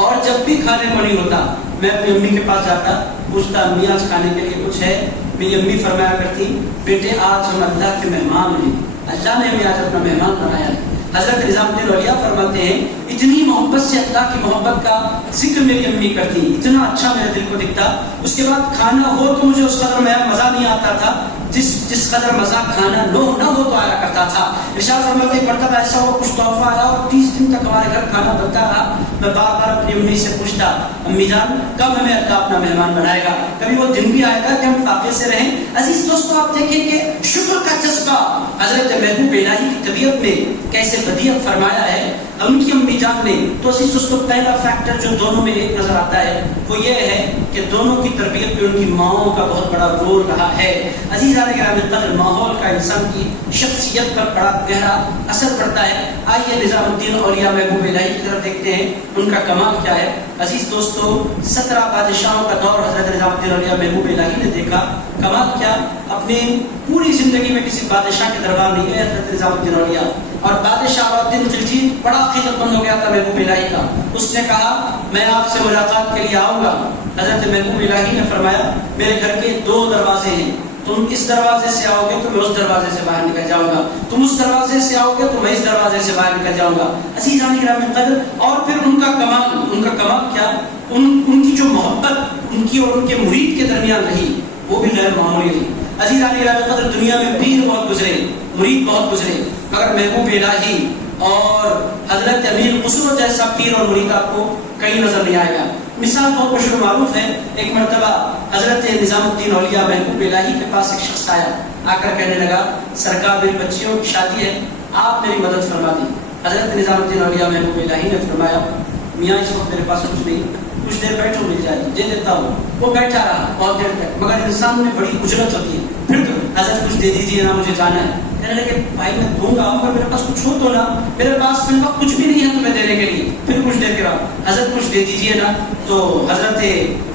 اور جب بھی کھانے کو نہیں ہوتا میں اپنی امی کے پاس جاتا، پوچھتا امی آج کھانے کے لیے کچھ ہے؟ میری امی فرمایا کرتی بیٹے آج ہم اللہ کے مہمان ہیں، اللہ نے ہمیں آج اپنا مہمان بنایا ہے۔ حضرت نظام الدین اولیاء فرماتے ہیں اتنی محبت سے اللہ کی محبت کا ذکر میری امی کرتی، اتنا اچھا میرے دل کو دکھتا۔ اس کے بعد کھانا ہو تو مجھے اس قدر مزہ نہیں آتا تھا جس قدر مزہ کھانا نہ ہو تو آیا کرتا تھا۔ ارشاد فرماتے ایک مرتبہ ایسا ہوا کچھ تحفہ آیا اور 30 دن تک ہمارے گھر کھانا بنتا رہا، میں بار بار اپنی امی سے پوچھتا امی جان کب ہمیں اللہ اپنا مہمان بنائے گا، کبھی وہ دن بھی آئے گا کہ ہم فاقے سے رہیں۔ عزیز دوستو، آپ دیکھیں کہ شکر کا جذبہ حضرت محبوب الہی کی طبیعت میں کیسے بدیعت فرمایا ہے ان کی امی جان نے۔ تو عزیز دوستو، پہلا فیکٹر جو دونوں میں ایک نظر آتا ہے وہ یہ ہے کہ دونوں کی تربیت میں ان کی ماؤں کا بہت بڑا رول رہا ہے۔ عزیزان گرامی قدر، ماحول کا انسان کی شخصیت پر بڑا گہرا اثر پڑتا ہے۔ آئیے نظام الدین اولیاء محبوب الہی کی طرف دیکھتے ہیں ان کا کمال کیا ہے۔ عزیز دوستو، 17 بادشاہوں کا دور حضرت نظام الدین اولیاء محبوب الہی نے دیکھا۔ کمال کیا؟ اپنے اپنی پوری زندگی میں کسی بادشاہ کے دربار نہیں گئے حضرت نظام الدین اولیاء. اور بادشاہ علاؤالدین خلجی بڑا عقیدت مند ہو گیا تھا محبوب الہی کا. اس نے کہا میں آپ سے ملاقات کے لیے آؤں گا. حضرت محبوب الہی نے فرمایا میرے گھر کے 2 دروازے ہیں، تم اس دروازے سے آؤ گے تو میں اس دروازے سے باہر نکل جاؤں گا، تم اس دروازے سے آؤ گے تو میں اس دروازے سے باہر نکل جاؤں گا. عزیزان گرامی قدر، اور پھر ان کا کمال کیا، ان کی جو محبت ان کی اور ان کے مرید کے درمیان رہی وہ بھی غیر معمولی رہی. عزیزان گرامی قدر، دنیا میں پیر بہت گزرے، مرید بہت گزرے، مگر محبوب الہی اور حضرت امیر خسرو جیسا پیر اور مرید آپ کو کہیں نظر نہیں آئے گا. مثال بہت مشہور معروف ہے. ایک مرتبہ حضرت نظام الدین اولیاء محبوب الہی کے پاس ایک شخص آیا، آ کر کہنے لگا سرکار میری بچیوں کی شادی ہے، آپ میری مدد فرما دیں. حضرت نظام الدین اولیاء محبوب الہی نے فرمایا میاں اس وقت میرے پاس کچھ نہیں، کچھ دیر بیٹھو مل جائے دے دیتا ہوں. وہ بیٹھا رہا بہت دیر تک، مگر انسان میں بڑی اجرت ہوتی ہے. پھر تو حضرت کچھ دے دیجیے نا، مجھے جانا ہے. کہنے لگے بھائی میں دوں گا مگر میرے پاس کچھ ہو تو نا، میرے پاس میں کچھ بھی نہیں ہے تمہیں دینے کے لیے. پھر کچھ دیر کے بعد حضرت کچھ دے دیجیے نا. تو حضرت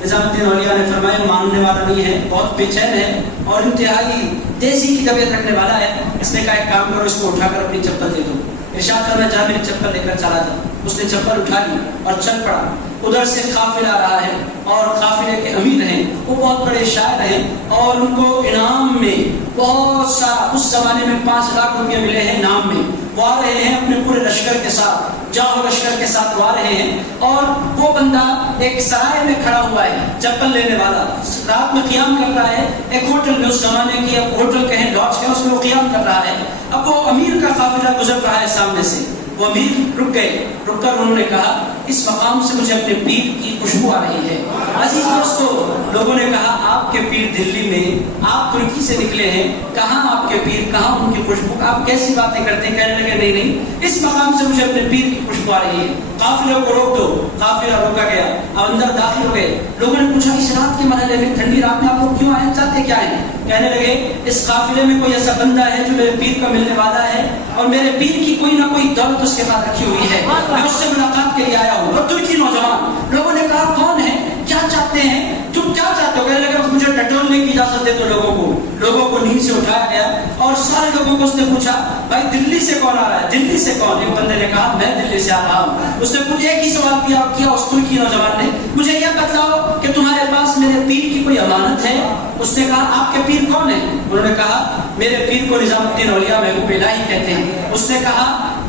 نظام الدین اولیاء نے فرمایا ماننے والا نہیں ہے، بہت بے چین ہے اور انتہائی دیسی کی طبیعت رکھنے والا ہے. اس نے کہا ایک کام کرو، اس کو اٹھا کر اپنی چپل دے دو. ارشاد فرمایا جا میری چپل لے کر چلا جا. اس نے چپل اٹھا لی اور چل پڑا. ادھر سے قافلہ آ رہا ہے اور قافلے کے امیر ہیں وہ بہت بڑے شاعر ہیں اور ان کو انعام میں بہت سارا، اس زمانے میں 5 لاکھ روپے ملے ہیں انعام میں. وہ آ رہے ہیں اپنے پورے لشکر کے ساتھ، جاؤ لشکر کے ساتھ وہ آ رہے ہیں. اور وہ بندہ ایک سرائے میں کھڑا ہوا ہے، چپل لینے والا رات میں قیام کر رہا ہے. ایک ہوٹل میں، اس زمانے کی اب ہوٹل کہیں لاڈج کہیں، اس میں وہ قیام کر رہا ہے. اب وہ امیر کا قافلہ گزر رہا ہے سامنے سے. وہ امیر رک گئے، رک کر انہوں نے کہا اس مقام سے مجھے اپنے پیر کی خوشبو آ رہی ہے. عزیز دوستو، لوگوں نے کہا آپ کے پیر دلی میں، آپ ترکی سے نکلے ہیں، کہاں آپ کے پیر، کہاں ان کی خوشبو، آپ کیسی باتیں کرتے ہیں. کہنے لگے نہیں، اس مقام سے مجھے اپنے پیر کی خوشبو آ رہی ہے. قافلے کو روک دو. قافلہ روکا گیا، اب اندر داخل ہو گئے. لوگوں نے پوچھا اس رات کے مرحلے میں، ٹھنڈی رات میں آپ لوگ کیوں آئے، چاہتے کیا ہیں؟ کہنے لگے اس قافلے میں کوئی ایسا بندہ ہے جو میرے پیر کا ملنے والا ہے اور میرے پیر کی کوئی نہ کوئی دولت اس کے پاس رکھی ہوئی ہے، میں اس سے ملاقات کے لیے آیا ہوں. اور ترکی نوجوان، لوگوں نے کہا کون ہے، کیا چاہتے ہیں، تم کیا چاہتے ہو؟ کہنے لگے بس مجھے ٹٹولنے کی اجازت دے تو. لوگوں کو نیند سے اٹھایا گیا اور سارے لوگوں کو اس نے پوچھا بھائی دلی سے کون آ رہا ہے، دلی سے کون؟ ایک بندے نے کہا میں دلی سے آ رہا ہوں. اس نے کچھ ایک ہی سوال کیا اس ترکی نوجوان نے، مجھے یہ بتلاؤ کہ تمہارے پاس میرے پیر کی کوئی امانت ہے؟ اس نے کہا آپ کے پیر کون ہیں؟ انہوں نے کہا میرے پیر کو نظام الدین اولیاء محبوب الہی کہتے ہیں. اس نے کہا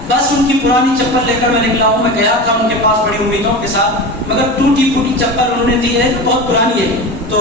بس ان کی پرانی چپل لے کر میں نکلا ہوں، میں گیا تھا ان کے پاس بڑی امیدوں کے ساتھ، مگر ٹوٹی پھوٹی چپل انہوں نے دی ہے، بہت پرانی ہے. تو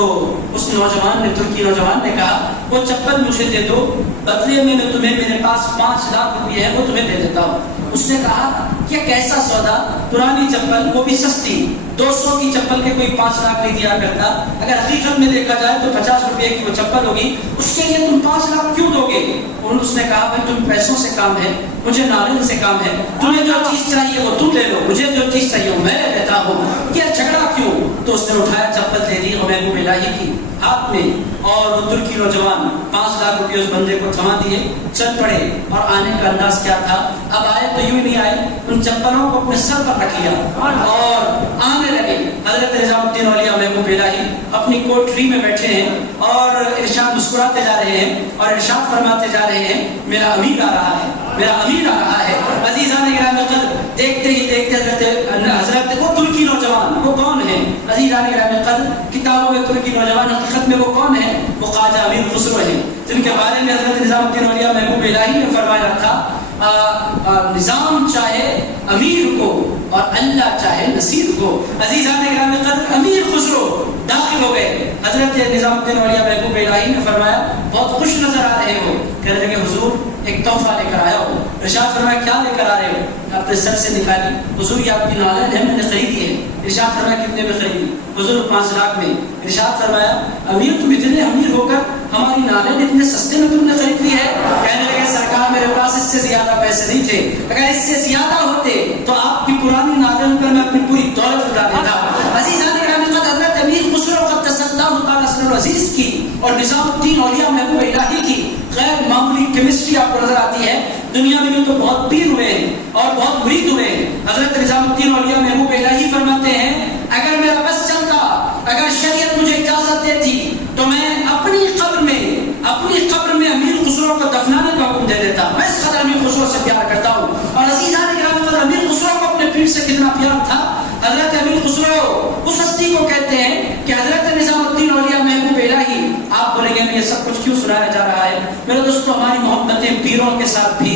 اس نوجوان نے، ترکی نوجوان نے کہا وہ چپل مجھے دے دو، بدلے میں تمہیں، میرے پاس 5 لاکھ روپے ہے وہ تمہیں دے دیتا ہوں. اس نے کہا یہ کیسا سودا، پرانی چپل وہ بھی سستی، 200 کی چپل کے کوئی 5 لاکھ نہیں دیا کرتا. اگر حقیقت میں دیکھا جائے تو 50 روپے کی وہ چپل ہوگی، اس کے لیے تم 5 لاکھ کیوں دو گے؟ اس نے کہا بھائی تم پیسوں سے کام ہے، مجھے نالن سے کام ہے، تمہیں جو چیز چاہیے وہ تم لے لو، مجھے جو چیز چاہیے وہ میں لے لیتا ہوں، یہ جھگڑا کیوں؟ تو اس نے اٹھایا چپل دے دی محبوب الہی کی ہاتھ میں اور وہ ترکی نوجوان 5 لاکھ روپے اس بندے کو تھما دیے، چل پڑے. اور آنے کا انداز کیا تھا، اب آئے تو یوں ہی نہیں آئے، ان چپلوں کو اپنے سر پر رکھ لیا اور آنے لگے. حضرت نظام الدین اولیاء محبوب الہی اپنی کوٹری میں بیٹھے ہیں اور ارشاد مسکراتے جا رہے ہیں اور ارشاد فرماتے جا رہے ہیں میرا امیر آ رہا ہے، میرا امیر آ رہا ہے. عزیزان گرامی قدر، دیکھتے ہی دیکھتے حضرت وہ ترکی نوجوان وہ کون ہے؟ عزیزان گرامی قدر، کتابوں میں ترکی نوجوان حقیقت میں وہ کون ہے؟ وہ خواجہ امیر خسرو ہیں، جن کے بارے میں حضرت نظام الدین اولیاء محبوب الہی نے فرمایا تھا نظام چاہے امیر کو اور اللہ چاہے نصیر کو. عزیزان گرامی قدر، امیر خسرو داخل ہو گئے. حضرت نظام الدین اولیاء محبوب الہی نے فرمایا بہت خوش نظر آ رہے ہو. کہنے لگے حضور ایک تحفہ لے کر آیا ہو. ارشاد فرمایا کیا لے کر آ رہے ہو؟ اپنے سر سے نکالی. حضور یہ آپ کی نالن ہے، میں نے خریدی ہے. ارشاد فرمایا کتنے میں خریدی؟ حضور 5 لاکھ میں. ارشاد فرمایا امیر تم اتنے امیر ہو کر ہماری نالن اتنے سستے میں تم نے خرید لی ہے؟ کہنے لگے سرکار میرے پاس اس سے زیادہ پیسے نہیں تھے، اگر اس سے زیادہ ہوتے تو آپ کی پرانی نالن پر میں اپنی پوری دولت اٹھا دیتا. عزیزان گرامی قدر، حضرت امیر خسرو قدس اللہ تعالی سر عزیز کی اور نظام الدین اولیاء محبوب الہی کی غیر معمولی کیمسٹری آپ کو نظر آتی ہے. دنیا میں تو بہت پیر ہوئے ہیں اور بہت مرید ہوئے ہیں. حضرت نظام الدین اولیاء محبوب الہی فرماتے ہیں اگر میرا بس چلتا، اگر شریعت مجھے اجازت دیتی تو میں اپنی قبر میں، اپنی پیار کرتا ہوں. اور عزیزان گرامی قدر امیر خسرو کو اپنے پیر سے کتنا پیار تھا. حضرت امیر خسرو اس ہستی کو کہتے ہیں کہ حضرت نظام الدین اولیاء محبوب الہی. آپ بولیں گے یہ سب کچھ کیوں سنایا جا رہا ہے؟ میرے دوستو ہماری محبتیں پیروں کے ساتھ بھی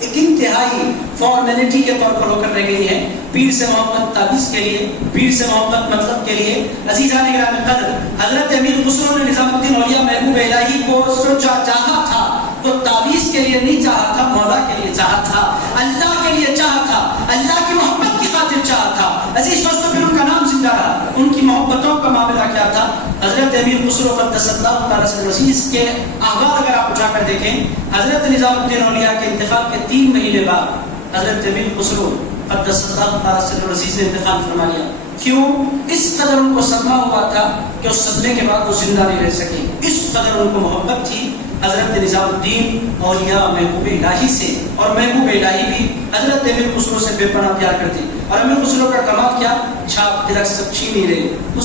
ایک انتہائی فارمیلٹی کے طور پر ہو کر رہ گئی ہے. پیر سے محبت تعویذ کے لیے، پیر سے محبت مطلب کے لیے. عزیزان گرامی قدر حضرت امیر خسرو نے نظام الدین اولیاء محبوب الہی کو سوچا چاہا تھا تو تعویذ کے لیے نہیں چاہا تھا، مولا کے لیے چاہا تھا، اللہ کے لیے چاہا تھا، اللہ کی محبت کی خاطر چاہا تھا. عزیز دوستو پھر ان کا نام زندہ رہا. ان کی محبتوں کا معاملہ کیا تھا؟ حضرت امیر خسرو قدس اللہ تعالیٰ العزیز کے احوال اگر آپ اٹھا کر دیکھیں، حضرت نظام الدین اولیاء کے انتقال کے 3 مہینے بعد حضرت امیر خسرو قدس اللہ تعالیٰ العزیز نے انتقال فرما لیا. کیوں؟ اس قدر ان کو صدمہ ہوا تھا کہ اس صدمے کے بعد وہ زندہ نہیں رہ سکے. اس قدر ان کو محبت تھی حضرت نظام الدین اولیاء محبوب الہی سے. اور محبوب الہی بھی حضرت امیر خسرو سے بے پناہ پیار کرتی. اور امیر خسرو کا کمال کیا؟ چھاپ تلک سب چھین نہیں رہے، اس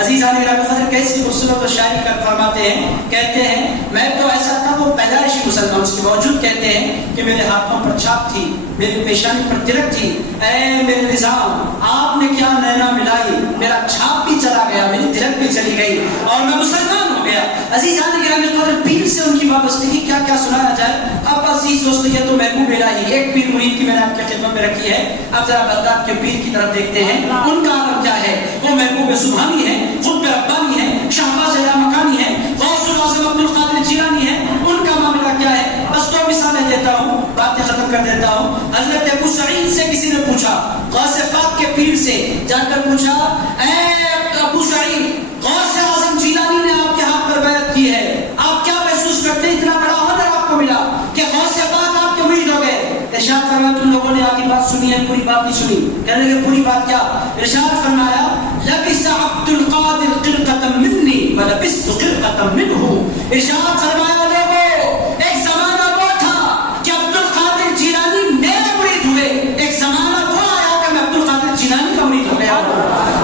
عزیزان گرامی قدر کیسی خوبصورت و شاعری کر فرماتے ہیں، کہتے ہیں میں تو ایسا تھا وہ پیدائشی مسلمان، اس کے باوجود کہتے ہیں کہ میرے ہاتھوں پر چھاپ تھی، میری پیشانی پر تلک تھی. اے میرے نظام آپ نے کیا نینا ملائی، میرا چھاپ بھی چلا گیا، میری تلک بھی چلی گئی اور میں مسلمان ہو گیا. عزیزان گرامی قدر پیر سے ان کی وابستگی کیا کیا سنایا جائے. اب عزیز دوستو یہ تو محبوب الہی ایک پیر مرید کی میں نے آپ کی خدمت میں رکھی ہے. اب ذرا بغداد کے پیر کی طرف دیکھتے ہیں، ان کا عالم کیا ہے. وہ محبوب سبحانی ہے، خود ربانی ہے، شہباز مکانی ہے، غوث الاعظم عبد القادر جیلانی ہے. ان کا معاملہ کیا ہے؟ بس 2 مثالیں دیتا ہوں، باتیں ختم کر دیتا ہوں. حضرت ابو سعید سے کسی نے پوچھا، غوث پاک کے پیر سے جا کر پوچھا، اے ابو سعید غوث اعظم جیلانی نے آپ کے ہاتھ پر بیعت کی ہے، آپ کیا محسوس کرتے ہیں؟ اتنا بڑا ہنر آپ کو ملا کہ غوث پاک آپ کے مرید ہو گئے. ارشاد فرمایا تم لوگوں نے آگے بات سنی ہے، پوری بات نہیں سنی. کہنے لگے پوری بات کیا؟ ارشاد فرمایا لبس عبد القادر قرقة منی ولبست قرقة منہ. ارشاد فرمایا لوگوں ایک زمانہ وہ تھا کہ عبد القادر جیلانی میرے مرید ہوئے، ایک زمانہ وہ آیا کہ میں عبد القادر جیلانی کا مرید ہو گیا.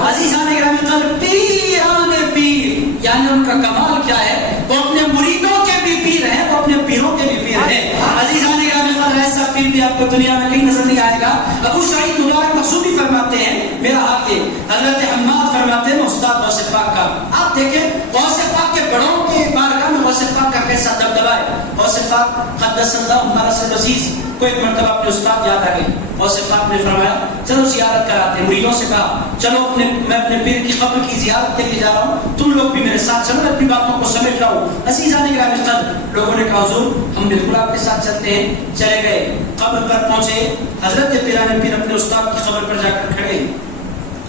عزیزان گرامی قدر پیران پیر، یعنی ان کا کمال کیا ہے؟ وہ اپنے مریدوں کے بھی پیر ہیں، وہ اپنے پیروں کے بھی پیر ہیں. عزیزان گرامی قدر ایسا پیر بھی آپ کو دنیا میں کہیں نظر نہیں آئے گا. ابو سعید مبارک مخزومی فرماتے ہیں میرا حق ہے. حضرت حماد فرماتے ہیں استاد غوث پاک کا. آپ دیکھیں غوث پاک کے بڑوں کی بارگاہ میں غوث پاک کا کیسا دبدبا ہے. غوث پاک قدس اللہ تعالیٰ العزیز کو ایک مرتبہ اپنے استاد یاد آ گئی. غوث پاک نے فرمایا چلو زیارت کراتے. مریدوں سے کہا چلو میں اپنے پیر کی قبر کی زیارت کے لیے جا رہا ہوں، تم لوگ بھی میرے ساتھ چلو، میں اپنی باتوں کو سمجھ رہا ہوں. عزیزان گرامی قدر لوگوں نے کہا حضور ہم بالکل آپ کے ساتھ چلتے ہیں. چلے گئے، قبر پر پہنچے. حضرت پیران پیر اپنے استاد کی قبر پر جا کر کھڑے.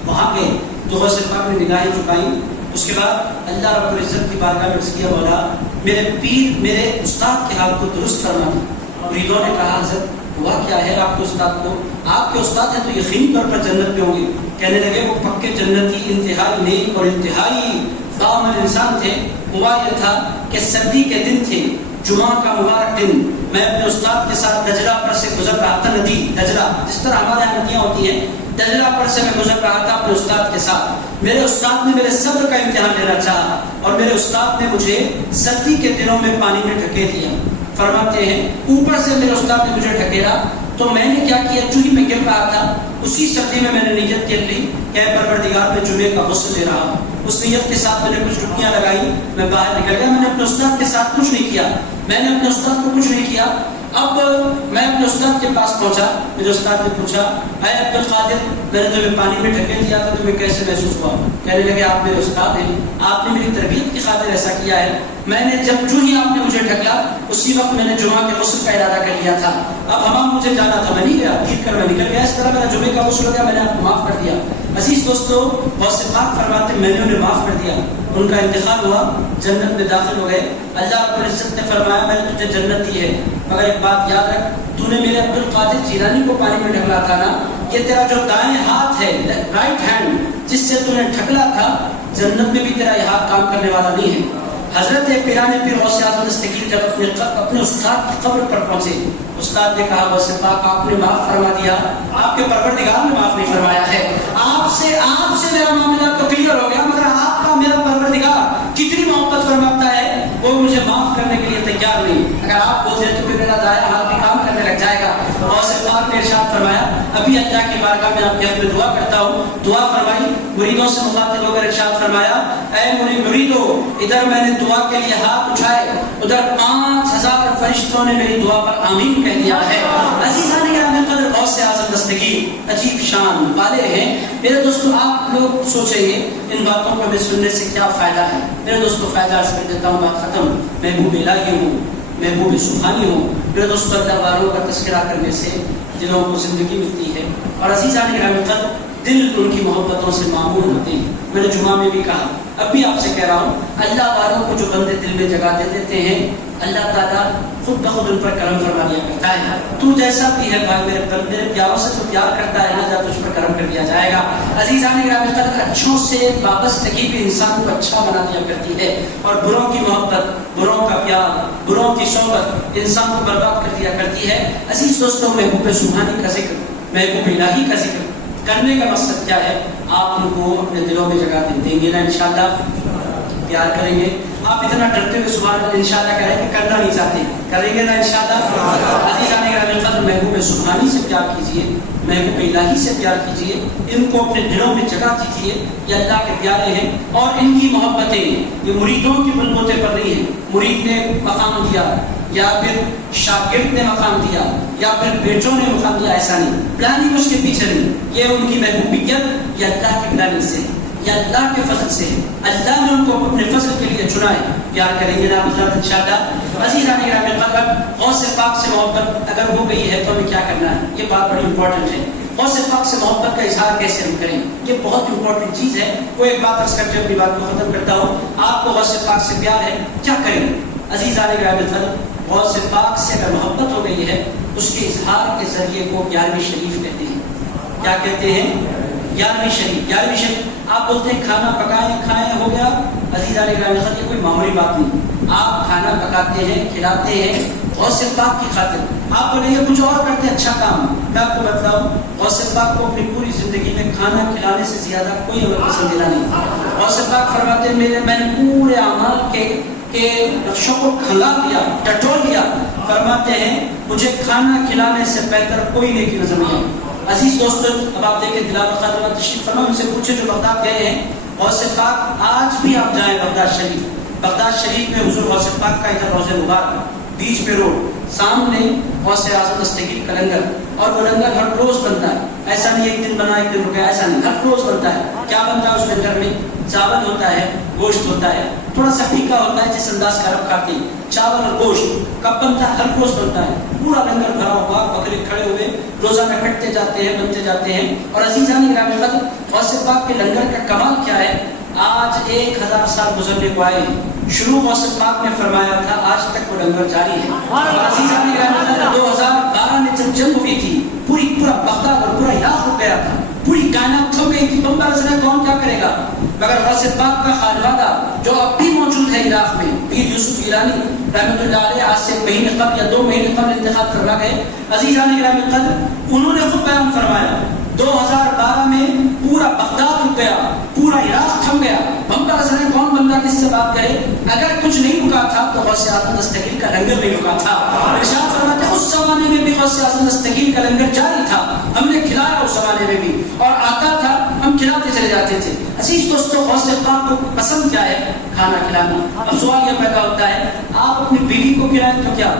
وہاں گئے تو غوث پاک نے نگاہیں جھکائی. اس کے بعد اللہ رب العزت کی بارگاہ میں عرض کیا مولا میرے پیر میرے استاد کے حال کو درست فرما دے. مریدوں نے کہا حضرت ہوا کیا ہے آپ کے استاد کو؟ آپ کے استاد ہیں تو یقینی طور پر جنت میں ہوں گے. کہنے لگے وہ پکے جنتی، انتہائی نیک اور انتہائی فاضل انسان تھے. ہوا یہ تھا کہ سردی کے دن تھے، جمعہ کا مبارک دن. میں اپنے استاد کے ساتھ دجلہ پر سے گزر رہا تھا. ندی دجلہ جس طرح ہمارے یہاں ندیاں ہوتی ہیں، دجلہ پر سے میں گزر رہا تھا اپنے استاد کے ساتھ. میرے استاد نے میرے صبر کا امتحان لینا چاہا اور میرے استاد نے مجھے سردی کے دنوں میں پانی میں ڈھکیل دیا. فرماتے ہیں اوپر سے میرے استاد نے مجھے ڈھکیلا تو میں نے کیا کیا، چونکہ میں گر رہا تھا اسی سردی میں نے نیت کر لی کہ پروردگار میں جمعے کا غسل لے رہا ہوں. اس نیت کے ساتھ میں نے کچھ ڈبکیاں لگائی، میں باہر نکل گیا. میں نے اپنے استاد کے ساتھ کچھ نہیں کیا، میں نے اپنے استاد کو کچھ نہیں کیا. اب میں اپنے استاد کے پاس پہنچا. میرے استاد نے پوچھا اے عبد القادر میں نے تمہیں پانی میں ڈھکیل دیا تھا، تمہیں کیسے محسوس ہوا؟ کہنے لگے آپ میرے استاد ہیں، آپ نے میری تربیت کی خاطر ایسا کیا ہے. میں نے جو ہی آپ نے مجھے ڈھکلا اسی وقت میں نے جمعہ کے غسل کا ارادہ کر لیا تھا. اب ہمام مجھے جانا تھا، میں نہیں گیا، ٹھیک کر میں نکل گیا. اس طرح میرا جمعے کا غسل ہو گیا، میں نے آپ کو معاف کر دیا. عزیز دوستو غوث پاک فرماتے میں نے انہیں معاف کر دیا. ان کا انتقال ہوا، جنت میں داخل ہو گئے. اللہ رب العزت نے فرمایا میں نے تجھے جنت دی ہے مگر ایک بات یاد رکھ، تو نے میرے عبد القادر جیلانی کو پانی میں ڈھکلا تھا نا، یہ تیرا جو دائیں ہاتھ ہے رائٹ ہینڈ جس سے تو نے ڈھکلا تھا، جنت میں بھی تیرا یہ ہاتھ کام کرنے والا نہیں ہے. حضرت پیران پیر غوث اعظم دستگیر جب اپنے استاد کی قبر پر پہنچے، استاد نے کہا غوث پاک آپ نے معاف فرما دیا، آپ کے پروردگار نے معاف نہیں فرمایا ہے. آپ سے میرا معاملہ تو کلیئر ہو گیا مگر آپ کا میرا پروردگار کتنی محبت فرماتا ہے، وہ مجھے معاف کرنے کے لیے تیار نہیں. اگر آپ بولتے تو پھر میرا دائیں ہاتھ دکھا غوث پاک نے ارشاد فرمایا، ابھی اللہ کی بارگاہ میں آپ کے حق میں دعا کرتا ہوں، دعا فرمائی، مریدوں سے مخاطب ہو کر ارشاد فرمایا، اے مریدو، ادھر میں نے دعا کے لیے ہاتھ اٹھائے، ادھر 5000 فرشتوں نے میری دعا پر آمین کہہ دیا ہے۔ عزیزان گرامی قدر، غوث اعظم دستگیر عجیب شان والے ہیں۔ میرے دوستو، آپ لوگ سوچیں گے ان باتوں کو ہمیں سننے سے کیا فائدہ ہے؟ میرے دوستو فائدہ عرض کر دیتا ہوں، بات ختم۔ محبوب الہی ہوں، محبوب سبحانی ہوں، میرے دوستو اللہ والوں کا تذکرہ کرنے سے دلوں کو زندگی ملتی ہے، اور عزیزان گرامی قدر دل ان کی محبتوں سے معمول ہوتے ہیں۔ میں نے جمعہ میں بھی کہا، اب بھی آپ سے کہہ رہا ہوں، اللہ والوں کو جو بندے دل میں جگہ دے دیتے ہیں، اللہ تعالیٰ خود بخود ان پر کرم فرما دیا کرتا ہے۔ تو جیسا بھی ہے بھائی، میرے پیاروں سے تو پیار کرتا ہے نا، جا تجھ پر کرم کر دیا جائے گا۔ عزیزان گرامی قدر، اچھوں سے وابستگی بھی انسان کو اچھا بنا دیا کرتی ہے، اور بروں کی محبت، بروں کا پیار، بروں کی صحبت انسان کو برباد کر دیا کرتی ہے۔ عزیز دوستوں، محبوب سبحانی کا ذکر، محبوب الہی کا ذکر کرنے کا مقصد کیا ہے؟ آپ ان کو اپنے دلوں میں جگہ دیں گے نا انشاءاللہ، پیار کریں گے۔ آپ اتنا ڈرتے ہوئے سبحان اللہ انشاءاللہ کہیں کہ کرنا نہیں چاہتے، کریں گے نا انشاءاللہ۔ عزیزان گرامی قدر، محبوب سبحانی سے پیار کیجئے، محبوب الہی سے پیار کیجئے، ان کو اپنے دلوں میں جگہ دیجئے، یہ اللہ کے پیارے ہیں، اور ان کی محبتیں یہ مریدوں کی بلبوتے پر نہیں ہیں۔ مرید نے مقام دیا یا پھر شاگرد نے مقام دیا یا پھر بیٹوں نے مقام دیا، ایسا نہیں، پلاننگ اس کے پیچھے نہیں، یہ ان کی محبوبیت یہ اللہ کی پلاننگ سے ہے، یہ اللہ کے فضل سے ہے، اللہ نے ان کو اپنے فضل کے لیے چنا ہے۔ پیار کریں گے نا حضرت انشاءاللہ۔ عزیزان گرامی قدر، غوث پاک سے محبت اگر ہو گئی ہے تو ہمیں کیا کرنا ہے؟ یہ بات بڑی امپورٹنٹ ہے۔ غوث پاک سے محبت کا اظہار کیسے ہم کریں؟ یہ بہت امپورٹنٹ چیز ہے۔ وہ ایک بات عرض کر کے اپنی بات کو ختم کرتا ہوں۔ آپ کو غوث پاک سے پیار ہے، کیا کریں؟ عزیزان گرامی قدر، غوث پاک سے اگر محبت ہو گئی ہے، اس کے اظہار کے ذریعے کو 11ویں شریف کہتے ہیں۔ کیا کہتے ہیں؟ 11ویں شریف۔ 11ویں شریف آپ بولتے ہیں کھانا پکائیں کھائیں ہو گیا، عزیزان گرامی قدر یہ کوئی معمولی بات نہیں۔ آپ کھانا پکاتے ہیں، کھلاتے ہیں غوث پاک کی خاطر، آپ بولیں گے کچھ اور کرتے ہیں، اچھا کام۔ میں آپ کو بتلاؤں، غوث پاک کو اپنی پوری زندگی میں کھانا کھلانے سے زیادہ کوئی عمل پسندیدہ نہیں۔ غوث پاک فرماتے ہیں میں نے پورے اعمال کے نقشوں کو کھلا دیا، ٹٹول دیا، فرماتے ہیں مجھے کھانا کھلانے سے بہتر کوئی نیکی نظر نہیں آئی۔ عزیز دوستو، اب آپ دیکھیں دلاور خاتون تشریف فرما، ان سے پوچھے جو بغداد گئے ہیں، غوث پاک آج بھی آپ جائیں بغداد شریف میں حضور غوث پاک کا ادھر روضہ مبارک، بیچ پہ روڈ، سامنے غوث اعظم دستگیر کا لنگر، اور وہ لنگر ہر روز بنتا ہے، ایسا نہیں ایک دن بنا ایک دن رکا، ایسا نہیں، ہر روز بنتا ہے۔ کیا بنتا ہے اس لنگر میں؟ چاول ہوتا ہے، گوشت ہوتا ہے، تھوڑا سا پھیکا ہوتا ہے جس انداز کا عرب کھاتے ہیں، چاول اور گوشت کب بنتا ہے؟ ہر روز بنتا ہے، پورا لنگر بھرا ہوا، بکرے کھڑے ہوئے روزانہ کٹتے جاتے ہیں، بنتے جاتے ہیں۔ اور عزیزان گرامی قدر، غوث پاک کے لنگر کا کمال کیا ہے؟ آج 1000 سال گزرنے کو آئے ہیں، شروع غوث پاک نے فرمایا تھا، آج تک وہ لنگر جاری ہے۔ اور عزیزان گرامی قدر، 2012 میں جب جنگ ہوئی تھی، پورا بغداد اور پورا عراق رک گیا تھا، پوری کائنات تھم گئی تھی، بم برس رہا، کون کیا کرے گا؟ مگر غوث پاک کا خانوادہ جو اب بھی موجود ہے عراق میں، پیر یوسف ایرانی رحمۃ اللہ علیہ، آج سے مہینے قبل یا 2 مہینے قبل انتخاب کروا گئے، عزیزان گرامی قدر، انہوں نے خود بیان فرمایا 2012 میں پورا بغداد رک گیا، پورا عراق تھم گیا، بم برس رہے، کون بندہ کس سے بات کرے؟ اگر کچھ نہیں رکا تھا تو غوث اعظم دستگیر کا لنگر نہیں رکا تھا۔ ارشاد فرماتے ہیں اس زمانے میں بھی غوث اعظم دستگیر کا لنگر جاری تھا، ہم نے کھلایا اس زمانے میں بھی، اور آتا تھا ہم کھلاتے چلے جاتے تھے۔ عزیز دوستو، غوث پاک کو پسند کیا ہے؟ کھانا کھلانا۔ اب سوال یہ پیدا ہوتا ہے، آپ اپنی بیوی کو کھلائیں تو کیا،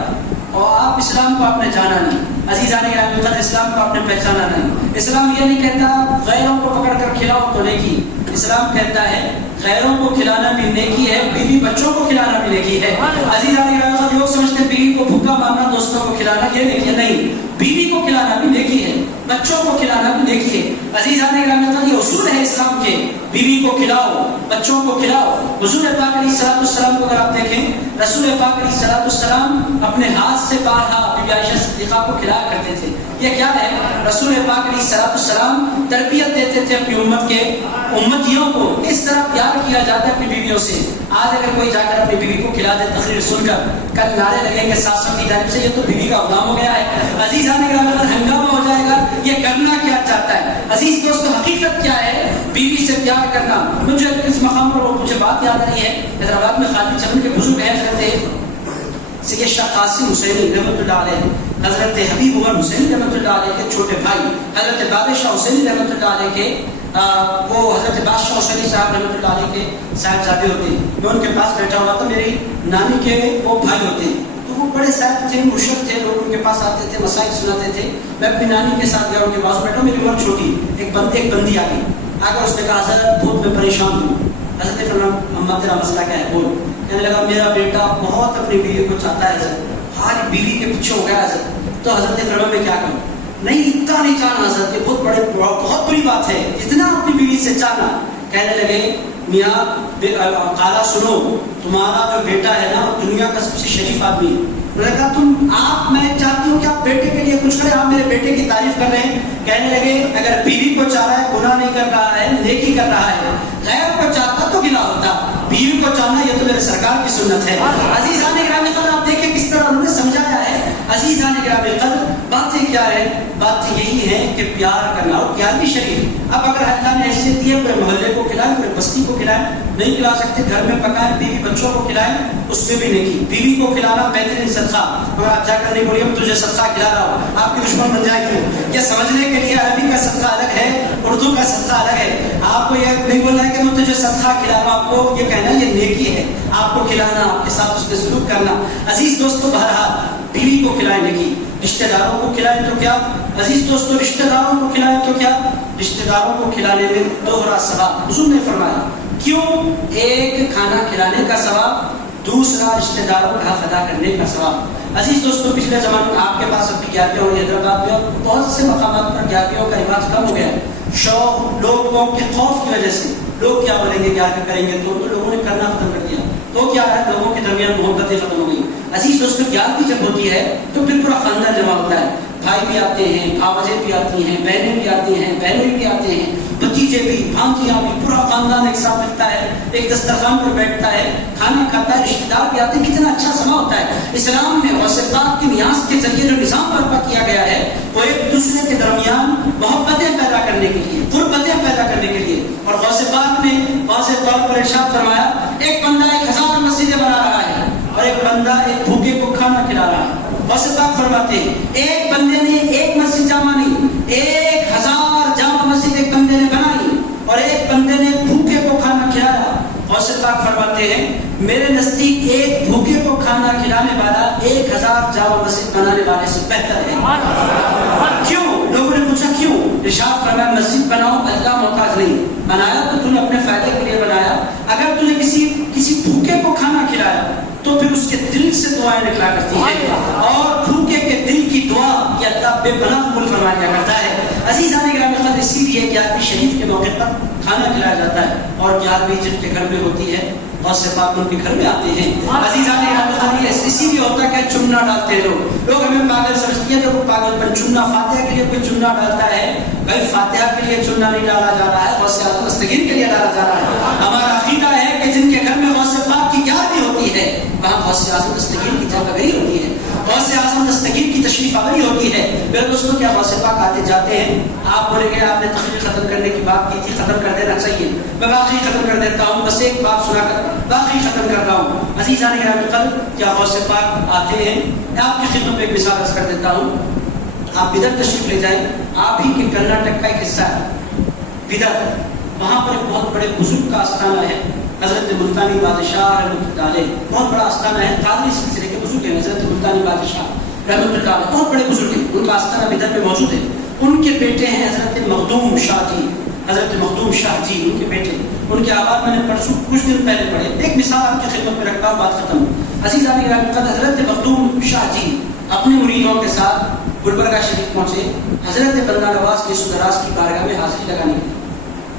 اور آپ اسلام کو آپ نے جانا نہیں، عزیزان گرامی قدر، اسلام کو آپ نے پہچانا نہیں۔ اسلام یہ نہیں کہتا غیروں کو پکڑ کر کھلاؤ تو نیکی، اسلام کہتا ہے غیروں کو کھلانا بھی نیکی ہے، بیوی بچوں کو کھلانا بھی نیکی ہے۔ عزیزان گرامی قدر، لوگ سمجھتے ہیں بیوی کو بھوکا مارنا، دوستوں کو کھلانا یہ نیکی ہے، نہیں، بیوی کو کھلانا بھی نیکی ہے، بچوں کو کھلانا بھی نیکی ہے۔ عزیزان گرامی قدر، یہ اصول ہے اسلام کے، بیوی کو کھلاؤ، بچوں کو کھلاؤ۔ حضور پاک علیہ الصلوۃ والسلام کو اگر آپ دیکھیں، رسول پاک علیہ الصلوۃ والسلام اپنے ہاتھ سے بارہا بی بی عائشہ صدیقہ کو کھلایا کرتے تھے۔ یہ کیا ہے؟ رسول پاک علیہ الصلوۃ والسلام تربیت دیتے تھے اپنی امت کے امتیوں کو، اس طرح پیار کیا جاتا ہے اپنی بیویوں سے۔ آج اگر کوئی جا کر اپنی بیوی کو کھلا دے تقریر سن کر، کل نعرے لگیں گے ساسوں کی جانب سے، یہ تو بیوی کا غلام ہو گیا ہے۔ عزیزان گرامی قدر، ہنگامہ ہو جائے گا، یہ کرنا کیا چاہتا ہے؟ عزیز دوستو، حقیقت کیا ہے؟ بیوی سے پیار کرنا۔ مجھے اس مقام پر مجھے بات یاد رہی ہے، حیدرآباد میں خالد چمن کے بزرگ ہیں حضرت سید شاہ قاسم حسینی رحمۃ اللہ علیہ، حضرت حبیب عمر حسینی رحمۃ اللہ علیہ کے چھوٹے بھائی حضرت بادشاہ حسینی رحمۃ اللہ علیہ کے وہ حضرت بادشاہ حسینی صاحب رحمۃ اللہ علیہ کے صاحبزادے ہوتے ہیں. میں ان کے پاس بیٹھا ہوا تھا, میری نانی کے وہ بھائی ہوتے ہیں, تو وہ بڑے صاحب تھے, مرشد تھے, لوگ ان کے پاس آتے تھے, مسائل سناتے تھے. میں اپنی نانی کے ساتھ گیا, ان کے پاس بیٹھا, میری عمر چھوٹی, ایک بندی آ گئی, آ کر اس نے کہا حضرت بہت میں پریشان ہوں. حضرت نے فرمایا اماں تیرا مسئلہ کیا ہے بول. کہنے لگا میرا بیٹا بہت اپنی بیوی کو چاہتا ہے حضرت, آج بیوی کے پیچھے ہو گیا حضرت. تو حضرت نے فرمایا میں کیا کروں. نہیں اتنا نہیں چاہنا حضرت, یہ بہت بری بات ہے, اتنا اپنی بیوی سے چاہنا. کہنے لگے میاں قالا سنو, تمہارا جو بیٹا ہے نا دنیا کا سب سے شریف آدمی ہے. میں نے کہا میں چاہتی ہوں کہ آپ بیٹے کے لیے کچھ کریں, آپ میرے بیٹے کی تعریف کر رہے ہیں. کہنے لگے اگر بیوی کو چاہ رہا ہے گناہ نہیں کر رہا ہے, نیکی کر رہا ہے. غیر کو چاہتا تو گناہ ہوتا, بیوی کو چاہنا یہ تو میرے سرکار کی سنت ہے. عزیزان گرامی قدر آپ دیکھیں کس طرح انہوں نے سمجھایا ہے. عزیزان گرامی قدر باتیں کیا ہے, بات یہی ہے کہ پیار کرنا اور پیار بھی شریف. اب اگر اللہ نے حیثیت دی ہے پورے محلے کو کھلائیں, پورے بستی کو کھلائیں, نہیں کھلا سکتے گھر میں پکائیں, بیوی بچوں کو کھلائیں, اس میں بھی نیکی. بیوی کو کھلانا بہترین صدقہ, اور آپ جا کر نہیں بولیے تجھے صدقہ کھلا رہا ہوں, آپ کی دشمن بن جائے گی. یہ سمجھنے کے لیے عربی کا صدقہ الگ ہے, اردو کا صدقہ الگ ہے. آپ کو یہ نہیں بولنا ہے کہ میں تجھے صدقہ کھلا رہا ہوں, آپ کو یہ کہنا یہ نیکی ہے, آپ کو کھلانا, آپ کے ساتھ اس کے سلوک کرنا. عزیز دوستو بہرحال بیوی کو کھلائیں نیکی, رشتہ داروں کو کھلائیں تو کیا. عزیز دوستو رشتہ داروں کو کھلائیں تو کیا, رشتہ داروں کو کھلانے میں دوہرا ثواب. حضور نے فرمایا کیوں, ایک کھانا کھلانے کا ثواب, دوسرا رشتہ داروں کا حق ادا کرنے کا ثواب. عزیز دوستو پچھلے زمانے میں آپ کے پاس اب بھی گیارہویں اور حیدرآباد میں بہت سے مقامات پر گیارہویں کا رواج کم ہو گیا ہے. شوق لوگوں کے خوف کی وجہ سے لوگ کیا بولیں گے گیارہویں کریں گے تو لوگوں نے کرنا ختم کر دیا. تو کیا ہے, لوگوں کے درمیان محبتیں ختم ہو گئی. عزیز دوستو گیارہویں جب ہوتی ہے تو پھر پورا خاندان جمع ہوتا ہے, بھائی بھی آتے ہیں, آوازیں بھی آتی ہیں, بہنیں بھی آتی ہیں, بہنیں بھی آتے ہیں, بھتیجے بھی, بھانجیاں بھی, پورا خاندان ایک ساتھ ملتا ہے, ایک دسترخوان پر بیٹھتا ہے, کھانا کھاتا ہے, رشتہ دار بھی آتے ہیں. کتنا اچھا سما ہوتا ہے. اسلام میں غوث پاک کی نیاز کے ذریعے جو نظام برپا کیا گیا ہے وہ ایک دوسرے کے درمیان محبتیں پیدا کرنے کے لیے, قربتیں پیدا کرنے کے لیے. اور غوث پاک نے واضح طور پر ارشاد فرمایا ایک بندہ 1000 مسجدیں بنا رہا ہے اور ایک بندہ ایک بھوکے کو کھانا کھلا رہا ہے. غوث پاک فرماتے ہیں ایک بندے نے ایک مسجد جامع نہیں, 1000 جامع مسجد ایک بندے نے بنائی اور ایک بندے نے بھوکے کو کھانا کھلایا. غوث پاک فرماتے ہیں میرے نزدیک ایک بھوکے کو کھانا کھلانے والا 1000 جامع مسجد بنانے والے سے بہتر ہے. کیوں؟ لوگوں نے پوچھا کیوں؟ ارشاد فرمایا مسجد بناؤ, اللہ محتاج نہیں. بنایا تو تم نے اپنے فائدے کے لیے بنایا. اگر تم نے کسی بھوکے کو کھانا کھلایا تو پھر اس کے دل سے دعائیں نکلا کرتی ہیں, اور بھوکے کے دل کی دعا یہ اللہ بے پناہ قبول فرما دیا کرتا ہے. عزیزان گرامی قدر اسی لیے 11ویں شریف کے موقع پر کھانا کھلایا جاتا ہے, اور 11ویں جن کے گھر میں ہوتی ہے غوث پاک ان کے گھر میں آتے ہیں. عزیزان گرامی قدر اسی لیے ہوتا ہے کہ چمنا ڈالتے ہیں لوگ ہمیں پاگل سمجھتے ہیں. جب وہ پاگل پر چمنا فاتحہ کے لیے کوئی چمنا ڈالتا ہے, بھائی فاتحہ کے لیے چمنا نہیں ڈالا جا رہا ہے, غوث اعظم دستگیر کے لیے ڈالا جا رہا ہے. ہمارا عقیدہ ہے کہ جن کے گھر میں غوث پاک کی 11ویں ہوتی ہے وہاں غوث اعظم دستگیر کی جاگری ہوتی ہے, غوث اعظم دستگیر کی تشریف آوری ہوتی ہے. میرے دوستوں کیا غوث پاک آتے جاتے ہیں. آپ بولیں گے آپ نے تقریر ختم کرنے کی بات کی تھی, ختم کر دینا چاہیے. میں باقی ختم کر دیتا ہوں, بس ایک بات سنا کر باقی ختم کرتا ہوں. عزیزان گرامی قدر کیا غوث پاک آتے ہیں. آپ کی خدمت میں ایک مثال عرض کر دیتا ہوں. آپ بدر تشریف لے جائیں, آپ ہی کے کرناٹک کا ایک حصہ ہے بدر, وہاں پر ایک بہت بڑے بزرگ کا آستانہ ہے, حضرت ملتانی بادشاہ رحمۃ اللہ علیہ. بہت بڑا آستانہ ہے, قادری سلسلے کے بزرگ ہیں حضرت ملتانی بادشاہ رحمۃ اللہ علیہ, بہت بڑے بزرگ ہیں. ان کا آستانہ بدر میں موجود ہے. ان کے بیٹے ہیں حضرت مخدوم شاہ جی, حضرت مخدوم شاہ جی ان کے بیٹے. ان کے آباد میں نے پرسوں کچھ دن پہلے پڑھے. ایک مثال آپ کی خدمت میں رکھتا ہوں, بات ختم. عزیزان گرامی قدر حضرت مخدوم شاہ جی اپنے مریدوں کے ساتھ گلبرگہ شریف پہنچے. حضرت بندہ نواز کی سدراز کی بارگاہ میں حاضری لگانے.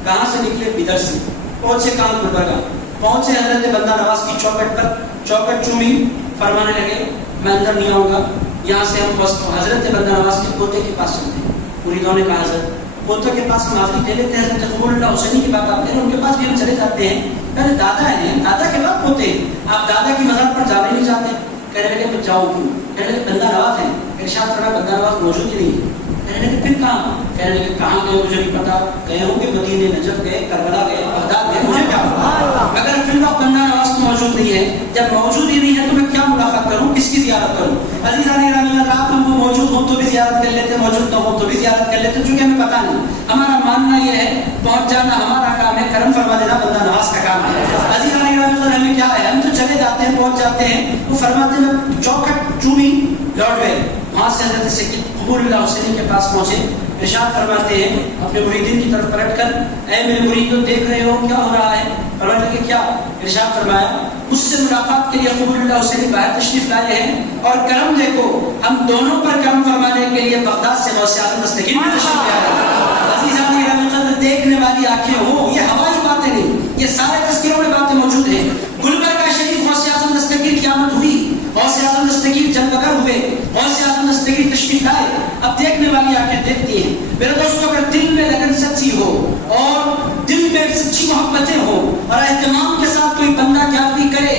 کہاں سے نکلے؟ بدر سے. پہنچے کہاں؟ گلبرگہ. پہنچے حضرت بندہ نواز کی چوکٹ پر, چوکٹ چومی, فرمانے لگے میں اندر نہیں آؤں گا, یہاں سے ہم حضرت بندہ نواز کے پوتے کے پاس چلتے ہیں. مریدوں نے کہا حضرت پوتوں کے پاس ہم حاضری لے لیتے ہیں, حضرت قبول اللہ حسینی کی بات آپ ہیں, ان کے پاس بھی ہم چلے جاتے ہیں. پہلے دادا ہیں, دادا کے بعد پوتے ہیں, آپ دادا کی مزار پر جانے نہیں چاہتے. کہنے لگے میں جاؤں کیوں؟ کہنے لگے بندہ نواز ہے. ارشاد فرمایا بندہ نواز موجود ہی نہیں. کہنے لگے پھر کہاں؟ کہنے لگے کہاں گئے مجھے نہیں پتا, گئے ہوں گے مدینے, نجف گئے, کربلا گئے, بغداد گئے, مجھے کیا پتا. مگر فی الوقت بندہ نواز تو موجود نہیں ہے. جب موجود ہی نہیں ہے تو میں کیا ملاقات کروں, کس کی زیارت کروں؟ عزیزان گرامی اگر آپ ہم کو موجود ہوں تو بھی زیارت کر لیتے, موجود نہ ہوں تو بھی زیارت کر لیتے, چونکہ ہمیں پتہ نہیں. ہمارا ماننا یہ ہے پہنچ جانا ہمارا کام ہے, کرم فرما دینا بندہ نواز کا کام ہے. عزیزان گرامی ہمیں کیا ہے, ہم تو چلے جاتے ہیں, پہنچ جاتے ہیں. وہ فرماتے ہیں میں چوکٹ چومی لوٹ گئے, وہاں سے حضرت سید قبول اللہ حسینی کے پاس پہنچے. ارشاد فرماتے ہیں اپنے مریدین کی طرف پلٹ کر, اے میرے مریدوں دیکھ رہے ہو کیا ہو رہا ہے؟ فرماتے کہ کیا؟ ارشاد فرمایا مجھ سے ملاقات کے لیے قبول اللہ حسینی باہر تشریف لائے ہیں, اور کرم دیکھو ہم دونوں پر کرم فرمانے کے لیے بغداد سے غوث اعظم دستگیر میں تشریف لائے ہیں. عزیزان گرامی قدر دیکھنے والی آنکھیں ہوں, یہ ہوائی باتیں نہیں, یہ سارے تذکروں میں باتیں موجود ہیں. گلبرگہ شریف غوث اعظم دستگیر کی آمد ہوئی, غوث اعظم دستگیر جلوگر ہوئے, غوث اعظم دستگیر تشریف لائے. اب دیکھنے والی آنکھیں دیکھتی ہیں. میرے دوستوں اگر دل میں لگن سچی ہو اور دل میں سچی محبتیں ہو اور اہتمام کے ساتھ کوئی بندہ گیارہویں کرے,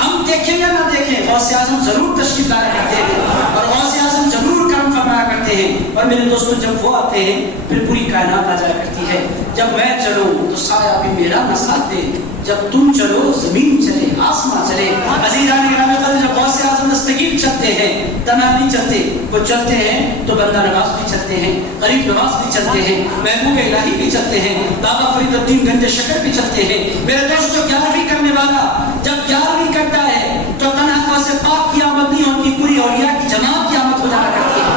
ہم دیکھیں یا نہ دیکھیں غوث اعظم ضرور تشریف لایا کرتے ہیں اور غوث اعظم ضرور کرم فرمایا کرتے ہیں. اور میرے دوستوں جب وہ آتے ہیں پھر پوری کائنات آ جایا کرتی ہے. جب میں چلوں تو سایہ بھی میرا نہ ساتھ دے, جب تم چلو زمین چلے آسمان چلے. عزیزان گرامی قدر جب غوث اعظم دستگیر چلتے ہیں تنہا نہیں چلتے, وہ چلتے ہیں تو بندہ نواز بھی چلتے ہیں, غریب نواز بھی چلتے ہیں, محبوب الہی بھی چلتے ہیں, بابا فرید الدین گنج شکر بھی چلتے ہیں. میرے دوستوں گیارہویں کرنے والا جب گیارہویں کرتا ہے تو تنہا غوث پاک کی آمد نہیں ہوتی, پوری اولیاء کی جماعت کی آمد ہو جانا کرتی ہے.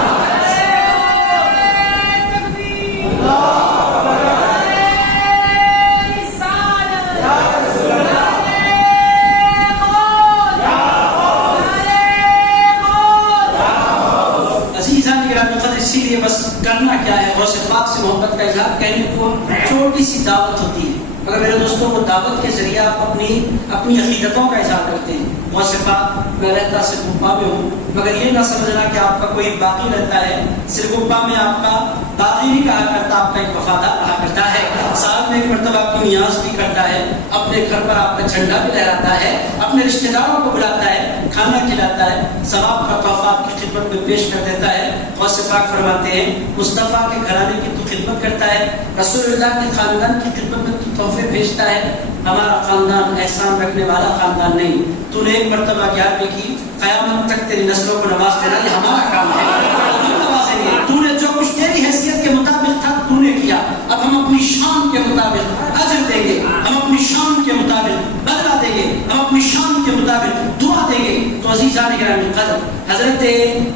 اسی لیے بس کرنا کیا ہے, غوث پاک سے محبت کا اظہار کہنے کو چھوٹی سی دعوت ہوتی ہے, مگر میرے دوستوں وہ دعوت کے ذریعے آپ اپنی عقیدتوں کا اظہار کرتے ہیں. غوث پاک میں رہتا سرگپا میں ہوں, مگر یہ نہ سمجھنا کہ آپ کا کوئی باقی رہتا ہے. سرگپا میں آپ کا باقی نہیں کہا کرتا, آپ کا ایک وفادار کہا کرتا ہے. سال میں ایک مرتبہ آپ کی نیاز بھی کرتا ہے, اپنے گھر پر آپ کا جھنڈا بھی لہراتا ہے, اپنے رشتہ داروں کو بلاتا ہے, کھانا کھلاتا ہے, ثواب کا تحفہ آپ کی خدمت میں پیش کر دیتا ہے. غوث پاک فرماتے ہیں مصطفیٰ کے گھرانے کی تو خدمت کرتا ہے, رسول اللہ کے خاندان کی خدمت میں تو تحفے بھیجتا ہے. ہمارا خاندان احسان رکھنے والا خاندان نہیں, تو نے ایک مرتبہ 11ویں کی, قیامت تک تیری نسلوں کو نواز دینا یہ ہمارا کام ہے, ہم نوازیں گے. تو نے جو کچھ تیری حیثیت کے مطابق تھا تو نے کیا, اب ہم اپنی شان کے مطابق اجر دیں گے, ہم اپنی شان کے مطابق بدلہ دیں گے, ہم اپنی شان کے مطابق دعا دیں گے. تو عزیزان گرامی قدر حضرت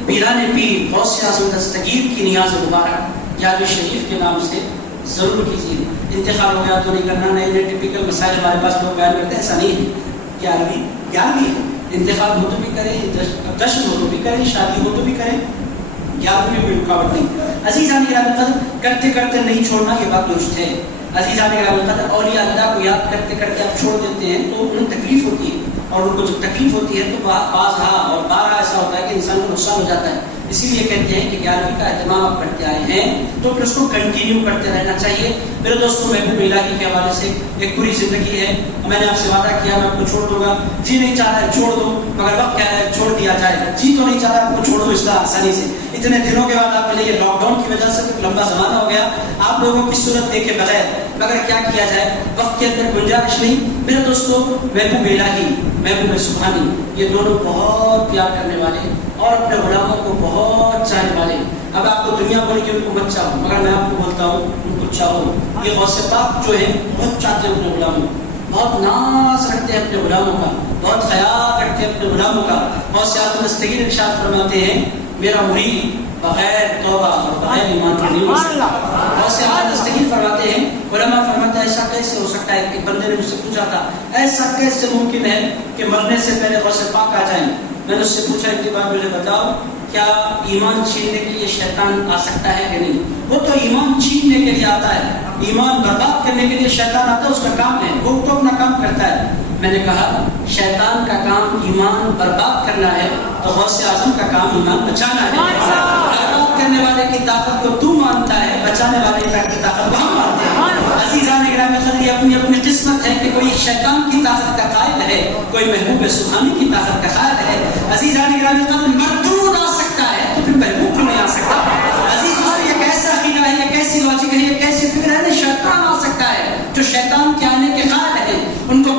پیران پیر غوث اعظم دستگیر کی نیاز مبارک یاد شریف کے نام سے ضرور کیجیے. انتخاب ہو گیا تو نہیں کرنا, نئے ٹپیکل مسائل ہمارے پاس لوگ بیان کرتے ہیں, ایسا نہیں ہے. 11ویں انتخاب ہو تو بھی کریں, جشن ہو تو بھی کریں, شادی ہو تو بھی کریں, 11ویں میں کوئی رکاوٹ نہیں. عزیزان گرامی قدر کرتے کرتے نہیں چھوڑنا یہ بات درست ہے. عزیزان گرامی قدر اولیاء اللہ کو یاد کرتے کرتے آپ چھوڑ دیتے ہیں تو انہیں تکلیف ہوتی ہے, اور ان کو جب تکلیف ہوتی ہے تو بازہا اور بارہ ایسا ہوتا ہے کہ انسان کو نقصان ہو جاتا ہے. اسی لیے کہتے ہیں کہ 11ویں کا اہتمام آپ کرتے آئے ہیں تو پھر اس کو کنٹینیو کرتے رہنا چاہیے. میرے دوستوں محبوب الہی کے حوالے سے ایک پوری زندگی ہے, میں نے آپ سے وعدہ کیا میں آپ کو چھوڑ دوں گا, جی نہیں چاہ رہا ہے چھوڑ دو, مگر وقت کیا ہے چھوڑ دیا جائے گا. جی تو نہیں چاہ رہا آپ کو چھوڑ دو اس طرح آسانی سے. اتنے دنوں کے بعد آپ کے لیے لاک ڈاؤن کی وجہ سے لمبا زمانہ ہو گیا, آپ لوگوں کی صورت دیکھے بغیر, مگر کیا کیا جائے, وقت کے اندر گنجائش نہیں. میرے دوستوں محبوب الہی محبوب سبحانی یہ دونوں بہت پیار کرنے والے اور اپنے غلاموں کو بہت چاہنے والے. اب آپ کو دنیا بول کے ان کو مت چاہو, مگر میں آپ کو بولتا ہوں ان کو چاہو. یہ غوث پاک جو ہے بہت چاہتے ہیں اپنے غلاموں کو, بہت ناز رکھتے ہیں اپنے غلاموں کا, بہت خیال رکھتے ہیں اپنے غلاموں کا. غوث اعظم دستگیر ارشاد فرماتے ہیں میرا مرید بغیر توبہ اور بغیر ایمان کے نہیں ہو سکتا. غوث اعظم دستگیر فرماتے ہیں, علماء فرماتے ہیں ایسا کیسے ہو سکتا ہے. ایک بندے نے مجھ سے پوچھا تھا ایسا کیسے ممکن ہے کہ مرنے سے پہلے غوث پاک آ جائیں. میں نے اس سے پوچھا ایک بار مجھے بتاؤ کیا ایمان چھیننے کے لیے شیطان آ سکتا ہے کہ نہیں؟ وہ تو ایمان چھیننے کے لیے آتا ہے, ایمان برباد کرنے کے لیے شیطان آتا ہے, اس کا کام ہے, وہ تو اپنا کام کرتا ہے. میں نے کہا شیطان کا کام ایمان برباد کرنا ہے تو غوث اعظم کا کام ایمان بچانا ہے. برباد کرنے والے کی طاقت کو تو مانتا ہے, بچانے والے کی طاقت کو ہم مانتے ہیں. عزیزان گرامی قدر اپنی اپنی قسمت ہے کہ کوئی شیطان کی طاقت کا قائل ہے, کوئی محبوب سبحانی کی طاقت کا قائل ہے. عزیزان گرامی قدر مردود آ سکتا ہے تو پھر محبوب کو نہیں آ سکتا. عزیز قدر یہ کیسا عقیدہ ہے, یہ کیسی لاجک ہے, یہ کیسی فکر ہے. شیطان آ سکتا ہے, جو شیطان کے آنے کے قائل ہیں ان کو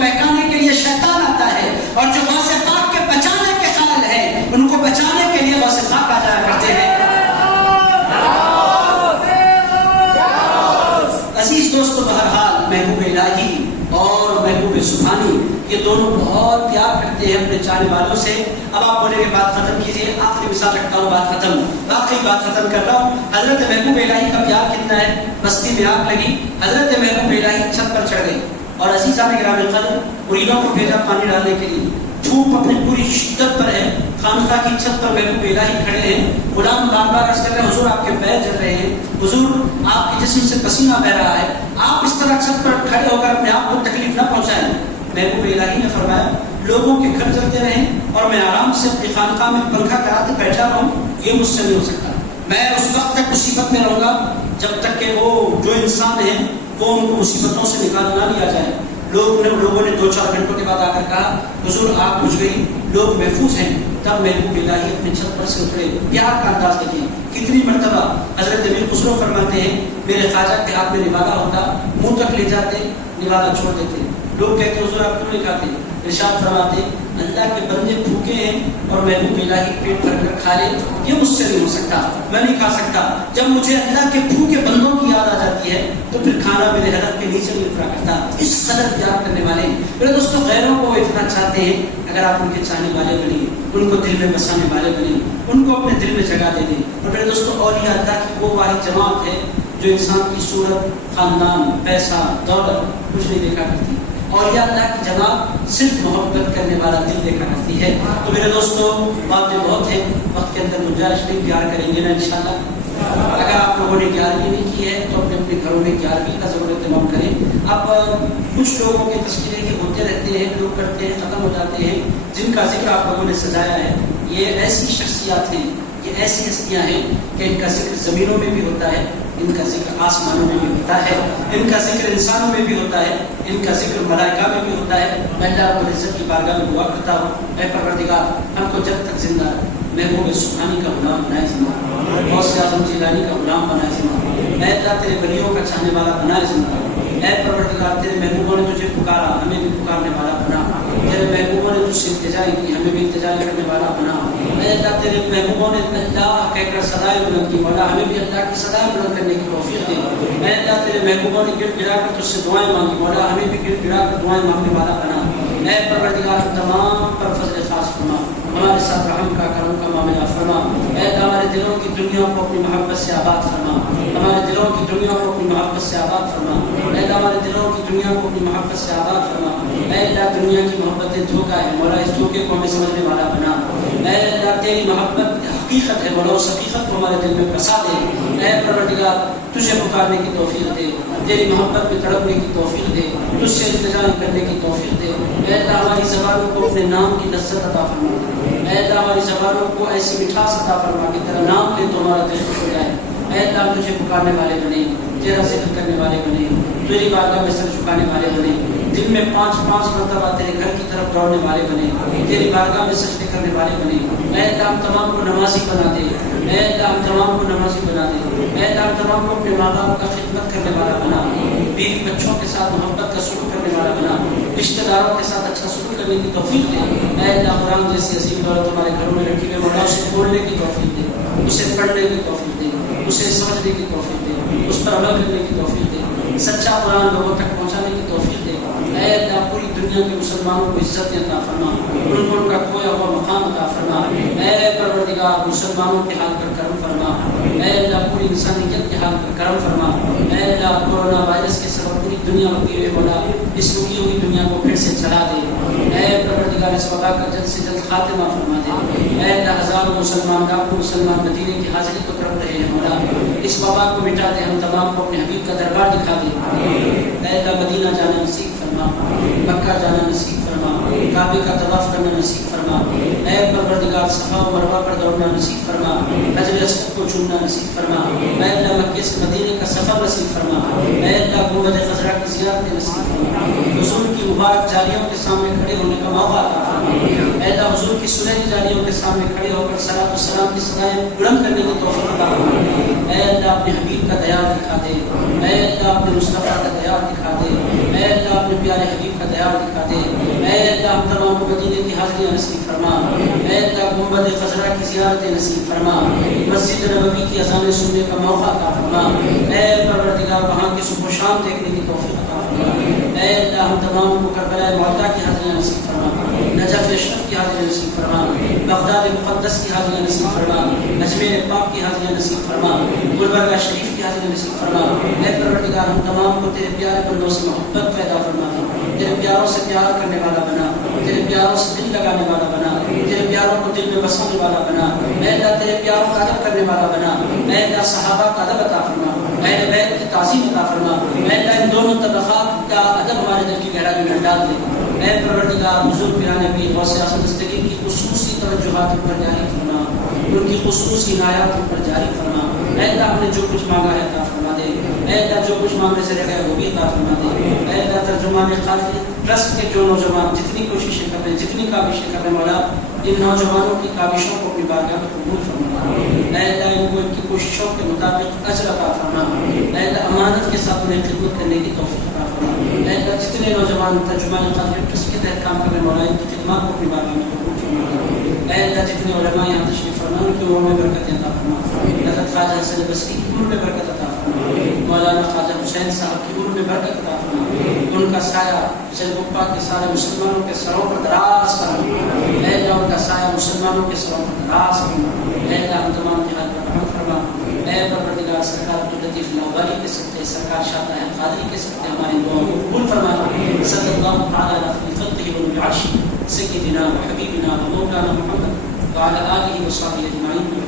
دونوں بہت پیار کرتے ہیں اپنے چاہنے والوں سے. اب آپ بولے کہ بات ختم کیجیے. آخری مثال رکھتا ہوں, بات ختم, واقعی بات ختم کر رہا ہوں. حضرت محبوب الہی کا پیار کتنا ہے. بستی میں آگ لگی, حضرت محبوب الہی چھت پر چڑھ گئی اور عزیزان گرامی القدر مریدوں کو بھیجا پانی ڈالنے کے لیے. دھوپ اپنی پوری شدت پر ہے, خانقاہ کی چھت پر محبوب الہی کھڑے ہیں. غلام بار بار عرض کر رہے ہیں حضور آپ کے پیر جل رہے ہیں, حضور آپ کے جسم سے پسینہ بہ رہا ہے, آپ اس طرح چھت پر کھڑے ہو کر اپنے آپ کو تکلیف نہ پہنچائیں. محبوب الہی نے فرمایا لوگوں کے گھر جلتے رہیں اور میں آرام سے اپنی خانقاہ میں پنکھا کراتے بیٹھا رہوں, یہ مجھ سے نہیں ہو سکتا. میں اس وقت تک مصیبت میں رہوں گا جب تک کہ وہ جو انسان ہیں وہ ان کو مصیبتوں سے نکال نہ لیا جائے. لوگوں نے 2-4 گھنٹوں کے بعد آ کر کہا حضور آگ بجھ گئی, لوگ محفوظ ہیں. تب محبوب الہی اپنے چھت پر سے اترے. پیار کا انداز دیکھیں کتنی مرتبہ حضرت امیر خسرو فرماتے ہیں میرے خواجہ کے ہاتھ میں نوالا ہوتا, منہ تک لے جاتے, نوالا چھوڑ دیتے. لوگ کہتے حضور آپ کیوں نہیں کھاتے. ارشاد فرماتے اللہ کے بندے بھوکے ہیں اور محبوب الہی پیٹ بھر کر کھا لے, یہ مجھ سے نہیں ہو سکتا, میں نہیں کھا سکتا. جب مجھے اللہ کے بھوکے بندوں کی یاد آ جاتی ہے تو پھر کھانا میرے حلق کے نیچے نہیں اترا کرتا. اس قدر پیار کرنے والے میرے دوستوں غیروں کو اتنا چاہتے ہیں. اگر آپ ان کے چاہنے والے بنیں, ان کو دل میں بسانے والے بنیں, ان کو اپنے دل میں جگہ دے دیں. اور میرے دوستوں اولیاء اللہ کی وہ واحد جماعت ہے جو انسان کی صورت, خاندان, پیسہ, دولت کچھ نہیں دیکھا کرتی. اولیاء اللہ کی جماعت صرف محبت کرنے والا دل دیکھا کرتی ہے. تو میرے دوستوں باتیں بہت ہیں, وقت کے اندر گنجائش نہیں, پیار کریں گے نا انشاءاللہ. اگر آپ لوگوں نے 11ویں نہیں کی ہے تو اپنے اپنے گھروں میں 11ویں کا ضرور اہتمام کریں. اب کچھ لوگوں کے تذکرے کے ہوتے رہتے ہیں, لوگ کرتے ہیں, ختم ہو جاتے ہیں. جن کا ذکر آپ لوگوں نے سجایا ہے یہ ایسی شخصیات ہیں, یہ ایسی ہستیاں ہیں کہ ان کا ذکر زمینوں میں بھی ہوتا ہے, ان کا ذکر آسمانوں میں بھی ہوتا ہے, ان کا ذکر انسانوں میں بھی ہوتا ہے, ان کا ذکر ملائکہ میں بھی ہوتا ہے. میں اللہ رب العزت کی بارگاہ میں دعا کرتا ہوں اے پروردگار ہم کو جب تک زندہ محبوب سبحانی کا غلام بنائے زندہ, غوث اعظم جیلانی کا غلام بنائے زندہ. اے اللہ تیرے ولیوں کا چاہنے والا بنائے زندہ. اے پروردگار تیرے محبوبوں نے تجھے پکارا, ہمیں بھی پکارنے والا بنا. تیرے محبوبوں نے تجھ سے التجا کی, ہمیں بھی التجا کرنے والا بنا. اے اللہ تیرے محبوبوں نے اللہ کہہ کر صدائیں بلند کی, مولا ہمیں بھی اللہ کی صدائیں بلند کرنے کی توفیق دے. اے اللہ تیرے محبوبوں نے گر گرا کر تجھ سے دعائیں مانگی, مولا ہمیں بھی گر گرا کر دعائیں مانگنے والا بنا. اے پروردگار تمام پر فضل خاص فرما, ہمارے ساتھ رحم کا, کرم کا معاملہ فرما. اے ہمارے دلوں کی دنیا کو اپنی محبت سے آباد فرما, ہمارے دلوں کی دنیا کو اپنی محبت سے آباد فرما. اے ہمارے دلوں کی دنیا کو اپنی محبت سے آباد فرما. اے اللہ دنیا کی محبت دھوکہ ہے, مولا اس دھوکے کو ہمیں سمجھنے والا بنا. اے اللہ تیری محبت حقیقت ہے, مولا اس حقیقت کو ہمارے دل میں بسا دے. اے پروردگار تجھے پکارنے کی توفیق دے, تیری محبت میں تڑپنے کی توفیق دے, تجھ سے التجا کرنے کی توفیق دے. اے اللہ ہماری زبانوں کو اپنے نام کی لذت عطا فرما. اے اللہ ہماری زبانوں کو ایسی مٹھاس عطا فرما کہ تیرا نام لے تو ہمارا دل خوش ہو جائے. اے اللہ ہم تجھے پکارنے والے بنے, تیرا ذکر کرنے والے بنے, تیری بارگاہ میں سر جھکانے والے بنے, دن میں 5 مرتبہ تیرے گھر کی طرف دوڑنے والے بنے, تیری بارگاہ میں سجدے کرنے والے بنے. اے اللہ ہم تمام کو نمازی بنا دے. اے اللہ ہم تمام کو نمازی بنا دے. اے اللہ ہم تمام کو اپنے ماں باپ کا خدمت کرنے والا بنا, بیوی بچوں کے ساتھ محبت کا سلوک کرنے والا بنا, رشتہ داروں کے ساتھ اچھا سلوک کرنے کی توفیق دے. اے اللہ قرآن جیسی عظیم دولت ہمارے گھروں میں رکھی ہوئی, مولا اسے بولنے کی توفیق دے, اسے پڑھنے کی توفیق دے, اسے سمجھنے کی توفیق دے, اس پر عمل کرنے کی توفیق دے, سچا قرآن لوگوں تک پہنچانے کی توفیق دے. اے اللہ پوری دنیا کے مسلمانوں کو عزت عطا فرما, ان کو ان کا کھویا ہوا مقام عطا فرما. اے پروردگار مسلمانوں کے حال پر کرم فرما. اے اللہ پوری انسانیت کے حال پر کرم فرما. اے اللہ کورونا وائرس کے سبب پوری دنیا رکی ہوئی, مولا اس رکی ہوئی دنیا کو پھر سے چلا دے. اے پروردگار اس وبا کا جلد سے جلد خاتمہ فرما دے. اے اللہ ہزاروں مسلمان لاکھوں مسلمان مدینے کی حاضری کو تڑپ رہے ہیں, مولا اس وبا کو مٹا دے, ہم تمام کو اپنے حبیب کا دربار دکھا دے. اے اللہ مدینہ جانا نصیب فرما, مکہ جانا نصیب فرما, کعبے کا طواف کرنا نصیب فرما. اے پروردگار صفا و مروہ پر دوڑنا نصیب فرما, حجر اسود کو چومنا نصیب فرما. اے اللہ مکے سے مدینے کا سفر نصیب فرما. اے اللہ گنبد خضرا کی زیارت نصیب فرما. حضور کی مبارک جالیوں کے سامنے کھڑے ہونے کا موقع عطا فرما. اے اللہ حضور کی سنہری جالیوں کے سامنے کھڑے ہو کر صلاۃ و سلام کی صدائیں بلند کرنے کی توفیق عطا فرما. اے اللہ اپنے حبیب کا دیار دکھا دے. اے اللہ اپنے مصطفیٰ کا دیار دکھا دے. اے اللہ اپنے پیارے حبیب کا دیار دکھا دے. اے اللہ ہم تمام کو مدینے کی حاضریاں نصیب فرما. اے اللہ گنبد خضرا کی زیارتیں نصیب فرما. مسجد نبوی کی اذانیں سننے کا موقع عطا فرما. اے پروردگار وہاں کی صبح و شام دیکھنے کی توفیق عطا فرما. اے اللہ ہم تمام کو کربلا معطا کی حاضریاں نصیب فرما، نجف اشرف کی حاضریاں نصیب فرما، بغداد مقدس کی حاضریاں نصیب فرما، اجمیر پاک کی حاضریاں نصیب فرما، گلبرگہ شریف کی حاضریاں نصیب فرما۔ اے پروردگار ہم تمام کو تیرے پیارے بندوں سے محبت پیدا فرما دے، تیرے پیاروں سے پیار کرنے والا بنا، تیرے پیاروں سے دل لگانے والا بنا، تیرے پیاروں کو دل میں بسانے والا بنا، اے اللہ تیرے پیاروں کا ادب کرنے والا بنا، اے اللہ صحابہ کا ادب عطا فرما، اہل بیت کی تعظیم عطا فرما، اے اللہ ان دونوں طبقات کا ادب ہمارے دل کی گہرائی میں ڈال دے۔ اے پروردگار حضور پیرانے پیر غوث اعظم دستگیر کی خصوصی توجہات پر جاری فرما، ان کی خصوصی عنایات پر جاری فرما۔ اے اللہ ہم نے جو کچھ مانگا ہے عطا فرما دے، اے اللہ جو کچھ مانگنے سے رہ گئے وہ بھی عطا فرما دے۔ اے اللہ ترجمان قادری ٹرسٹ کے جو نوجوان جتنی کوششیں کر رہے ہیں، جتنی کاوشیں کر رہے ہیں، مولا ان نوجوانوں کی کاوشوں کو اپنی بارگاہ میں قبول فرما۔ اے اللہ ان کو ان کی کوششوں کے مطابق اجر عطا فرما۔ اے اللہ امانت کے ساتھ انہیں خدمت کرنے کی توفیق عطا فرما۔ اے اللہ جتنے نوجوان ترجمان قادری ٹرسٹ کے تحت کام کر رہے ہیں، مولا ان کی خدمات کو اپنی بارگاہ میں قبول فرما۔ اے اللہ جتنے علماء یہاں تشریف فرما ان کی عمر میں برکت عطا فرما۔ حضرت خواجہ حسن بصری کی عمر میں برکت عطا فرما، مولانا خواجہ حسین صاحب کی عمر میں برکت عطا فرما، ان کا سایہ شیخ کے سارے مسلمانوں کے سروں پر دراز فرما۔ اے اللہ ان کا سایہ مسلمانوں کے سروں پر دراز فرما۔ اے اللہ ہم تمام جہاد پر رحمت فرما۔ اے پروردگار سرکار عبداللطیف الاولی کے صدقے، سرکار شاہ طاہر قادری کے صدقے ہماری دعاؤں کو قبول فرما۔ صلی اللہ تعالی علی خلقہ ورب العرش سیدنا و حبیبنا و مولانا محمد وعلی آلہ و صحبہ اجمعین۔